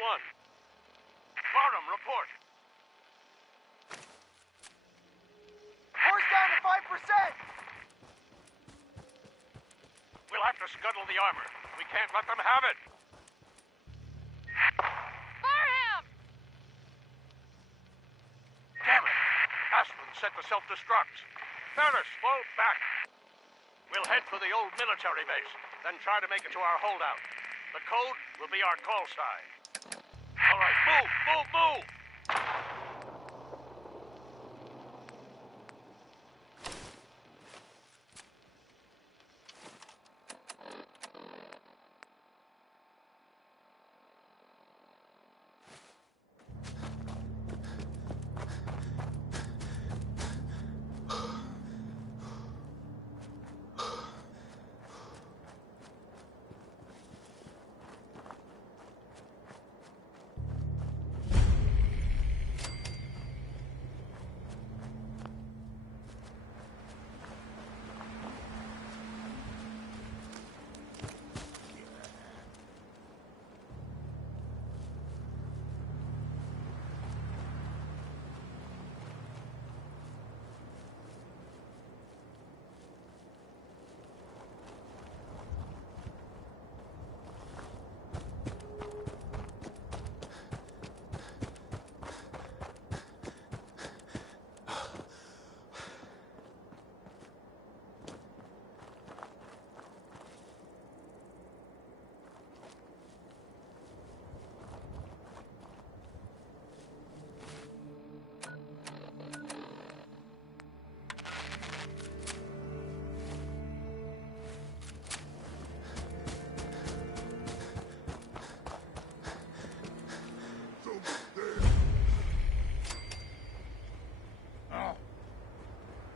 1. Barnum, report. Core's down to 5%! We'll have to scuttle the armor. We can't let them have it. Fire him! Damn it! Aspen set the self-destruct. Ferris, fall back. We'll head for the old military base, then try to make it to our holdout. The code will be our call sign. All right, move, move, move!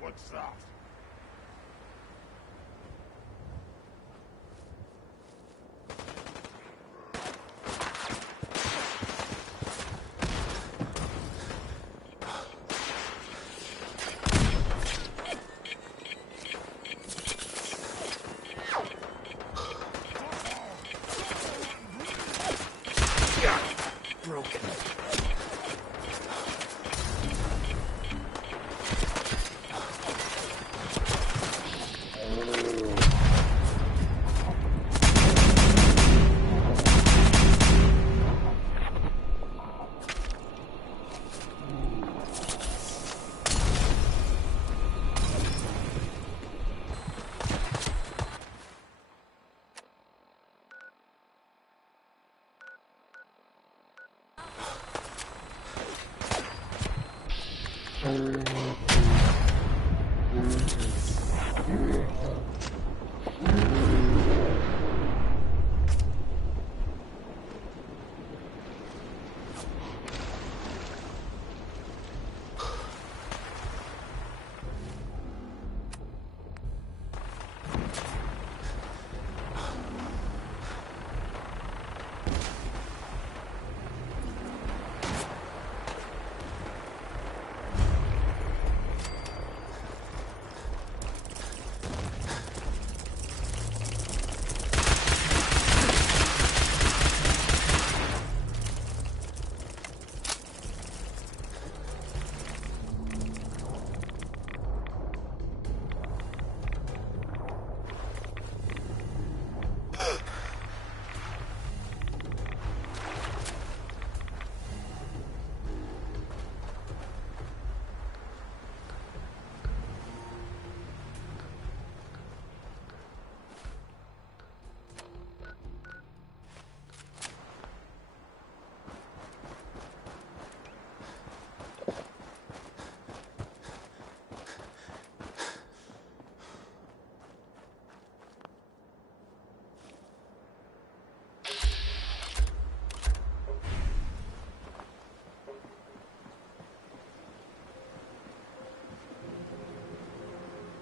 What's that? Broken.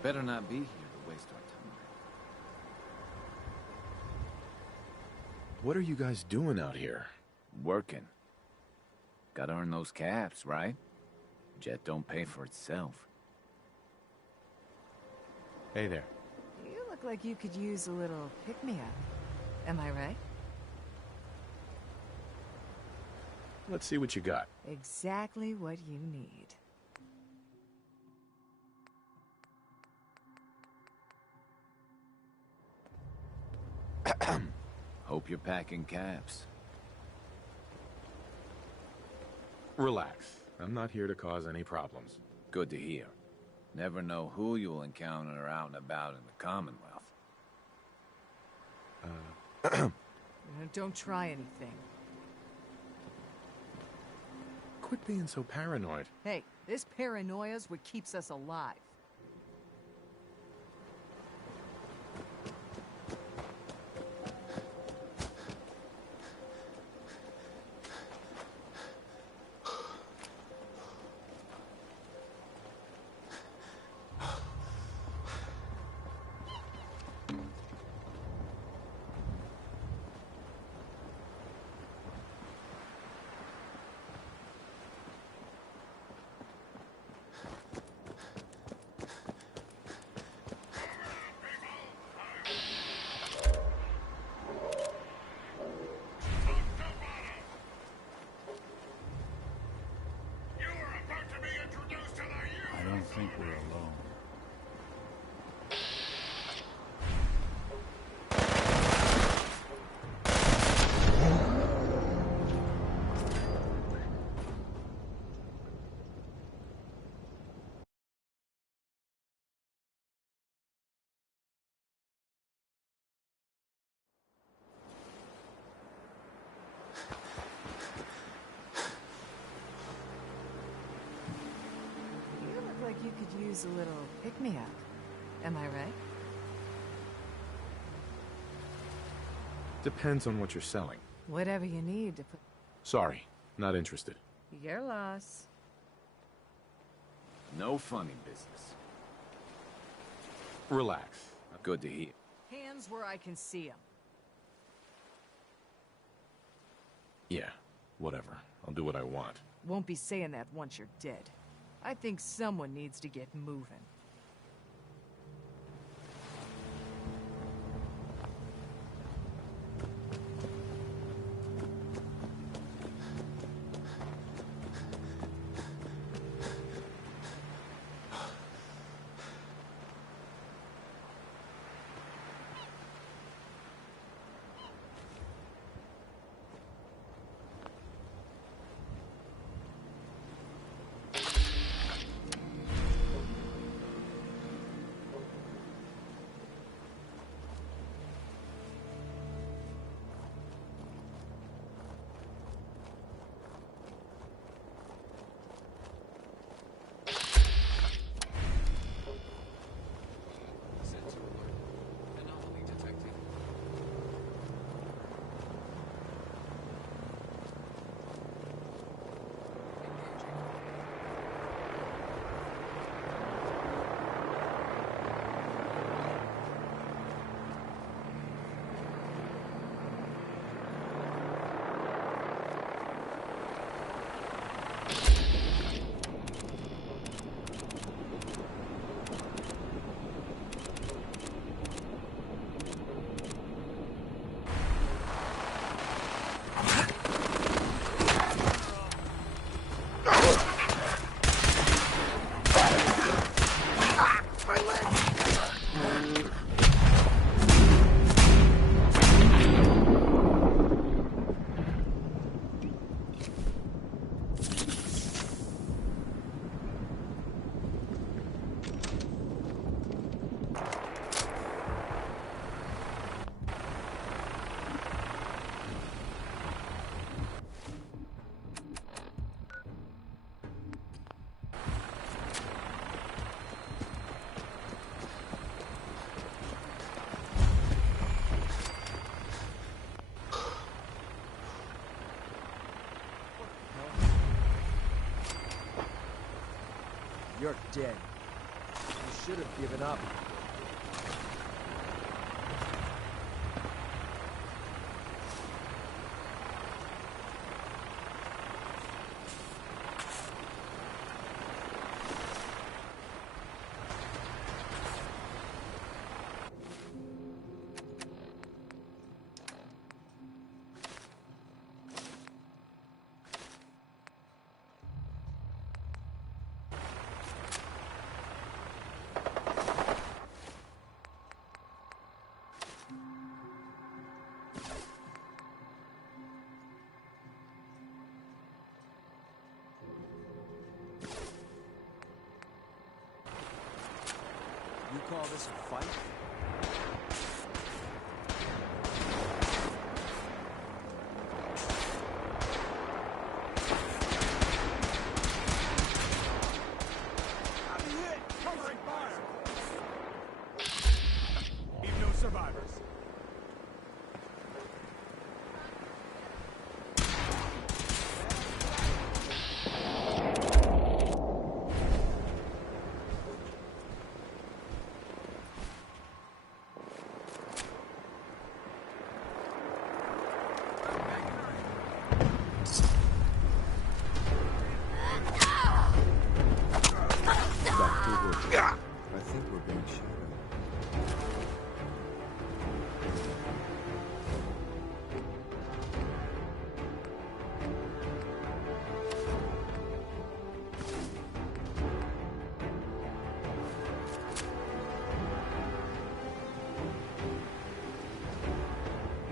Better not be here to waste our time. What are you guys doing out here? Working. Gotta earn those caps, right? Jet don't pay for itself. Hey there. You look like you could use a little pick-me-up. Am I right? Let's see what you got. Exactly what you need. Hope you're packing caps. Relax. I'm not here to cause any problems. Good to hear. Never know who you'll encounter out and about in the Commonwealth. Don't try anything. Quit being so paranoid. Hey, this paranoia's what keeps us alive. I don't think we're alone. You look like you could use a little pick-me-up. Am I right? Depends on what you're selling. Whatever you need to put... Sorry, not interested. Your loss. No funny business. Relax. Good to hear. Hands where I can see them. Yeah, whatever. I'll do what I want. Won't be saying that once you're dead. I think someone needs to get moving. You're dead. You should have given up. You call this a fight? I'm hit! Covering fire! Leave no survivors. I think we're being shadowed.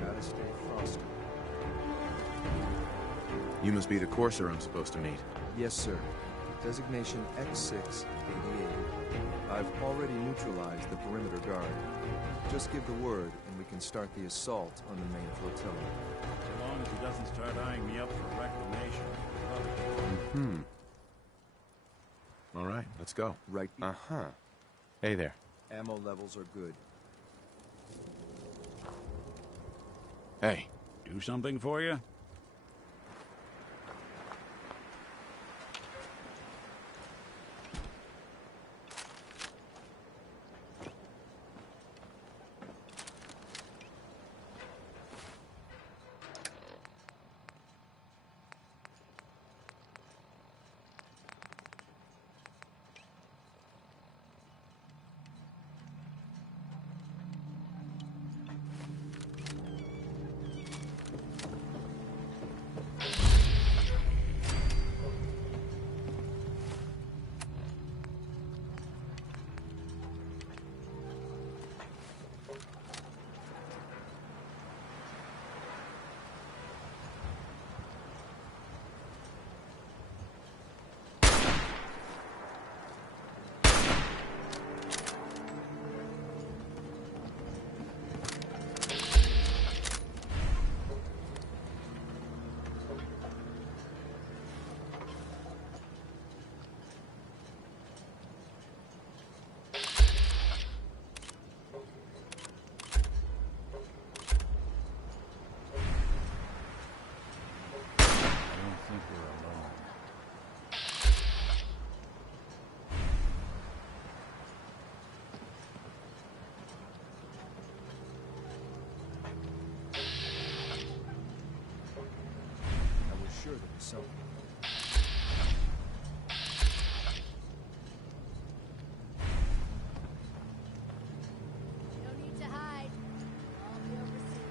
Gotta stay frosty. You must be the courser I'm supposed to meet. Yes, sir. Designation X688. I've already neutralized the perimeter guard. Just give the word, and we can start the assault on the main flotilla. So long as he doesn't start eyeing me up for reclamation. All right, let's go. Right. Uh-huh. Hey there. Ammo levels are good. Hey. Do something for you? Sure there was something. No need to hide. I'll be over soon.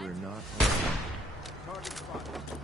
We're not alone. Target spotted.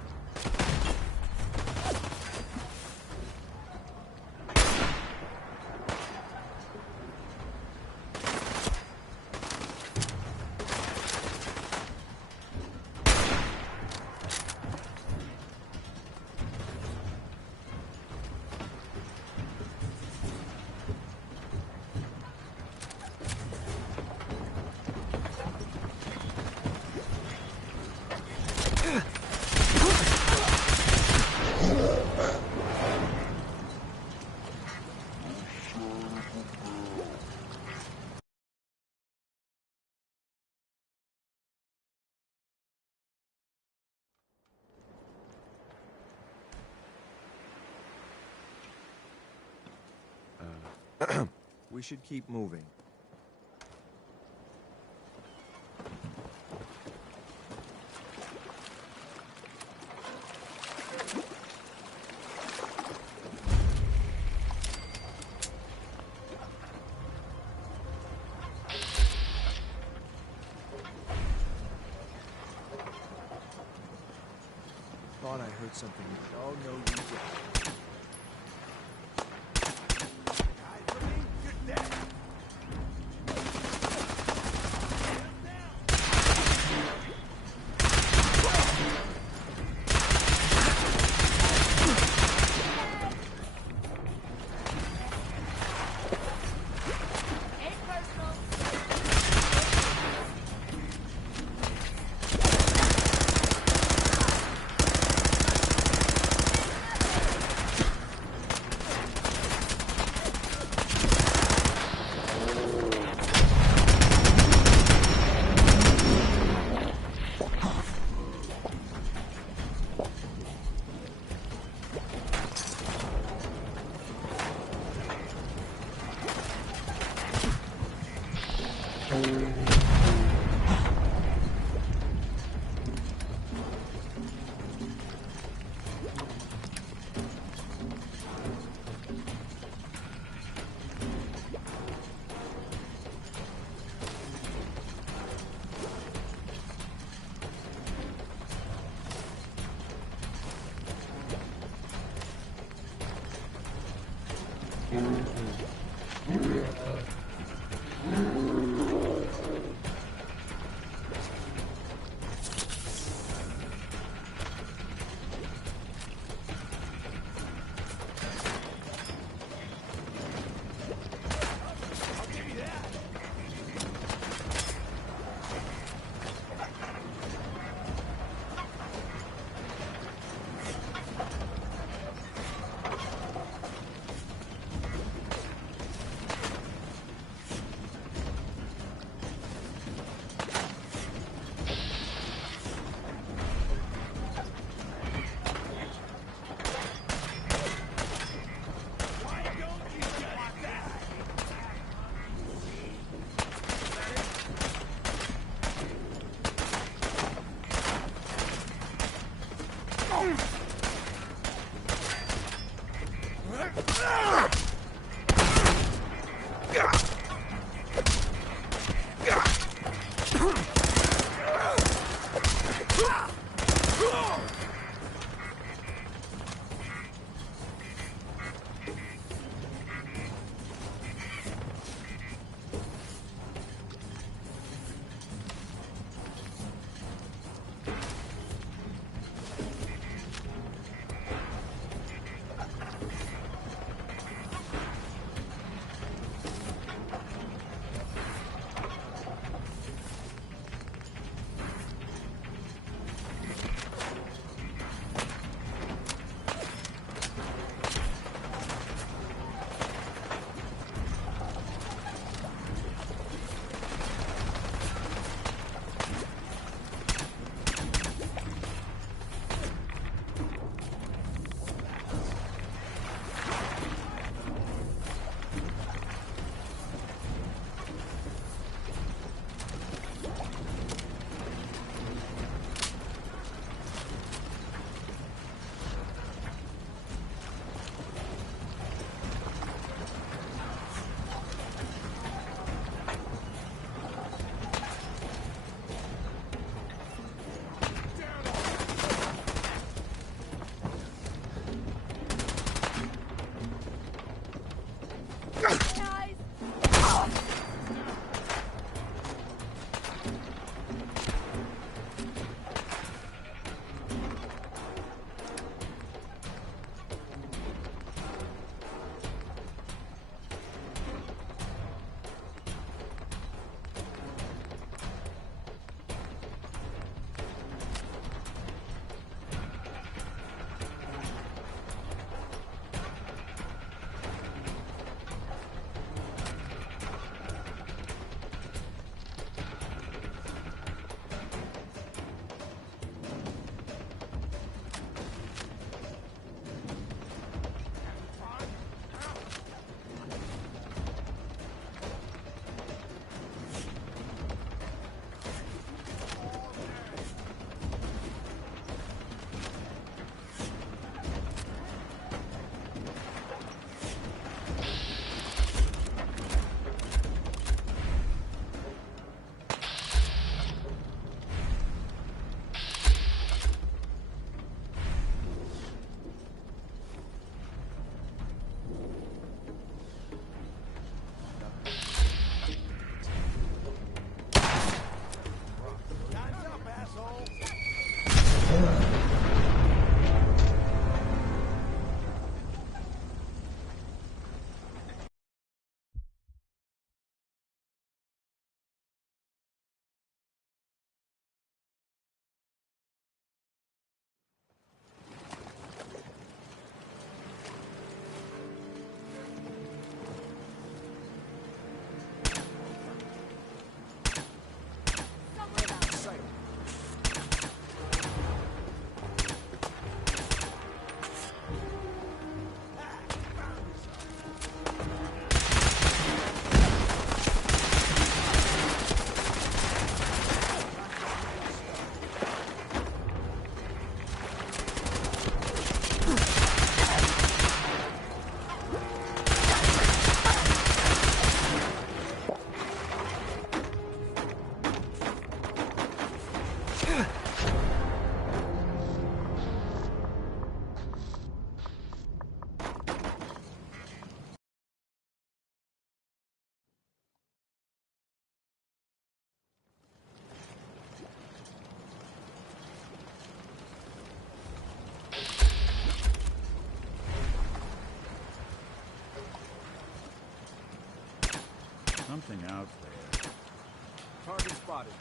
We should keep moving. Thought I heard something. Oh, no, you didn't. something out there. Target spotted.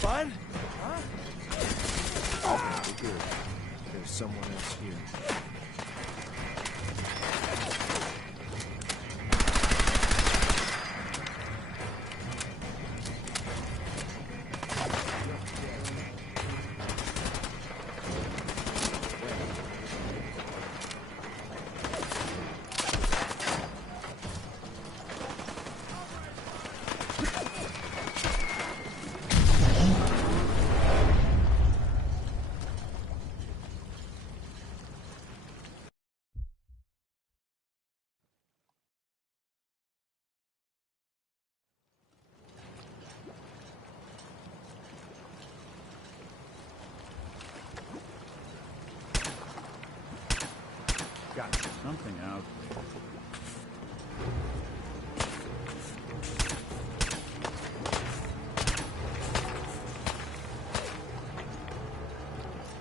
Fun? Huh? Oh, we're good. There's someone else here. Got something out there.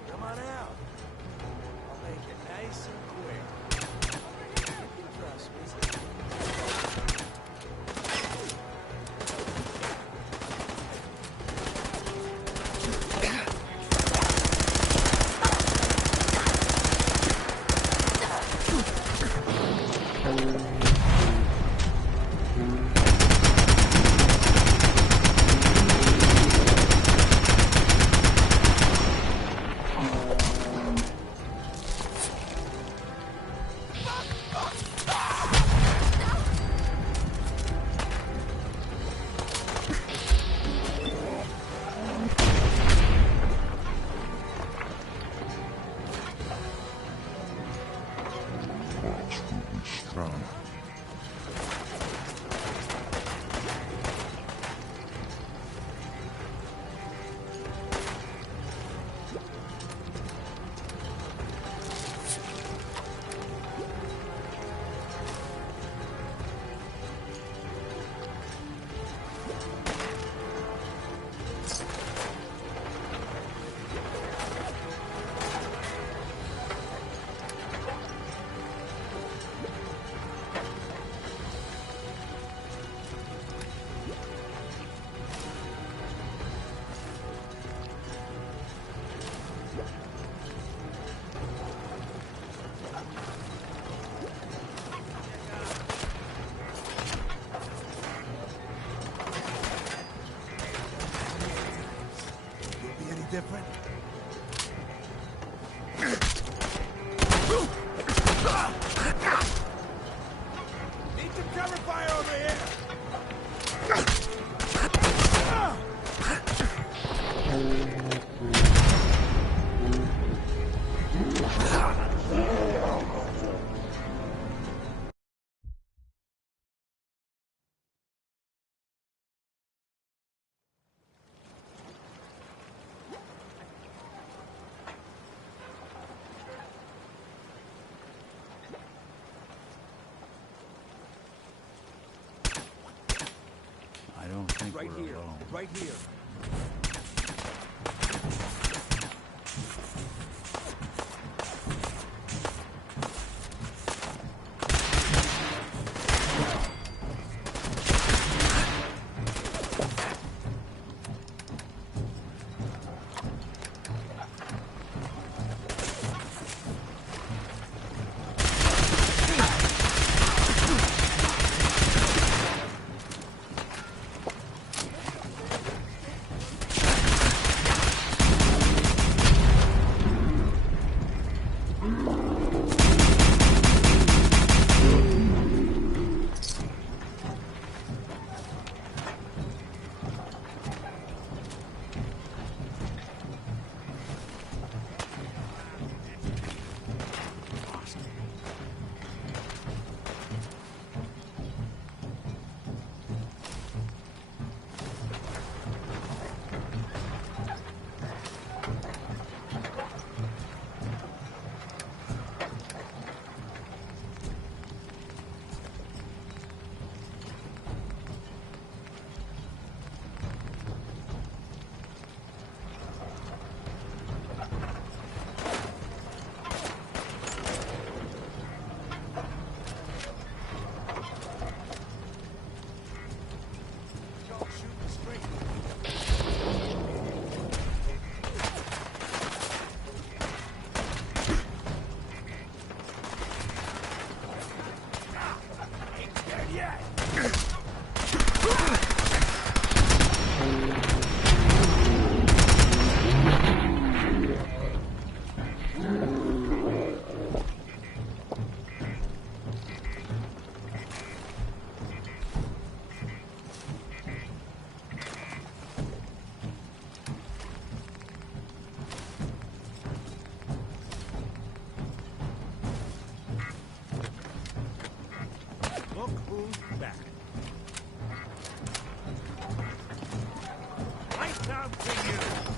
Come on out. I'll make it nice and quick. Over here. Trust me. Strong. Different? Need some cover fire over here! think Right we're here. alone. Right here. Look who's back. Lights out to you.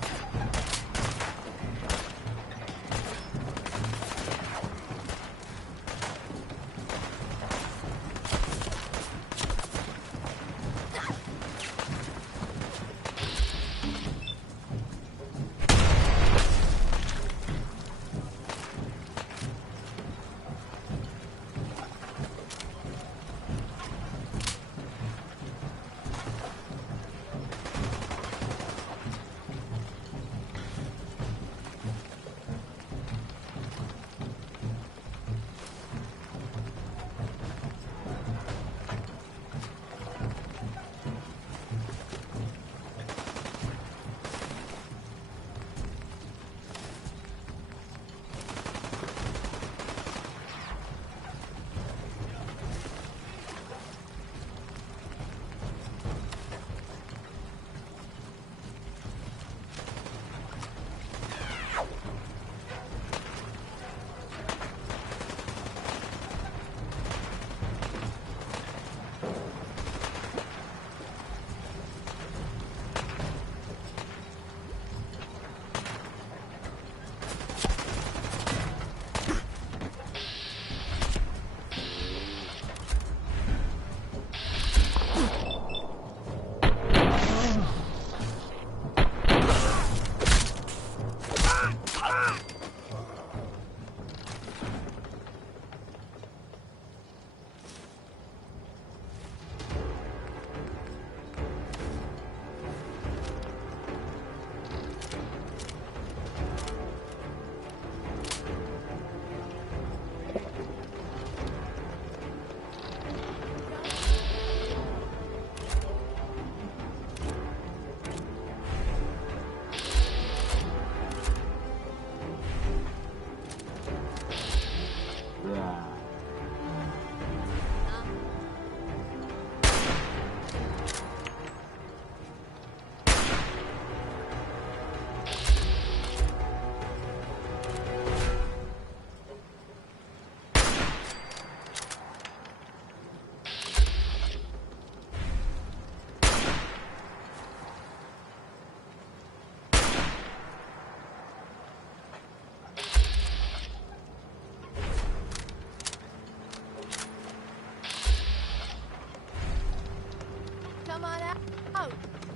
Oh,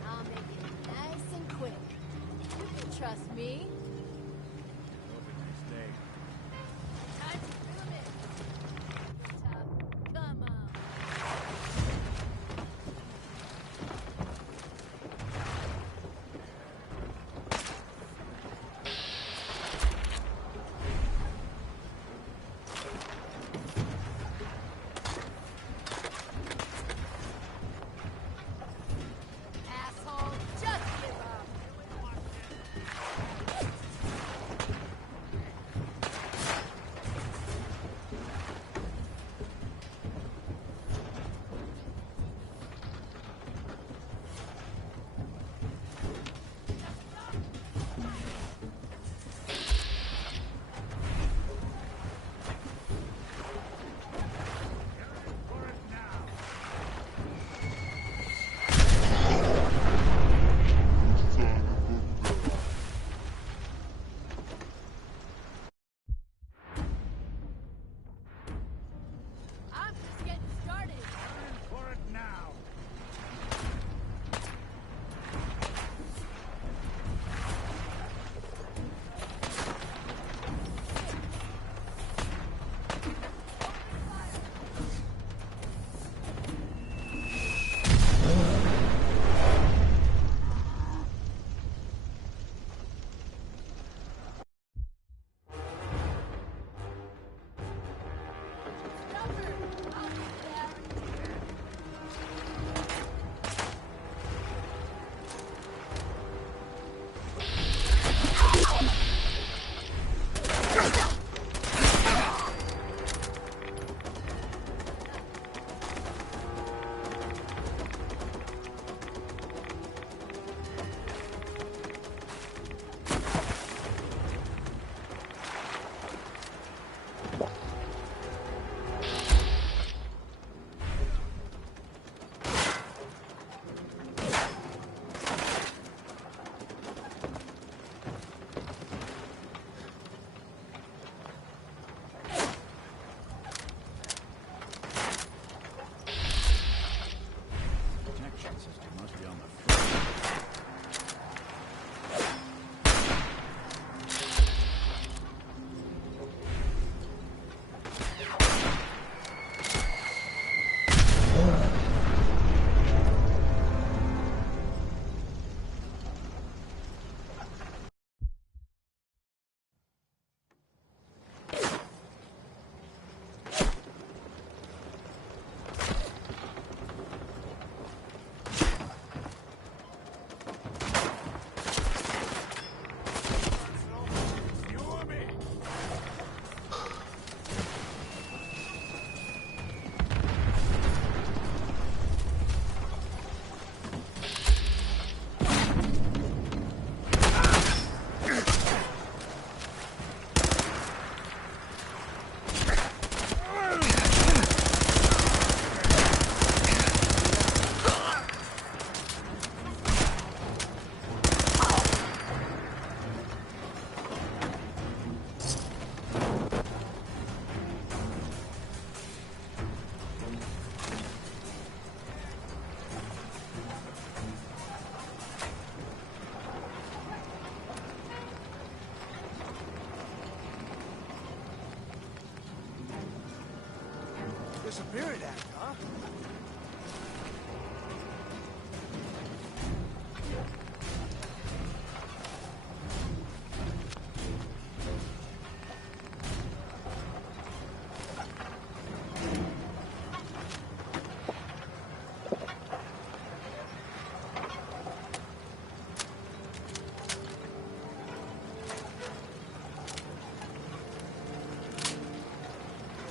I'll make it nice and quick. You can trust me. Time to film it. Top. Come on. Asshole, just give up. I'm just getting started. For it now. Protection system must be on the front. Disappearing act, huh?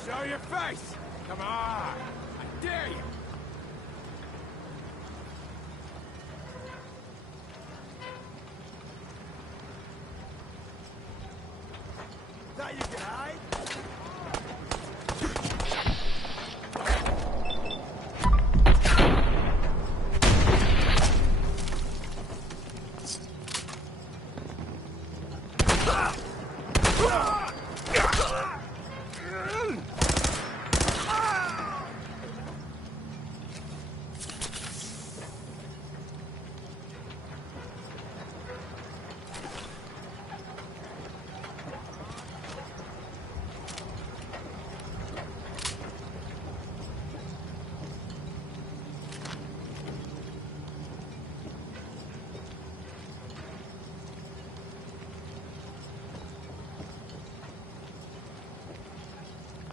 Show your face! Come on! I dare you! Thought you could hide?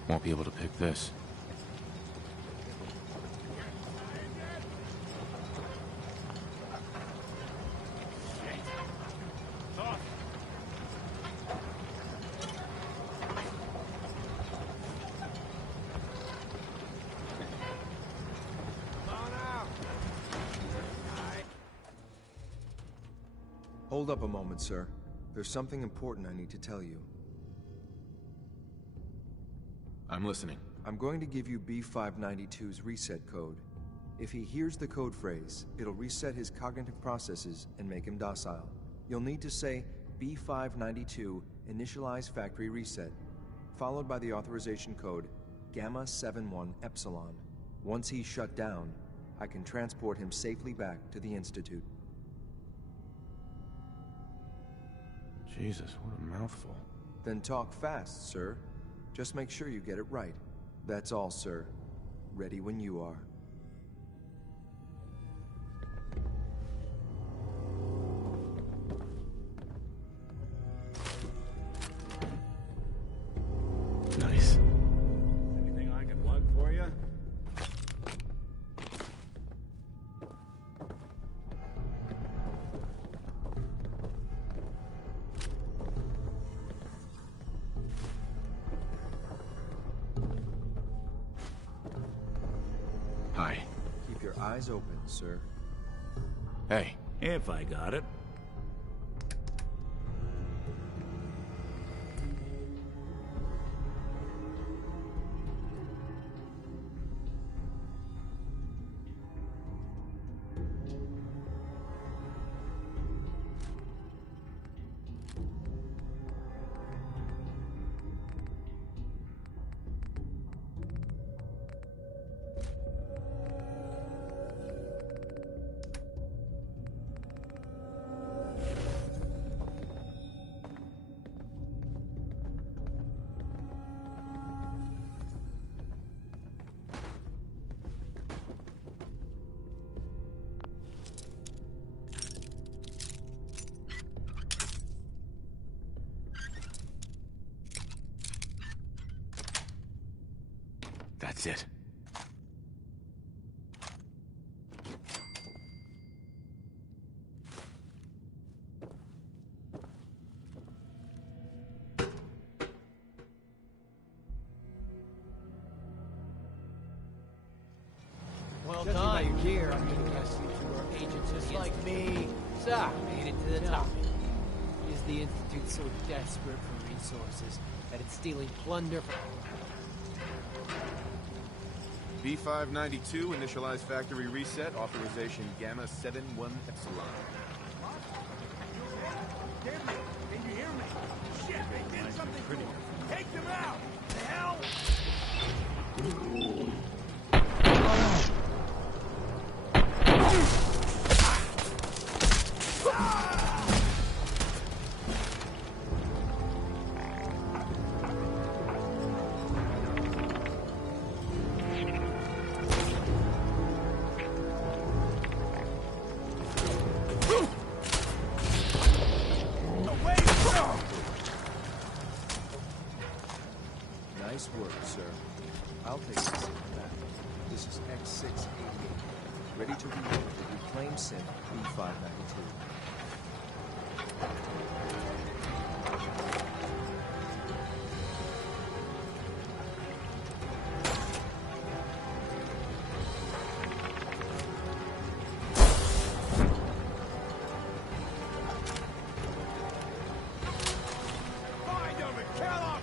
Won't be able to pick this. Hold up a moment, sir. There's something important I need to tell you. I'm listening. I'm going to give you B592's reset code. If he hears the code phrase, it'll reset his cognitive processes and make him docile. You'll need to say B592 initialize factory reset, followed by the authorization code Gamma 71 Epsilon. Once he's shut down, I can transport him safely back to the Institute. Jesus, what a mouthful. Then talk fast, sir. Just make sure you get it right. That's all, sir. Ready when you are. Nice. Anything I can plug for you? Hi. Keep your eyes open, sir. Hey. If I got it. That's it. Well done by your gear. I'm gonna guess you two are agents just like me. So, made it to the top. Is the Institute so desperate for resources that it's stealing plunder from... B592, initialize factory reset, authorization Gamma 71 Epsilon. Gabriel, can you hear me? Shit, they did something pretty. Take them out! The hell? Nice work, sir. I'll take this back. This is X688, ready to reload the reclaim synth B592. Find them and kill them!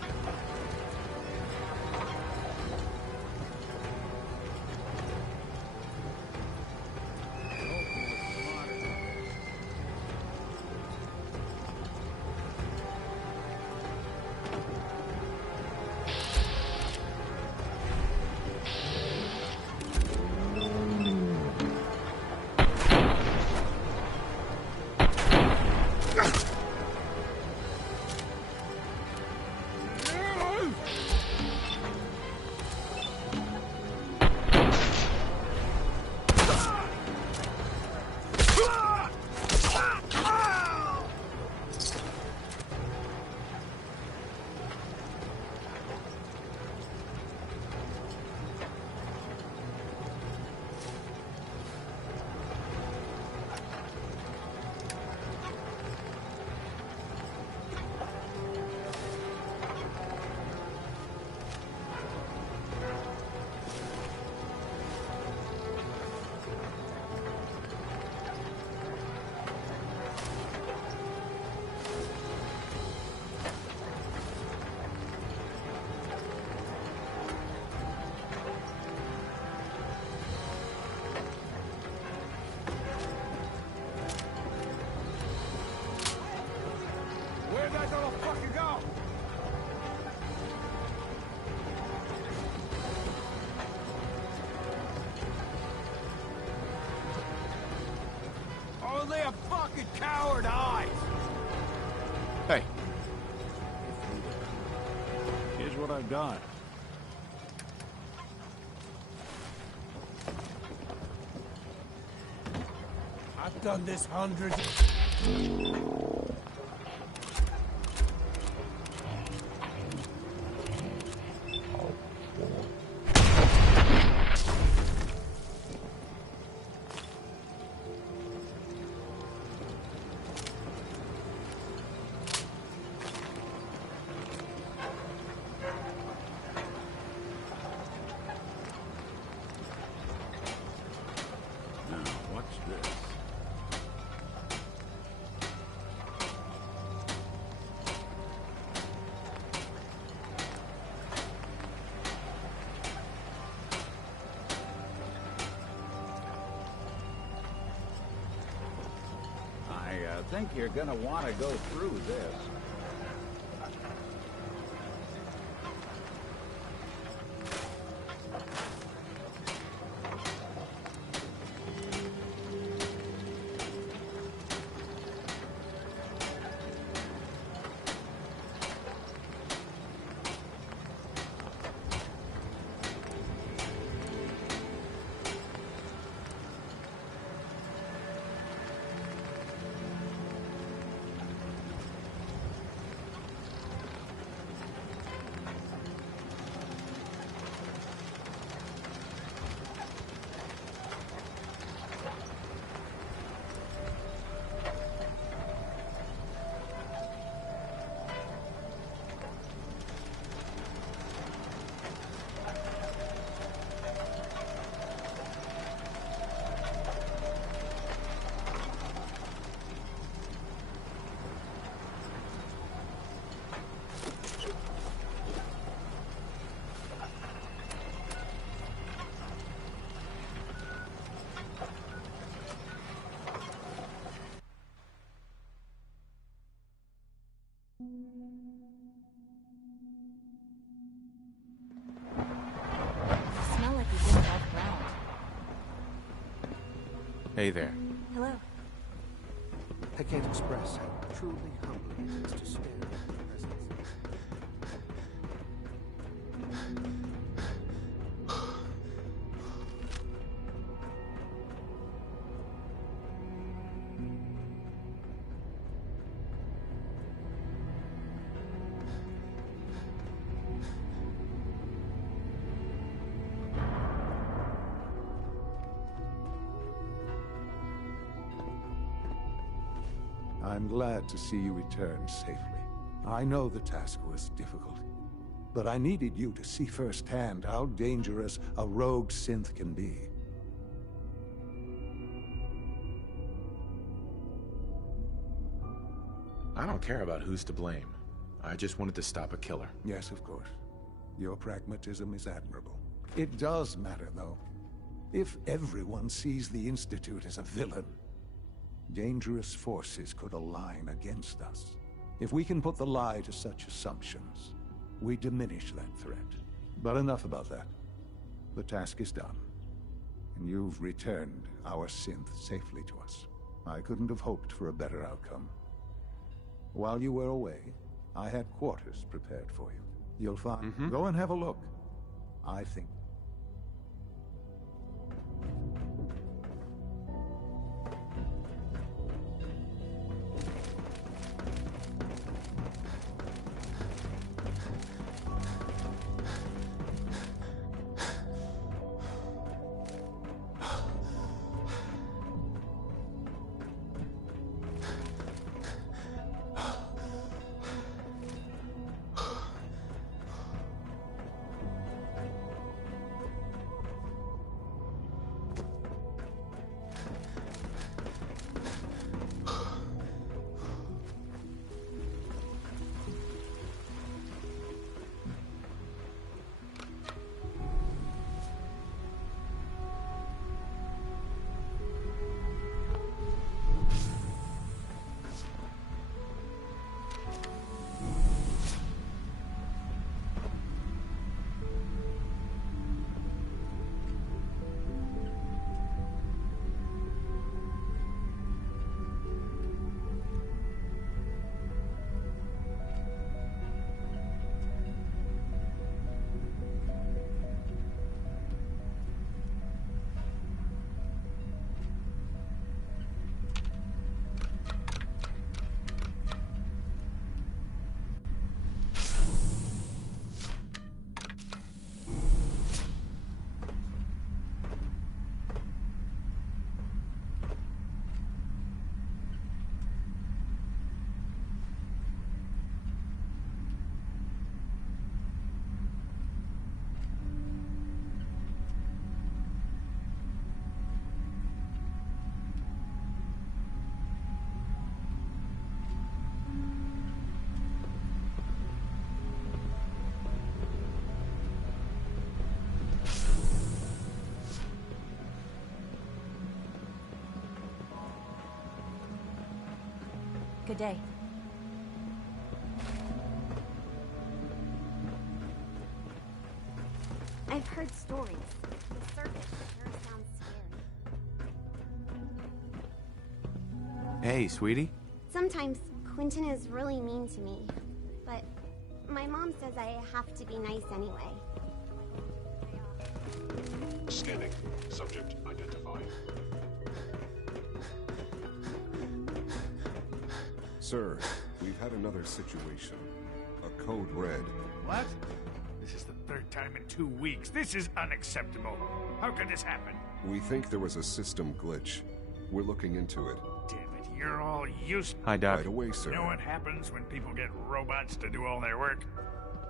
gonna fucking go! Only a fucking coward dies! Hey. Here's what I've got. I've done this hundreds. Now, what's this? I think you're gonna want to go through this. Smell like you've been above ground. Hey there. Hello. I can't express how truly humbling it is to stand in your presence. I'm glad to see you return safely. I know the task was difficult, but I needed you to see firsthand how dangerous a rogue synth can be. I don't care about who's to blame. I just wanted to stop a killer. Yes, of course. Your pragmatism is admirable. It does matter, though. If everyone sees the Institute as a villain, dangerous forces could align against us. If we can put the lie to such assumptions, we diminish that threat. But enough about that. The task is done, and you've returned our synth safely to us. I couldn't have hoped for a better outcome. While you were away, I had quarters prepared for you. You'll find... Go and have a look. I think... Good day. I've heard stories. The surface sure sounds scary. Hey, sweetie. Sometimes Quentin is really mean to me, but my mom says I have to be nice anyway. Scanning. Subject identified. Sir, we've had another situation. A code red. What? This is the third time in 2 weeks. This is unacceptable. How could this happen? We think there was a system glitch. We're looking into it. Damn it, you're all used. Hi, Doc. Right away, sir. You know what happens when people get robots to do all their work?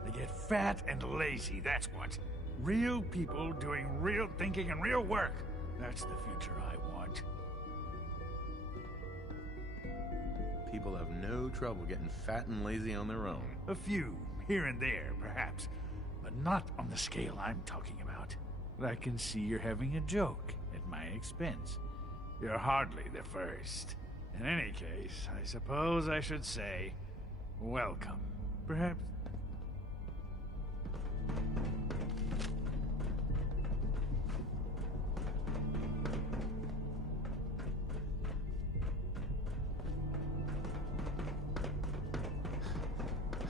They get fat and lazy, that's what. Real people doing real thinking and real work. That's the future I want. People have no trouble getting fat and lazy on their own. A few, here and there, perhaps. But not on the scale I'm talking about. But I can see you're having a joke at my expense. You're hardly the first. In any case, I suppose I should say, welcome. Perhaps...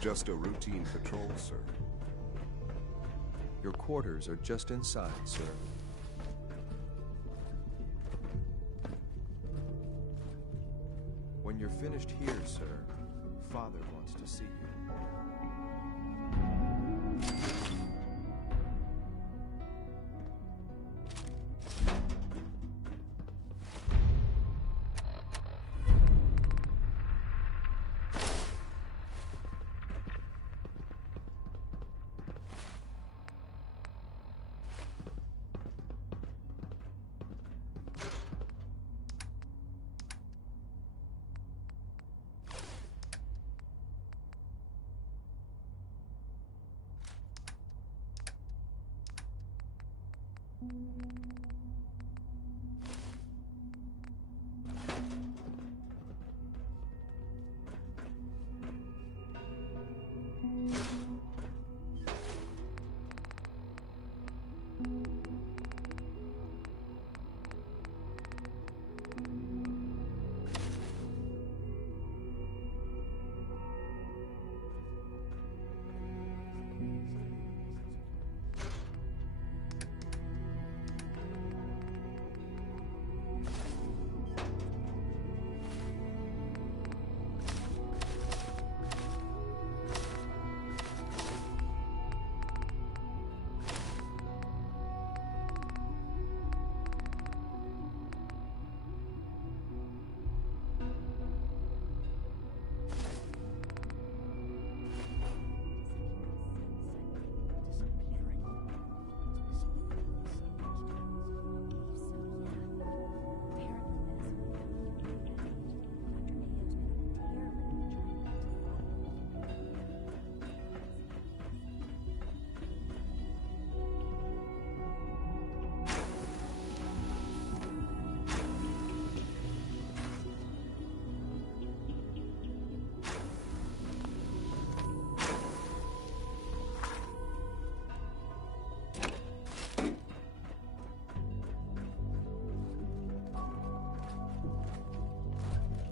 Just a routine patrol, sir. Your quarters are just inside, sir. When you're finished here, sir, Father wants to see you.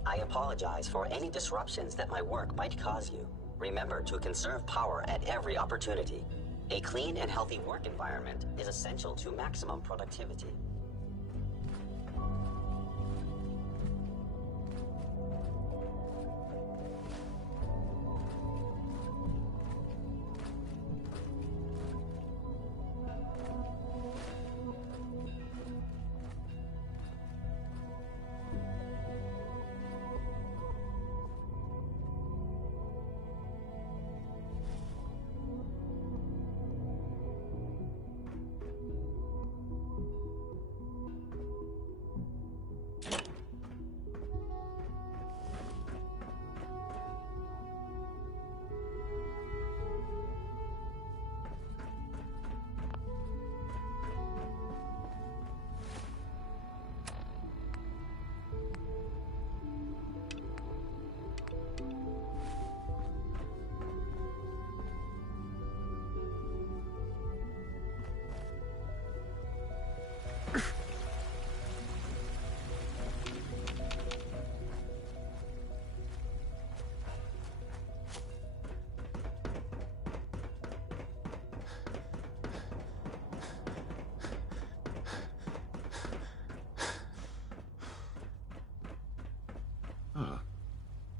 I apologize for any disruptions that my work might cause you. Remember to conserve power at every opportunity. A clean and healthy work environment is essential to maximum productivity.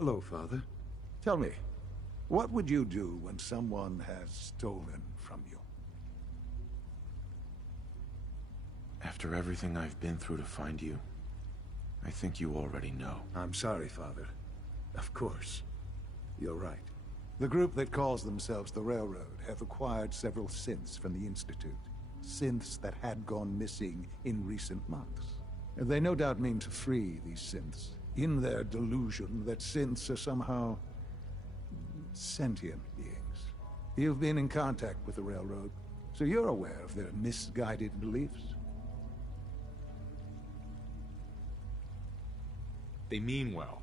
Hello, Father. Tell me, what would you do when someone has stolen from you? After everything I've been through to find you, I think you already know. I'm sorry, Father. Of course. You're right. The group that calls themselves the Railroad have acquired several synths from the Institute. Synths that had gone missing in recent months. And they no doubt mean to free these synths, in their delusion that synths are somehow sentient beings. You've been in contact with the Railroad, so you're aware of their misguided beliefs. They mean well.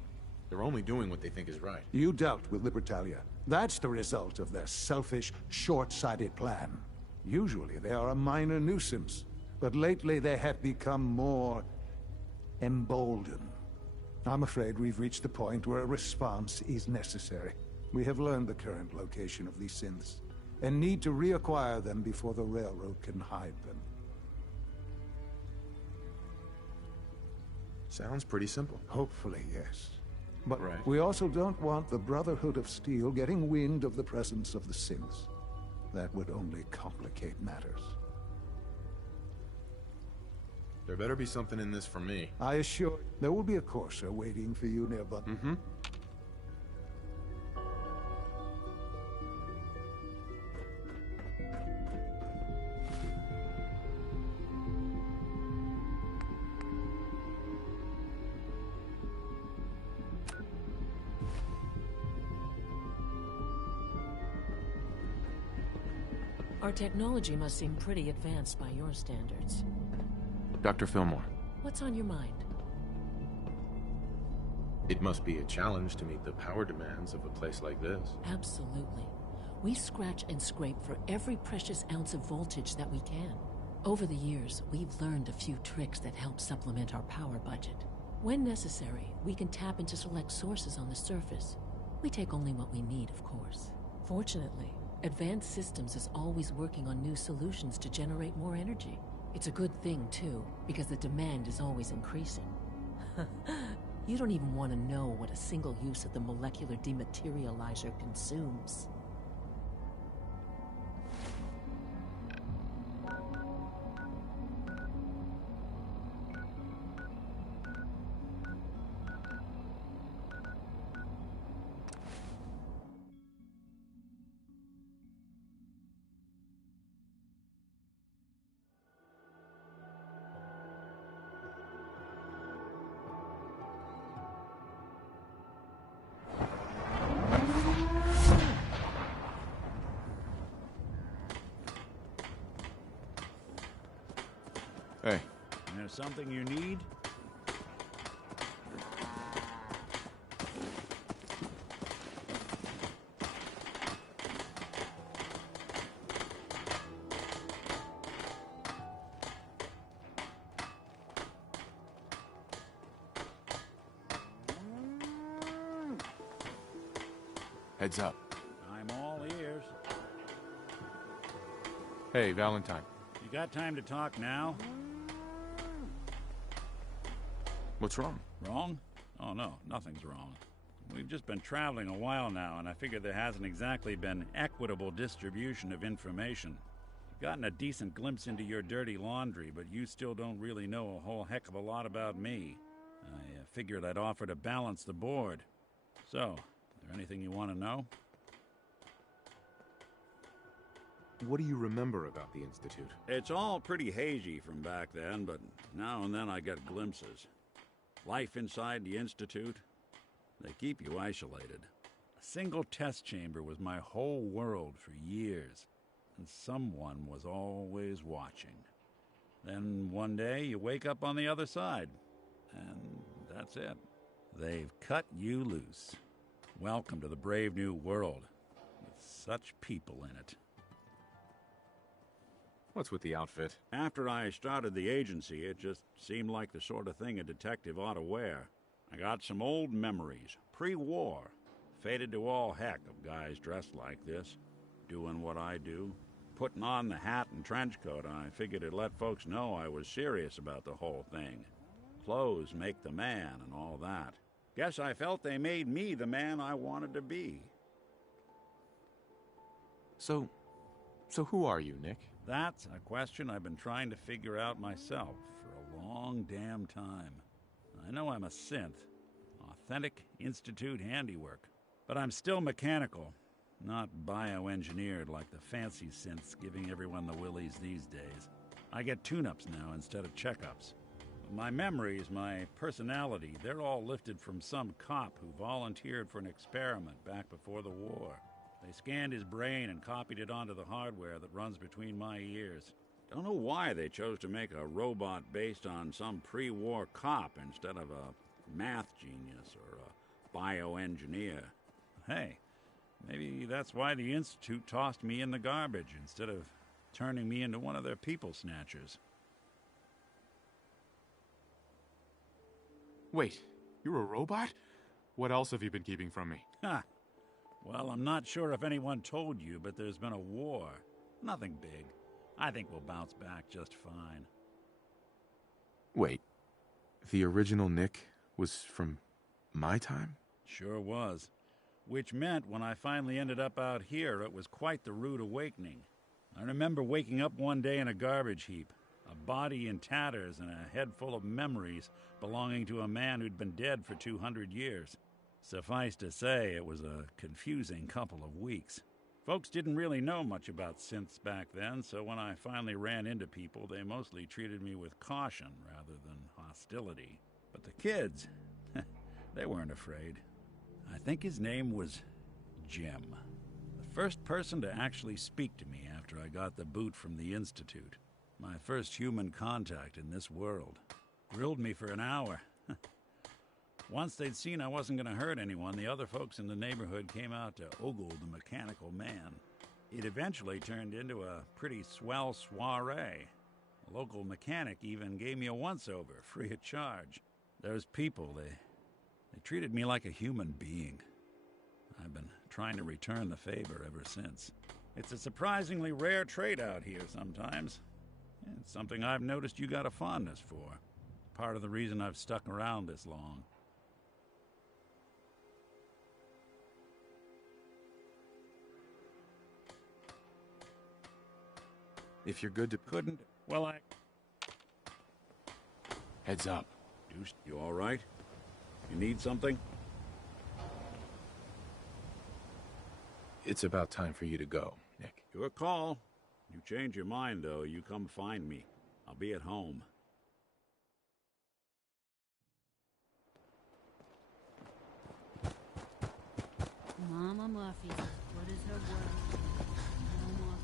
They're only doing what they think is right. You dealt with Libertalia. That's the result of their selfish, short-sighted plan. Usually they are a minor nuisance, but lately they have become more emboldened. I'm afraid we've reached the point where a response is necessary. We have learned the current location of these synths, and need to reacquire them before the Railroad can hide them. Sounds pretty simple. Hopefully, yes. But right. We also don't want the Brotherhood of Steel getting wind of the presence of the synths. That would only complicate matters. There better be something in this for me. I assure you, there will be a courser waiting for you nearby. Mm-hmm. Our technology must seem pretty advanced by your standards. Dr. Fillmore. What's on your mind? It must be a challenge to meet the power demands of a place like this. Absolutely. We scratch and scrape for every precious ounce of voltage that we can. Over the years, we've learned a few tricks that help supplement our power budget. When necessary, we can tap into select sources on the surface. We take only what we need, of course. Fortunately, Advanced Systems is always working on new solutions to generate more energy. It's a good thing, too, because the demand is always increasing. You don't even want to know what a single use of the molecular dematerializer consumes. Hey. There's something you need? Heads up. I'm all ears. Hey, Valentine. You got time to talk now? What's wrong? Wrong? Oh, no, nothing's wrong. We've just been traveling a while now, and I figure there hasn't exactly been equitable distribution of information. I've gotten a decent glimpse into your dirty laundry, but you still don't really know a whole heck of a lot about me. I figured I'd offer to balance the board. So, is there anything you want to know? What do you remember about the Institute? It's all pretty hazy from back then, but now and then I get glimpses. Life inside the Institute, they keep you isolated. A single test chamber was my whole world for years, and someone was always watching. Then one day you wake up on the other side, and that's it. They've cut you loose. Welcome to the brave new world, with such people in it. What's with the outfit? After I started the agency, it just seemed like the sort of thing a detective ought to wear. I got some old memories, pre-war. Faded to all heck of guys dressed like this, doing what I do. Putting on the hat and trench coat, I figured it'd let folks know I was serious about the whole thing. Clothes make the man and all that. Guess I felt they made me the man I wanted to be. So who are you, Nick? That's a question I've been trying to figure out myself for a long damn time. I know I'm a synth, authentic Institute handiwork, but I'm still mechanical, not bioengineered like the fancy synths giving everyone the willies these days. I get tune-ups now instead of checkups. My memories, my personality, they're all lifted from some cop who volunteered for an experiment back before the war. They scanned his brain and copied it onto the hardware that runs between my ears. Don't know why they chose to make a robot based on some pre-war cop instead of a math genius or a bioengineer. Hey, maybe that's why the Institute tossed me in the garbage instead of turning me into one of their people snatchers. Wait, you're a robot? What else have you been keeping from me? Ha! Well, I'm not sure if anyone told you, but there's been a war. Nothing big. I think we'll bounce back just fine. Wait, the original Nick was from my time? Sure was. Which meant when I finally ended up out here, it was quite the rude awakening. I remember waking up one day in a garbage heap, a body in tatters and a head full of memories belonging to a man who'd been dead for 200 years. Suffice to say, it was a confusing couple of weeks. Folks didn't really know much about synths back then, so when I finally ran into people, they mostly treated me with caution rather than hostility. But the kids, they weren't afraid. I think his name was Jim. The first person to actually speak to me after I got the boot from the Institute. My first human contact in this world. Grilled me for an hour. Once they'd seen I wasn't going to hurt anyone, the other folks in the neighborhood came out to ogle the mechanical man. It eventually turned into a pretty swell soiree. A local mechanic even gave me a once-over, free of charge. Those people, they treated me like a human being. I've been trying to return the favor ever since. It's a surprisingly rare trait out here sometimes. It's something I've noticed you got a fondness for. Part of the reason I've stuck around this long. If you're good to... Couldn't... Well, I... Heads up. Deuce, you all right? You need something? It's about time for you to go, Nick. Your call. You change your mind, though, you come find me. I'll be at home. Mama Muffy, what is her word? No more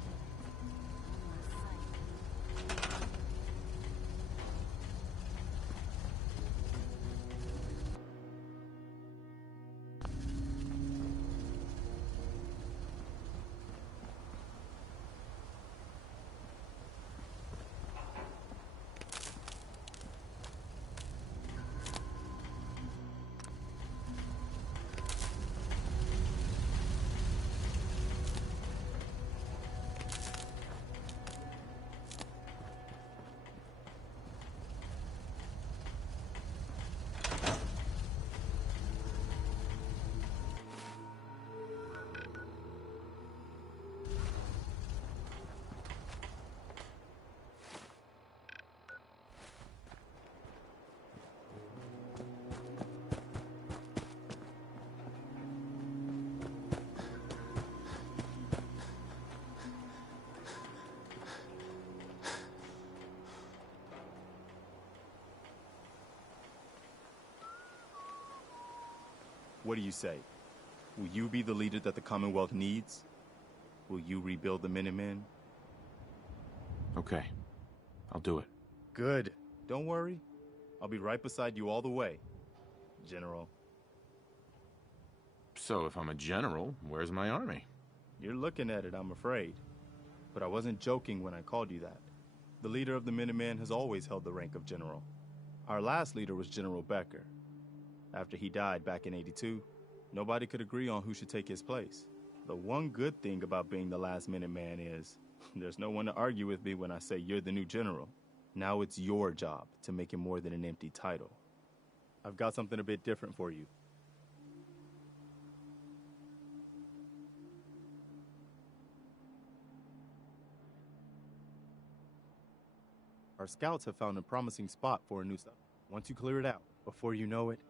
What do you say? Will you be the leader that the Commonwealth needs? Will you rebuild the Minutemen? Okay. I'll do it. Good. Don't worry. I'll be right beside you all the way, General. So if I'm a general, where's my army? You're looking at it, I'm afraid. But I wasn't joking when I called you that. The leader of the Minutemen has always held the rank of general. Our last leader was General Becker. After he died back in '82, nobody could agree on who should take his place. The one good thing about being the last Minuteman is there's no one to argue with me when I say you're the new general. Now it's your job to make it more than an empty title. I've got something a bit different for you. Our scouts have found a promising spot for a new settlement. Once you clear it out, before you know it,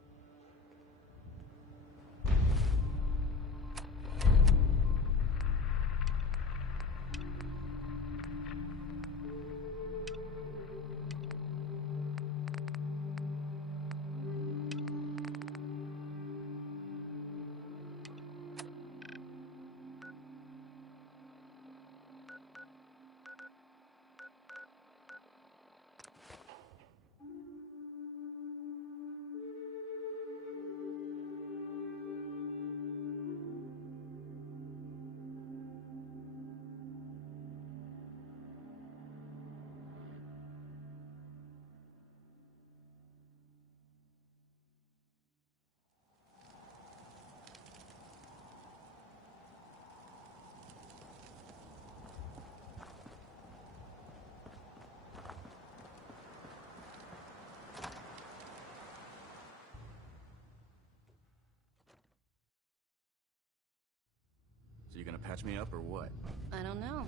So you gonna patch me up or what? I don't know.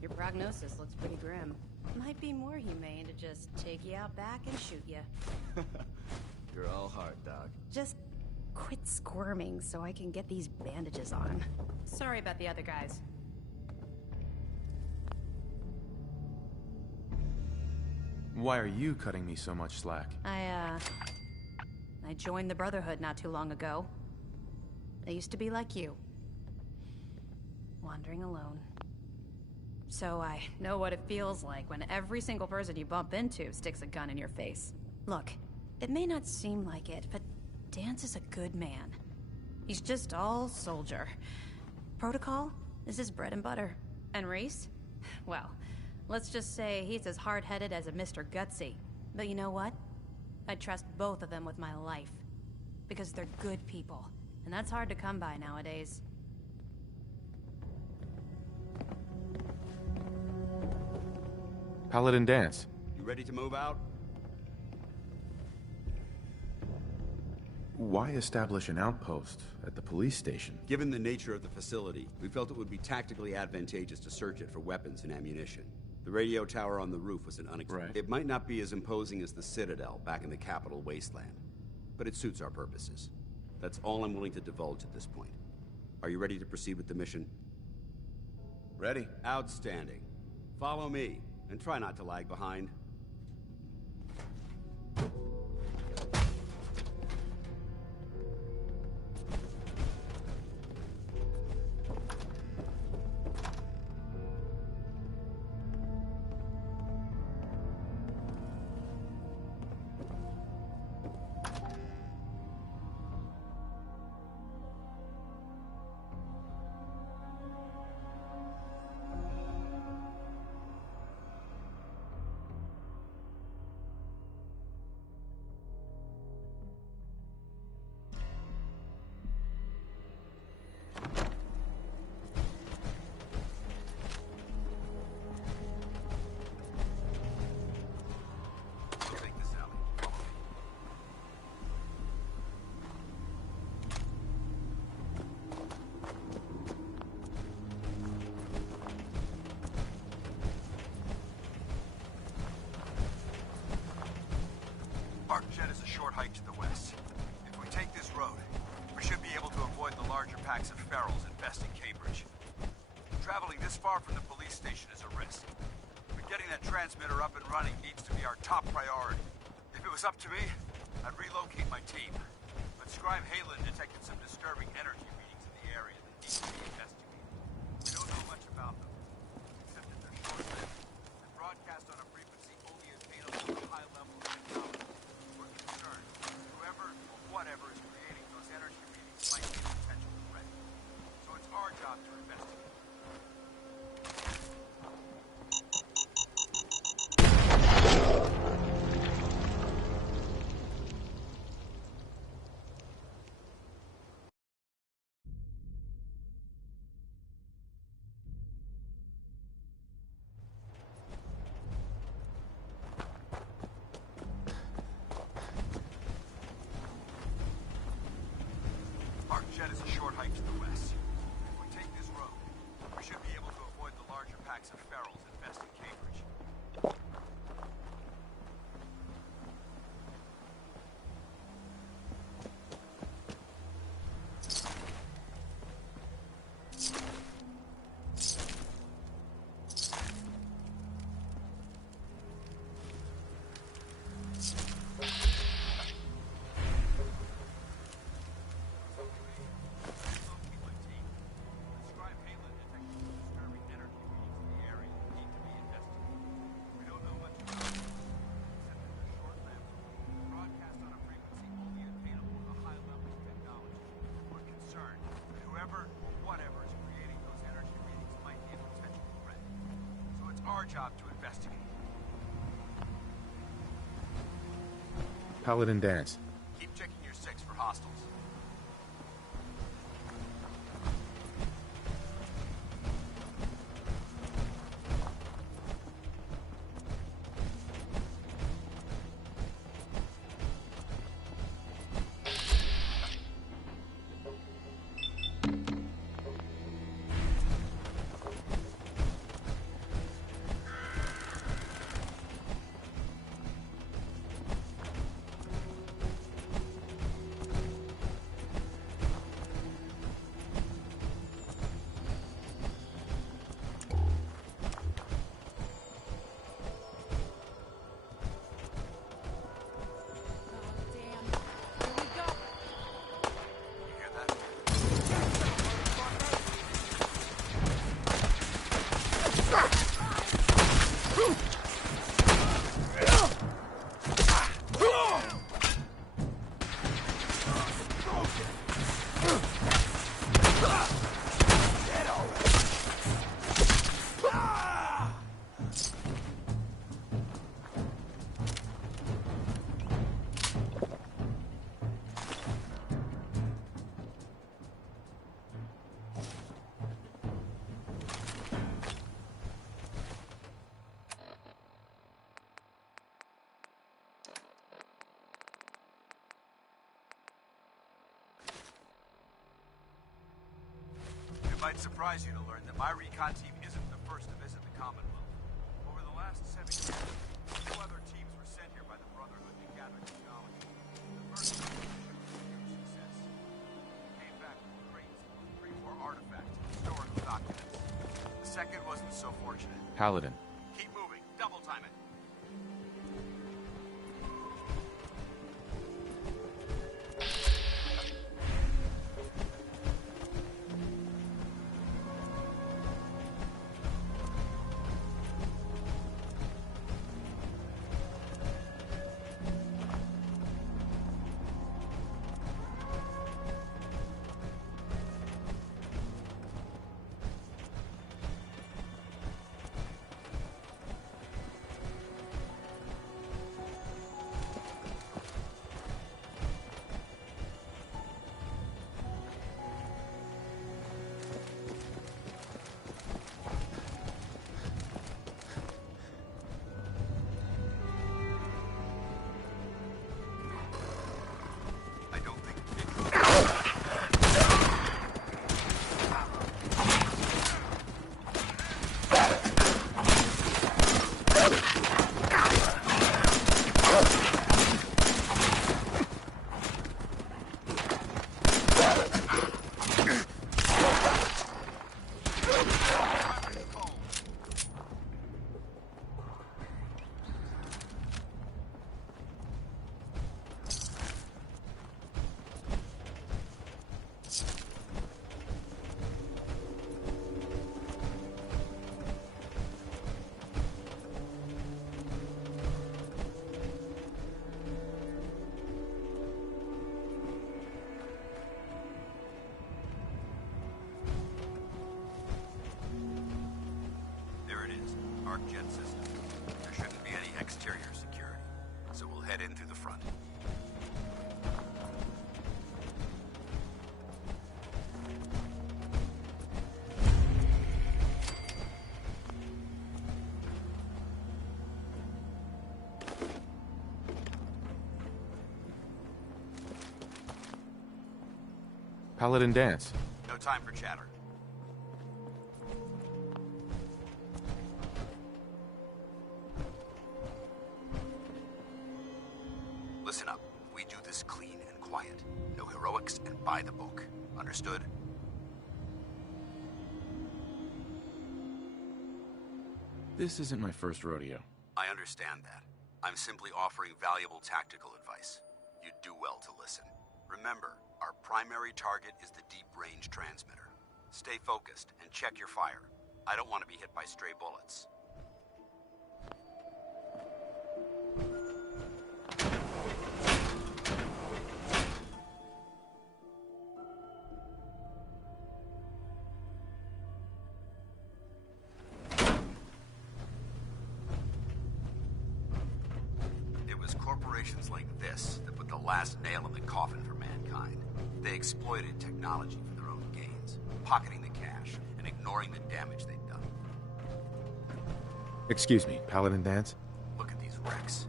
Your prognosis looks pretty grim. Might be more humane to just take you out back and shoot you. You're all heart, Doc. Just quit squirming so I can get these bandages on. Sorry about the other guys. Why are you cutting me so much slack? I joined the Brotherhood not too long ago. I used to be like you. Wandering alone. So I know what it feels like when every single person you bump into sticks a gun in your face. Look, it may not seem like it, but Dance is a good man. He's just all soldier. Protocol is his bread and butter. And Reese? Well, let's just say he's as hard-headed as a Mr. Gutsy. But you know what? I trust both of them with my life. Because they're good people. And that's hard to come by nowadays. Paladin Dance. You ready to move out? Why establish an outpost at the police station? Given the nature of the facility, we felt it would be tactically advantageous to search it for weapons and ammunition. The radio tower on the roof was an unexpected. Right. It might not be as imposing as the Citadel back in the capital wasteland, but it suits our purposes. That's all I'm willing to divulge at this point. Are you ready to proceed with the mission? Ready. Outstanding. Follow me, and try not to lag behind. Jet is a short hike to the west. If we take this road, we should be able to avoid the larger packs of ferals infesting Cambridge. Traveling this far from the police station is a risk, but getting that transmitter up and running needs to be our top priority. If it was up to me, I'd relocate my team. But Scribe Halen detected some disturbing energy readings in the area that need to be investigated. We don't know much about them, except that they're short-lived and broadcast on a frequency only attainable at a high level of technology. Whoever or whatever is creating those energy readings might be a potential threat. So it's our job to investigate. Jet is a short hike to the west. If we take this road, we should be able to avoid the larger packs of ferals infesting Cambridge. whatever is creating those energy readings might be a potential threat. So it's our job to investigate. Paladin Dance. Keep checking your 6 for hostiles. It might surprise you to learn that my recon team isn't the first to visit the Commonwealth. Over the last 7 years, 2 other teams were sent here by the Brotherhood to gather technology. The first mission was a huge success. They came back with crates full of pre-war artifacts and historical documents. The second wasn't so fortunate. Paladin. Keep moving. Double time it. Jet system. There shouldn't be any exterior security, so we'll head in through the front. Paladin Dance. No time for chatter. Listen up. We do this clean and quiet. No heroics and by the book. Understood? This isn't my first rodeo. I understand that. I'm simply offering valuable tactical advice. You'd do well to listen. Remember, our primary target is the deep-range transmitter. Stay focused and check your fire. I don't want to be hit by stray bullets. situations like this that put the last nail in the coffin for mankind. They exploited technology for their own gains, pocketing the cash and ignoring the damage they'd done. Excuse me, Paladin Dance? Look at these wrecks.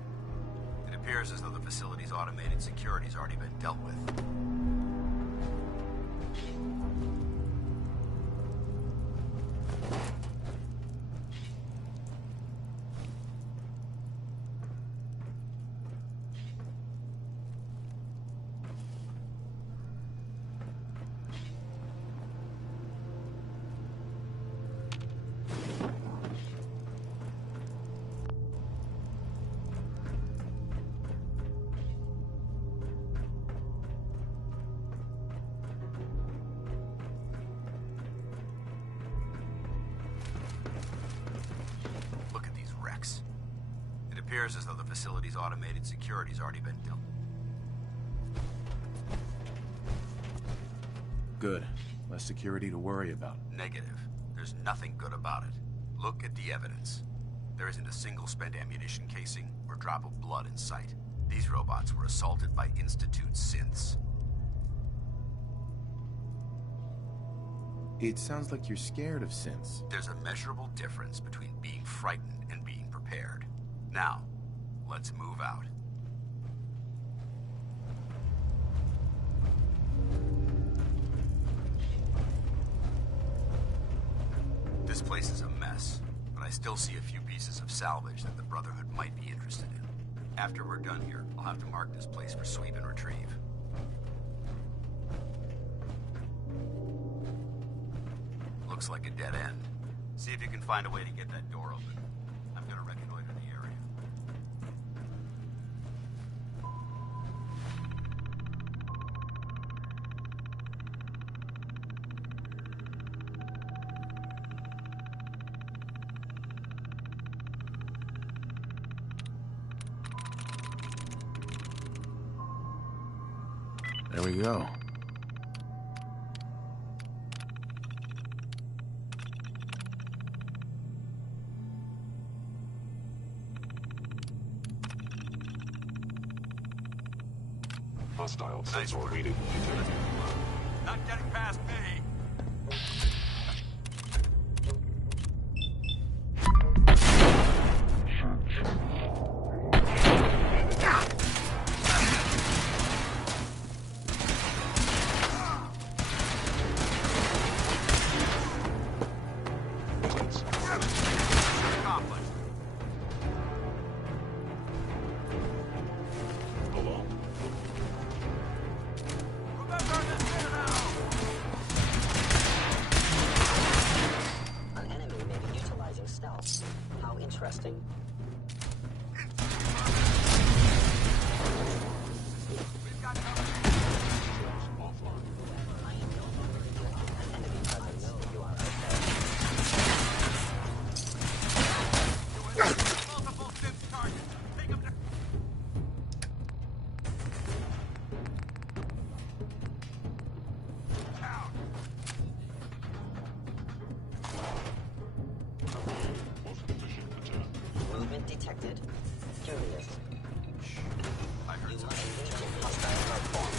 It appears as though the facility's automated security's already been dealt with. It appears as though the facility's automated security's already been dealt. Good. Less security to worry about. Negative. There's nothing good about it. Look at the evidence. There isn't a single spent ammunition casing or drop of blood in sight. These robots were assaulted by Institute synths. It sounds like you're scared of synths. There's a measurable difference between being frightened and being prepared. Now, let's move out. This place is a mess, but I still see a few pieces of salvage that the Brotherhood might be interested in. After we're done here, I'll have to mark this place for sweep and retrieve. Looks like a dead end. See if you can find a way to get that door open. I'm gonna reconnoiter the area. There we go. Hostile sensor reading detected. Not getting past me. Interesting. Detected. Curious. I heard you must engage in hostile life form.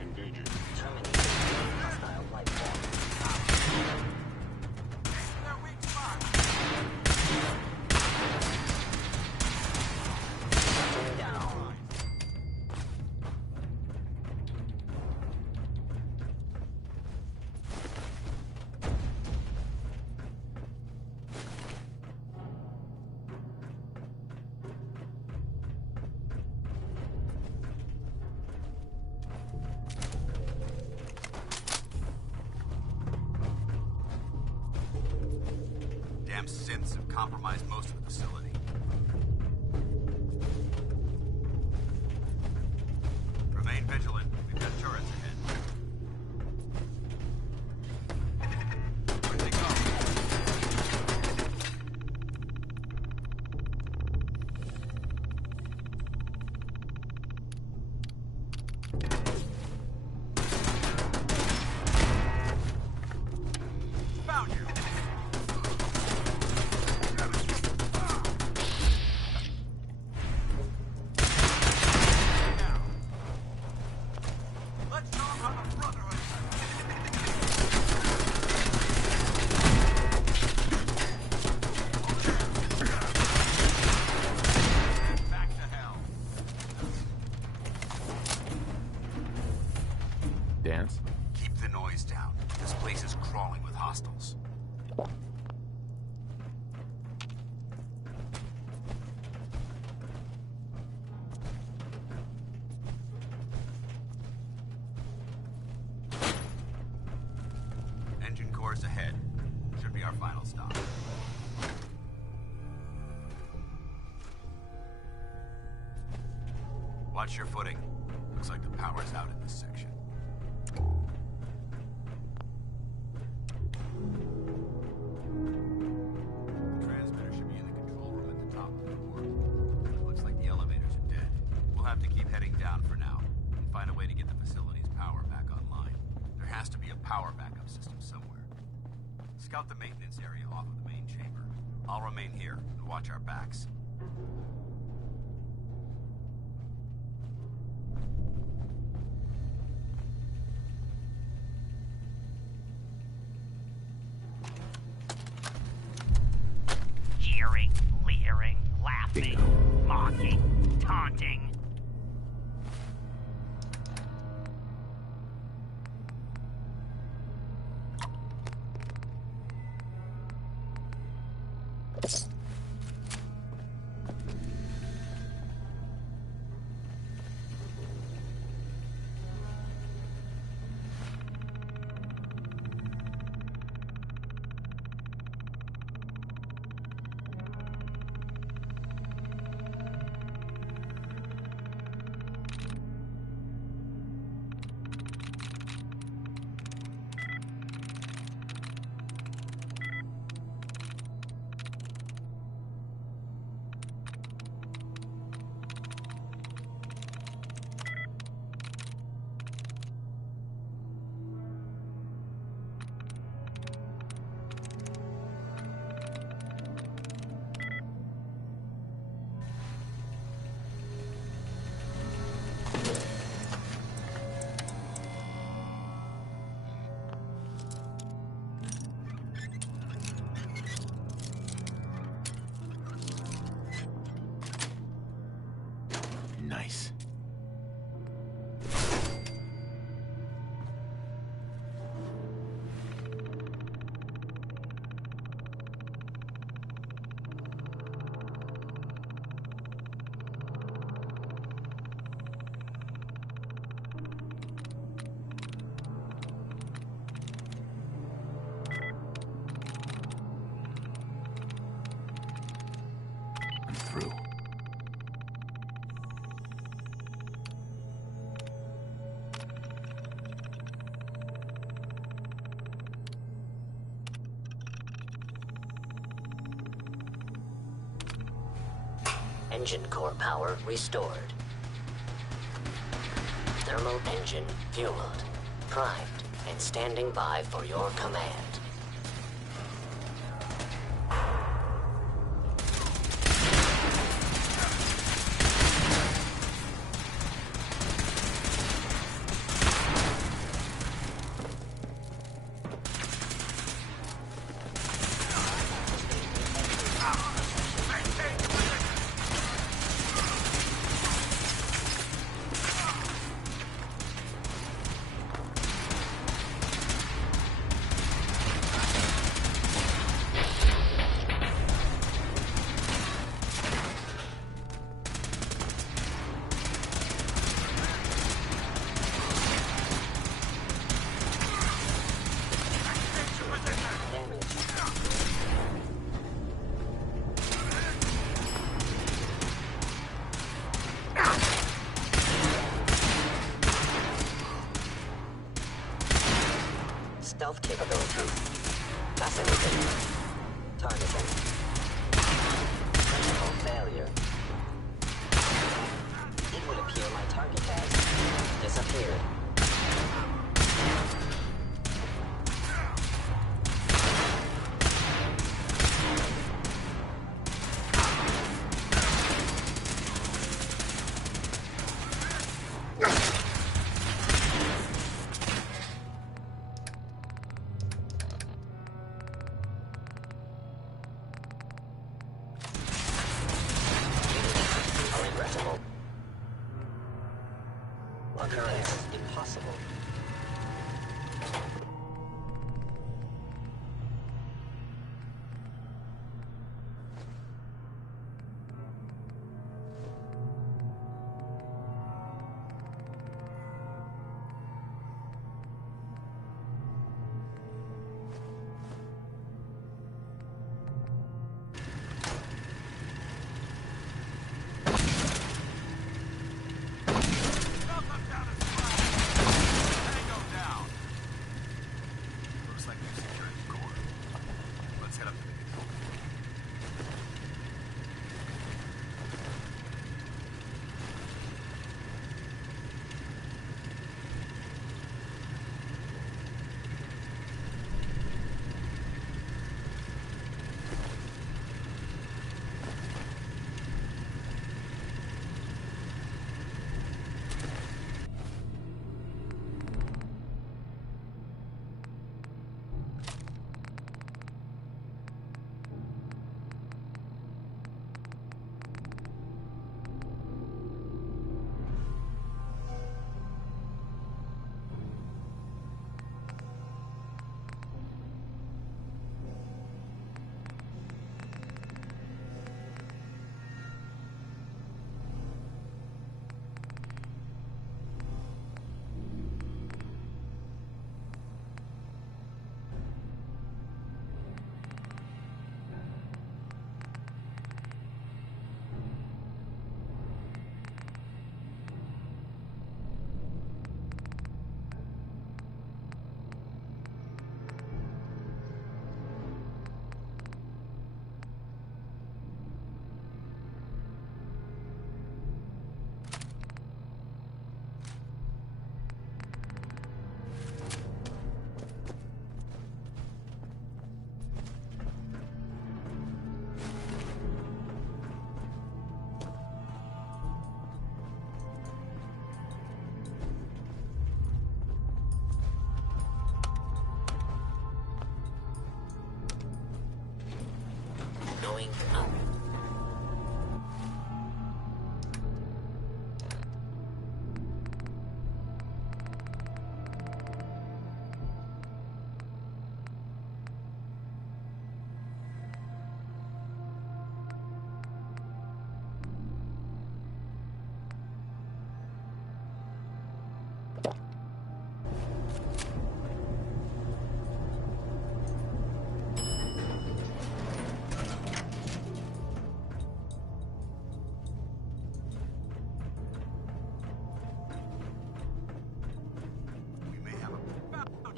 Engaging. Terminating hostile life form. Their weak spot. Down. Damn synths have compromised most of the facility. Remain vigilant. We've got turrets ahead. Where'd they go? Engine course ahead. Should be our final stop. Watch your footing. Looks like the power's out in this section. The transmitter should be in the control room at the top of the floor. Looks like the elevators are dead. We'll have to keep heading down for now and find a way to get the facility's power back online. There has to be a power backup system somewhere. Scout the maintenance area off of the main chamber. I'll remain here and watch our backs. Jeering, leering, laughing, mocking, taunting. Nice. I'm through. Engine core power restored. Thermal engine fueled, primed, and standing by for your command. Stealth capability. Fascinating. Targeting. Critical failure. It would appear my target has disappeared. Occurrence impossible.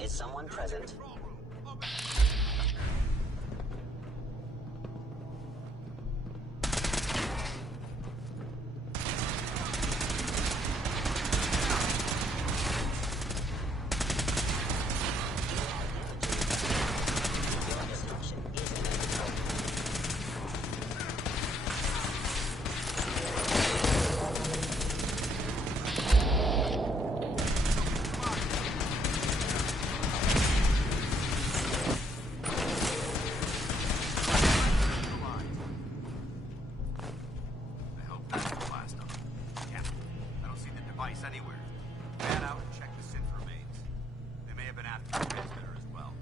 Is someone present? Anywhere. Man out and check the synth remains. They may have been after the transmitter as well.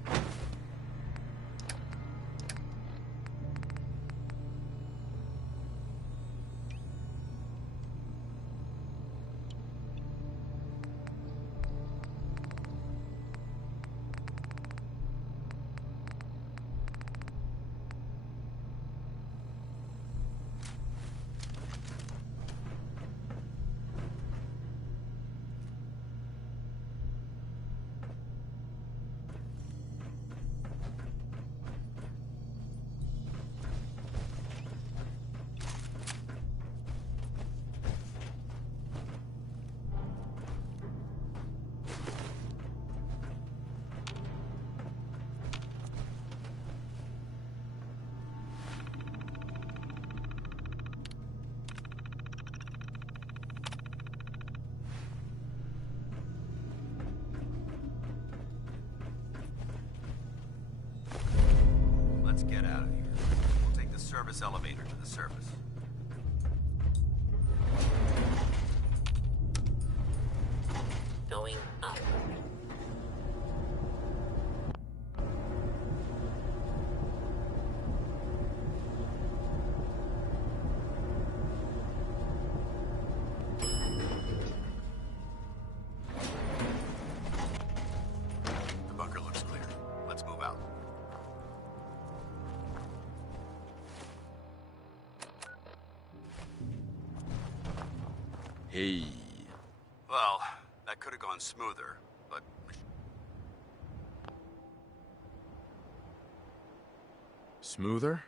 Let's get out of here. We'll take the service elevator to the surface. Going up. The bunker looks clear. Let's move out. Hey. Well, that could have gone smoother, but... Smoother?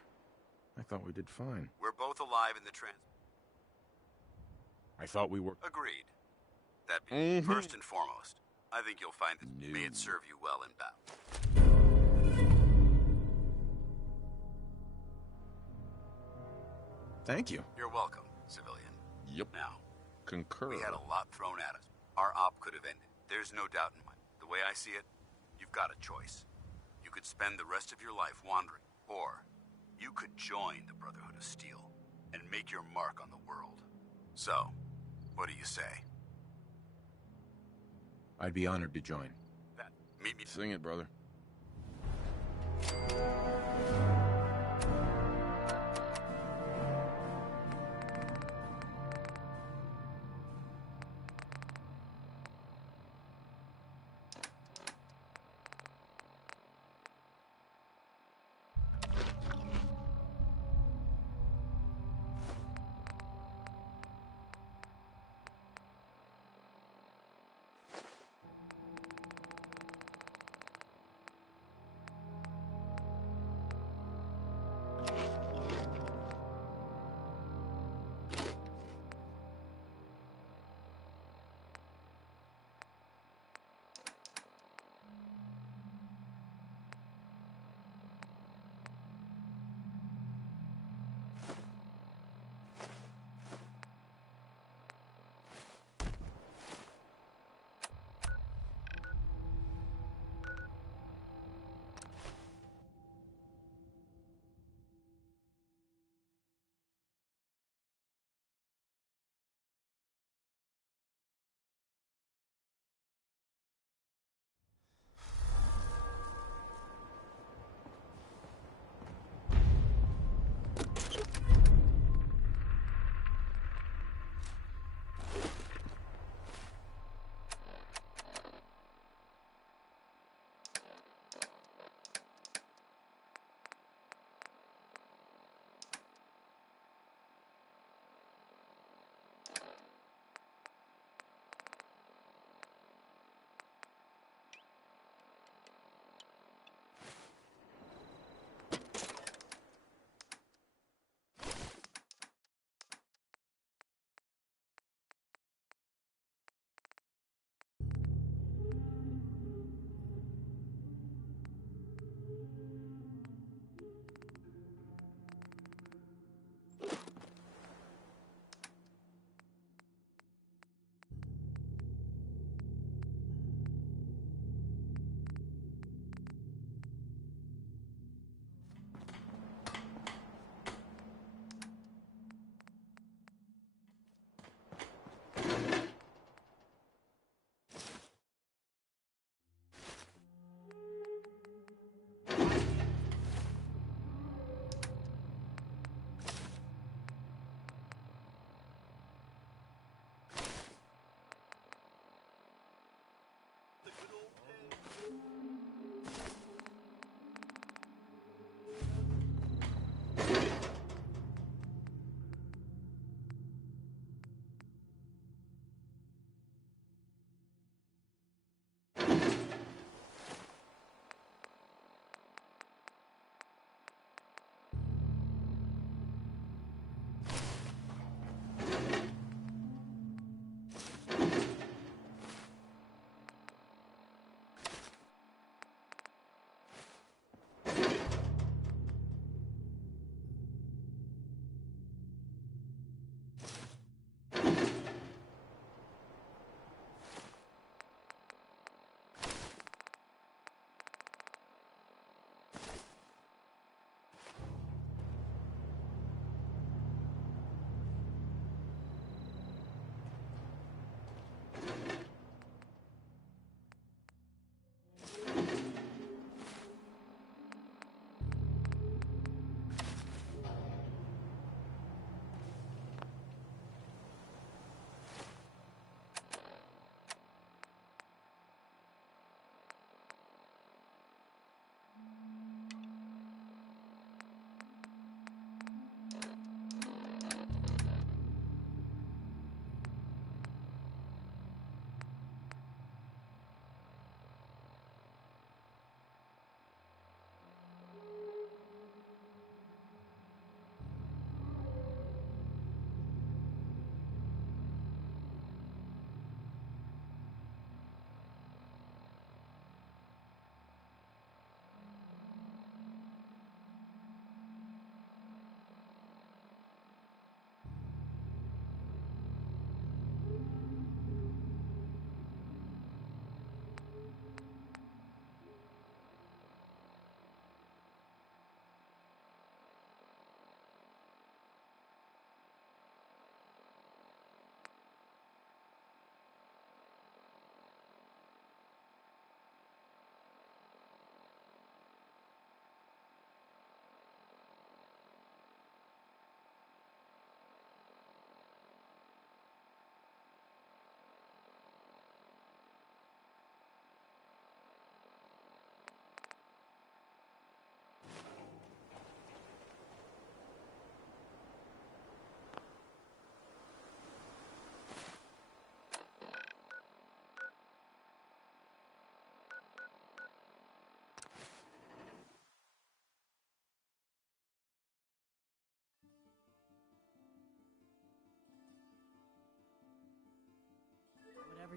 I thought we did fine. We're both alive in the I thought we were... Agreed. That being first and foremost, I think you'll find that may it serve you well in battle. Thank you. You're welcome, civilian. Yep. Now, Concur. we had a lot thrown at us. Our op could have ended. There's no doubt in my mind. The way I see it, you've got a choice. You could spend the rest of your life wandering, or you could join the Brotherhood of Steel and make your mark on the world. So, what do you say? I'd be honored to join. Meet me. Sing it, brother.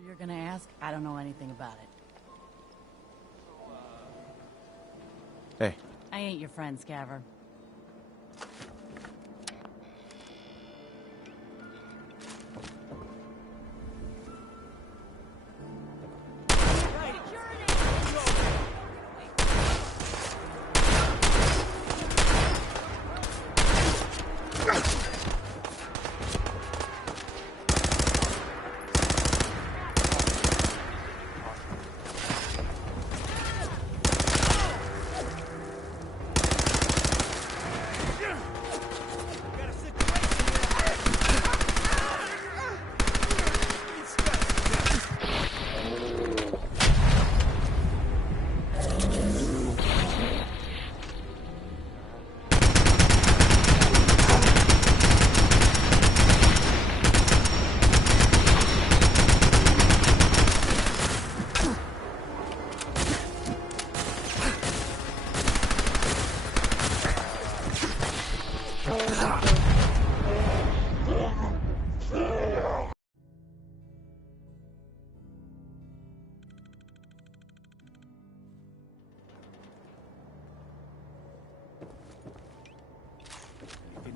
you're gonna ask, I don't know anything about it. Hey. I ain't your friend, Scaver.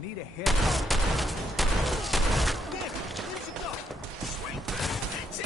Need a head up. Damn it! Where'd you go? Swing back! It's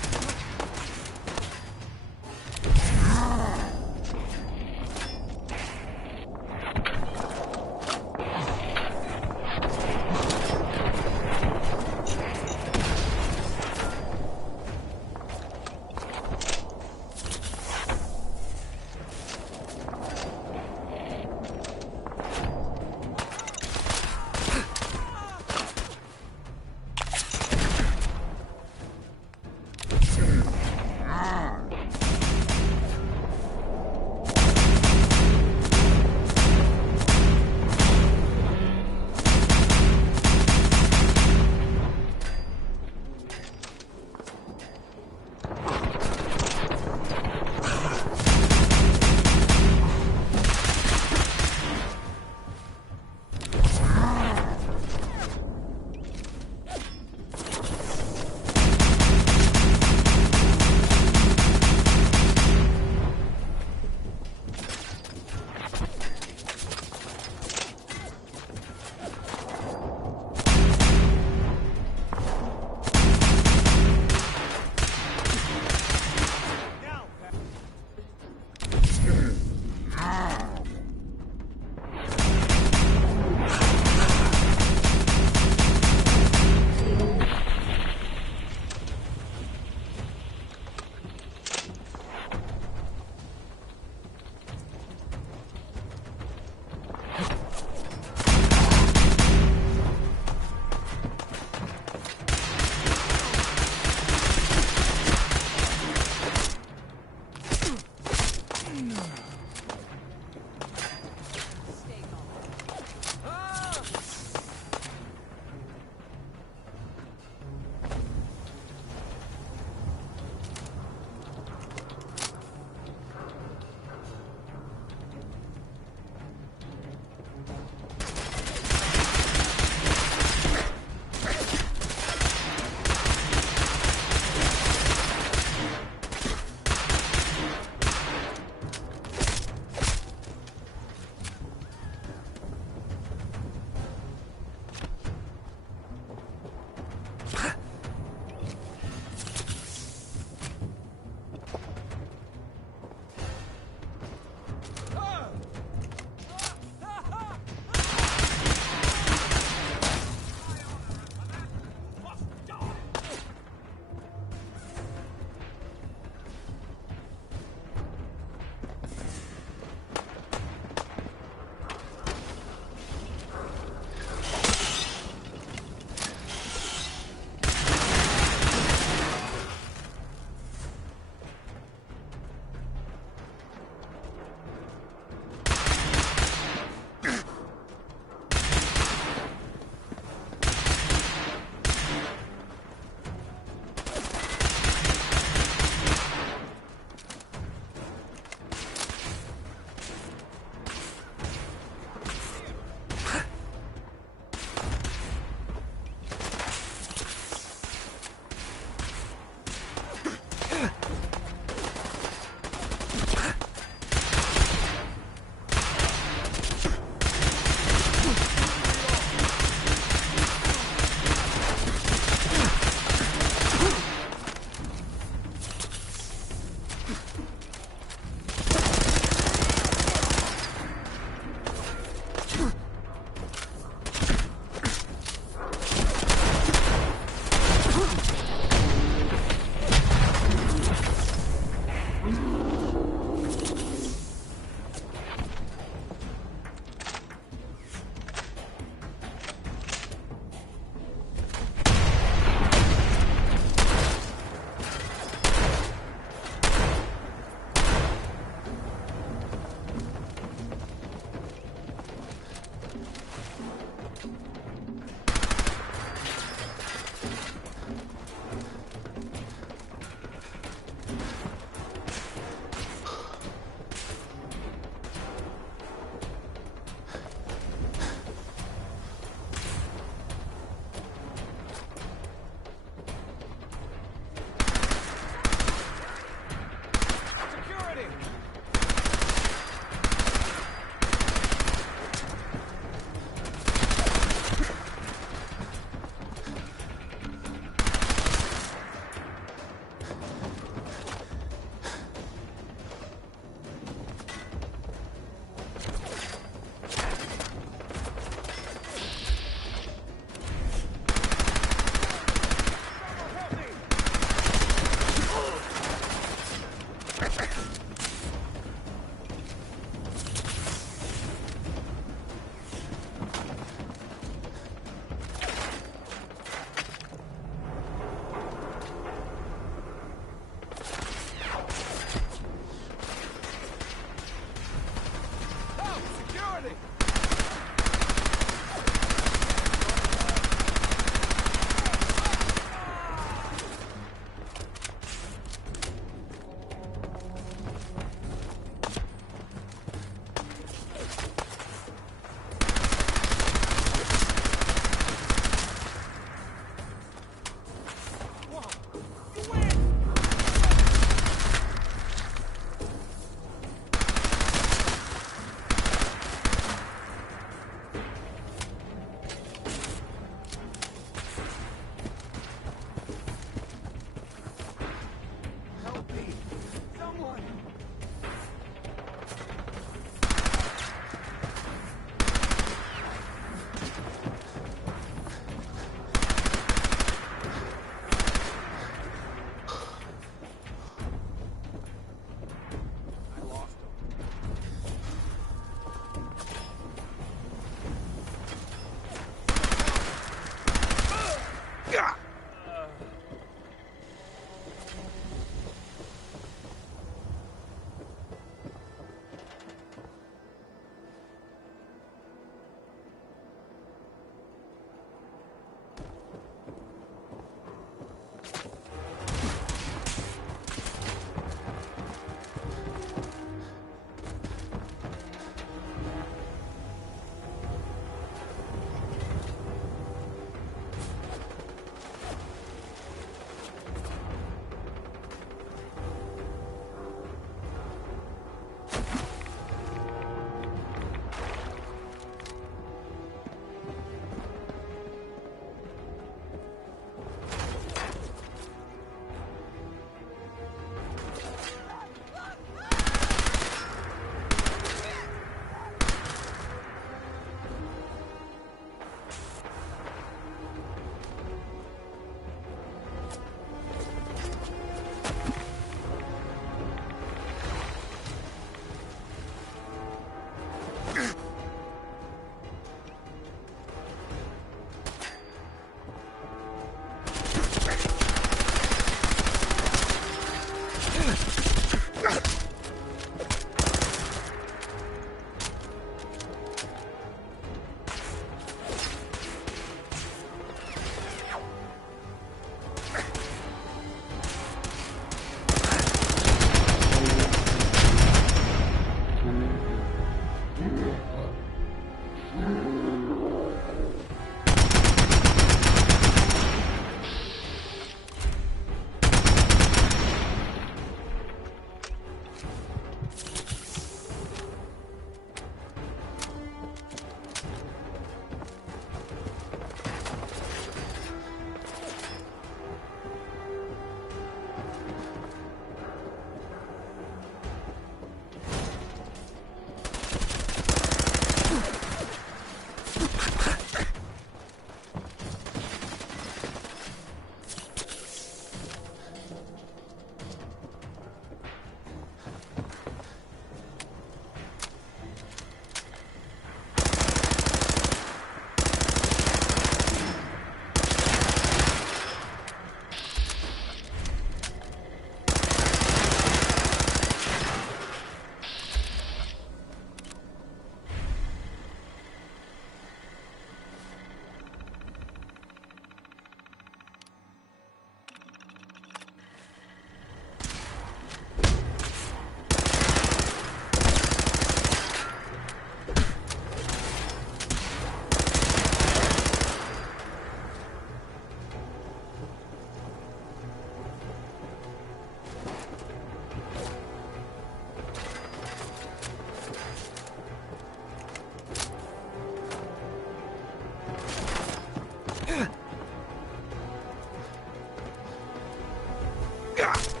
God.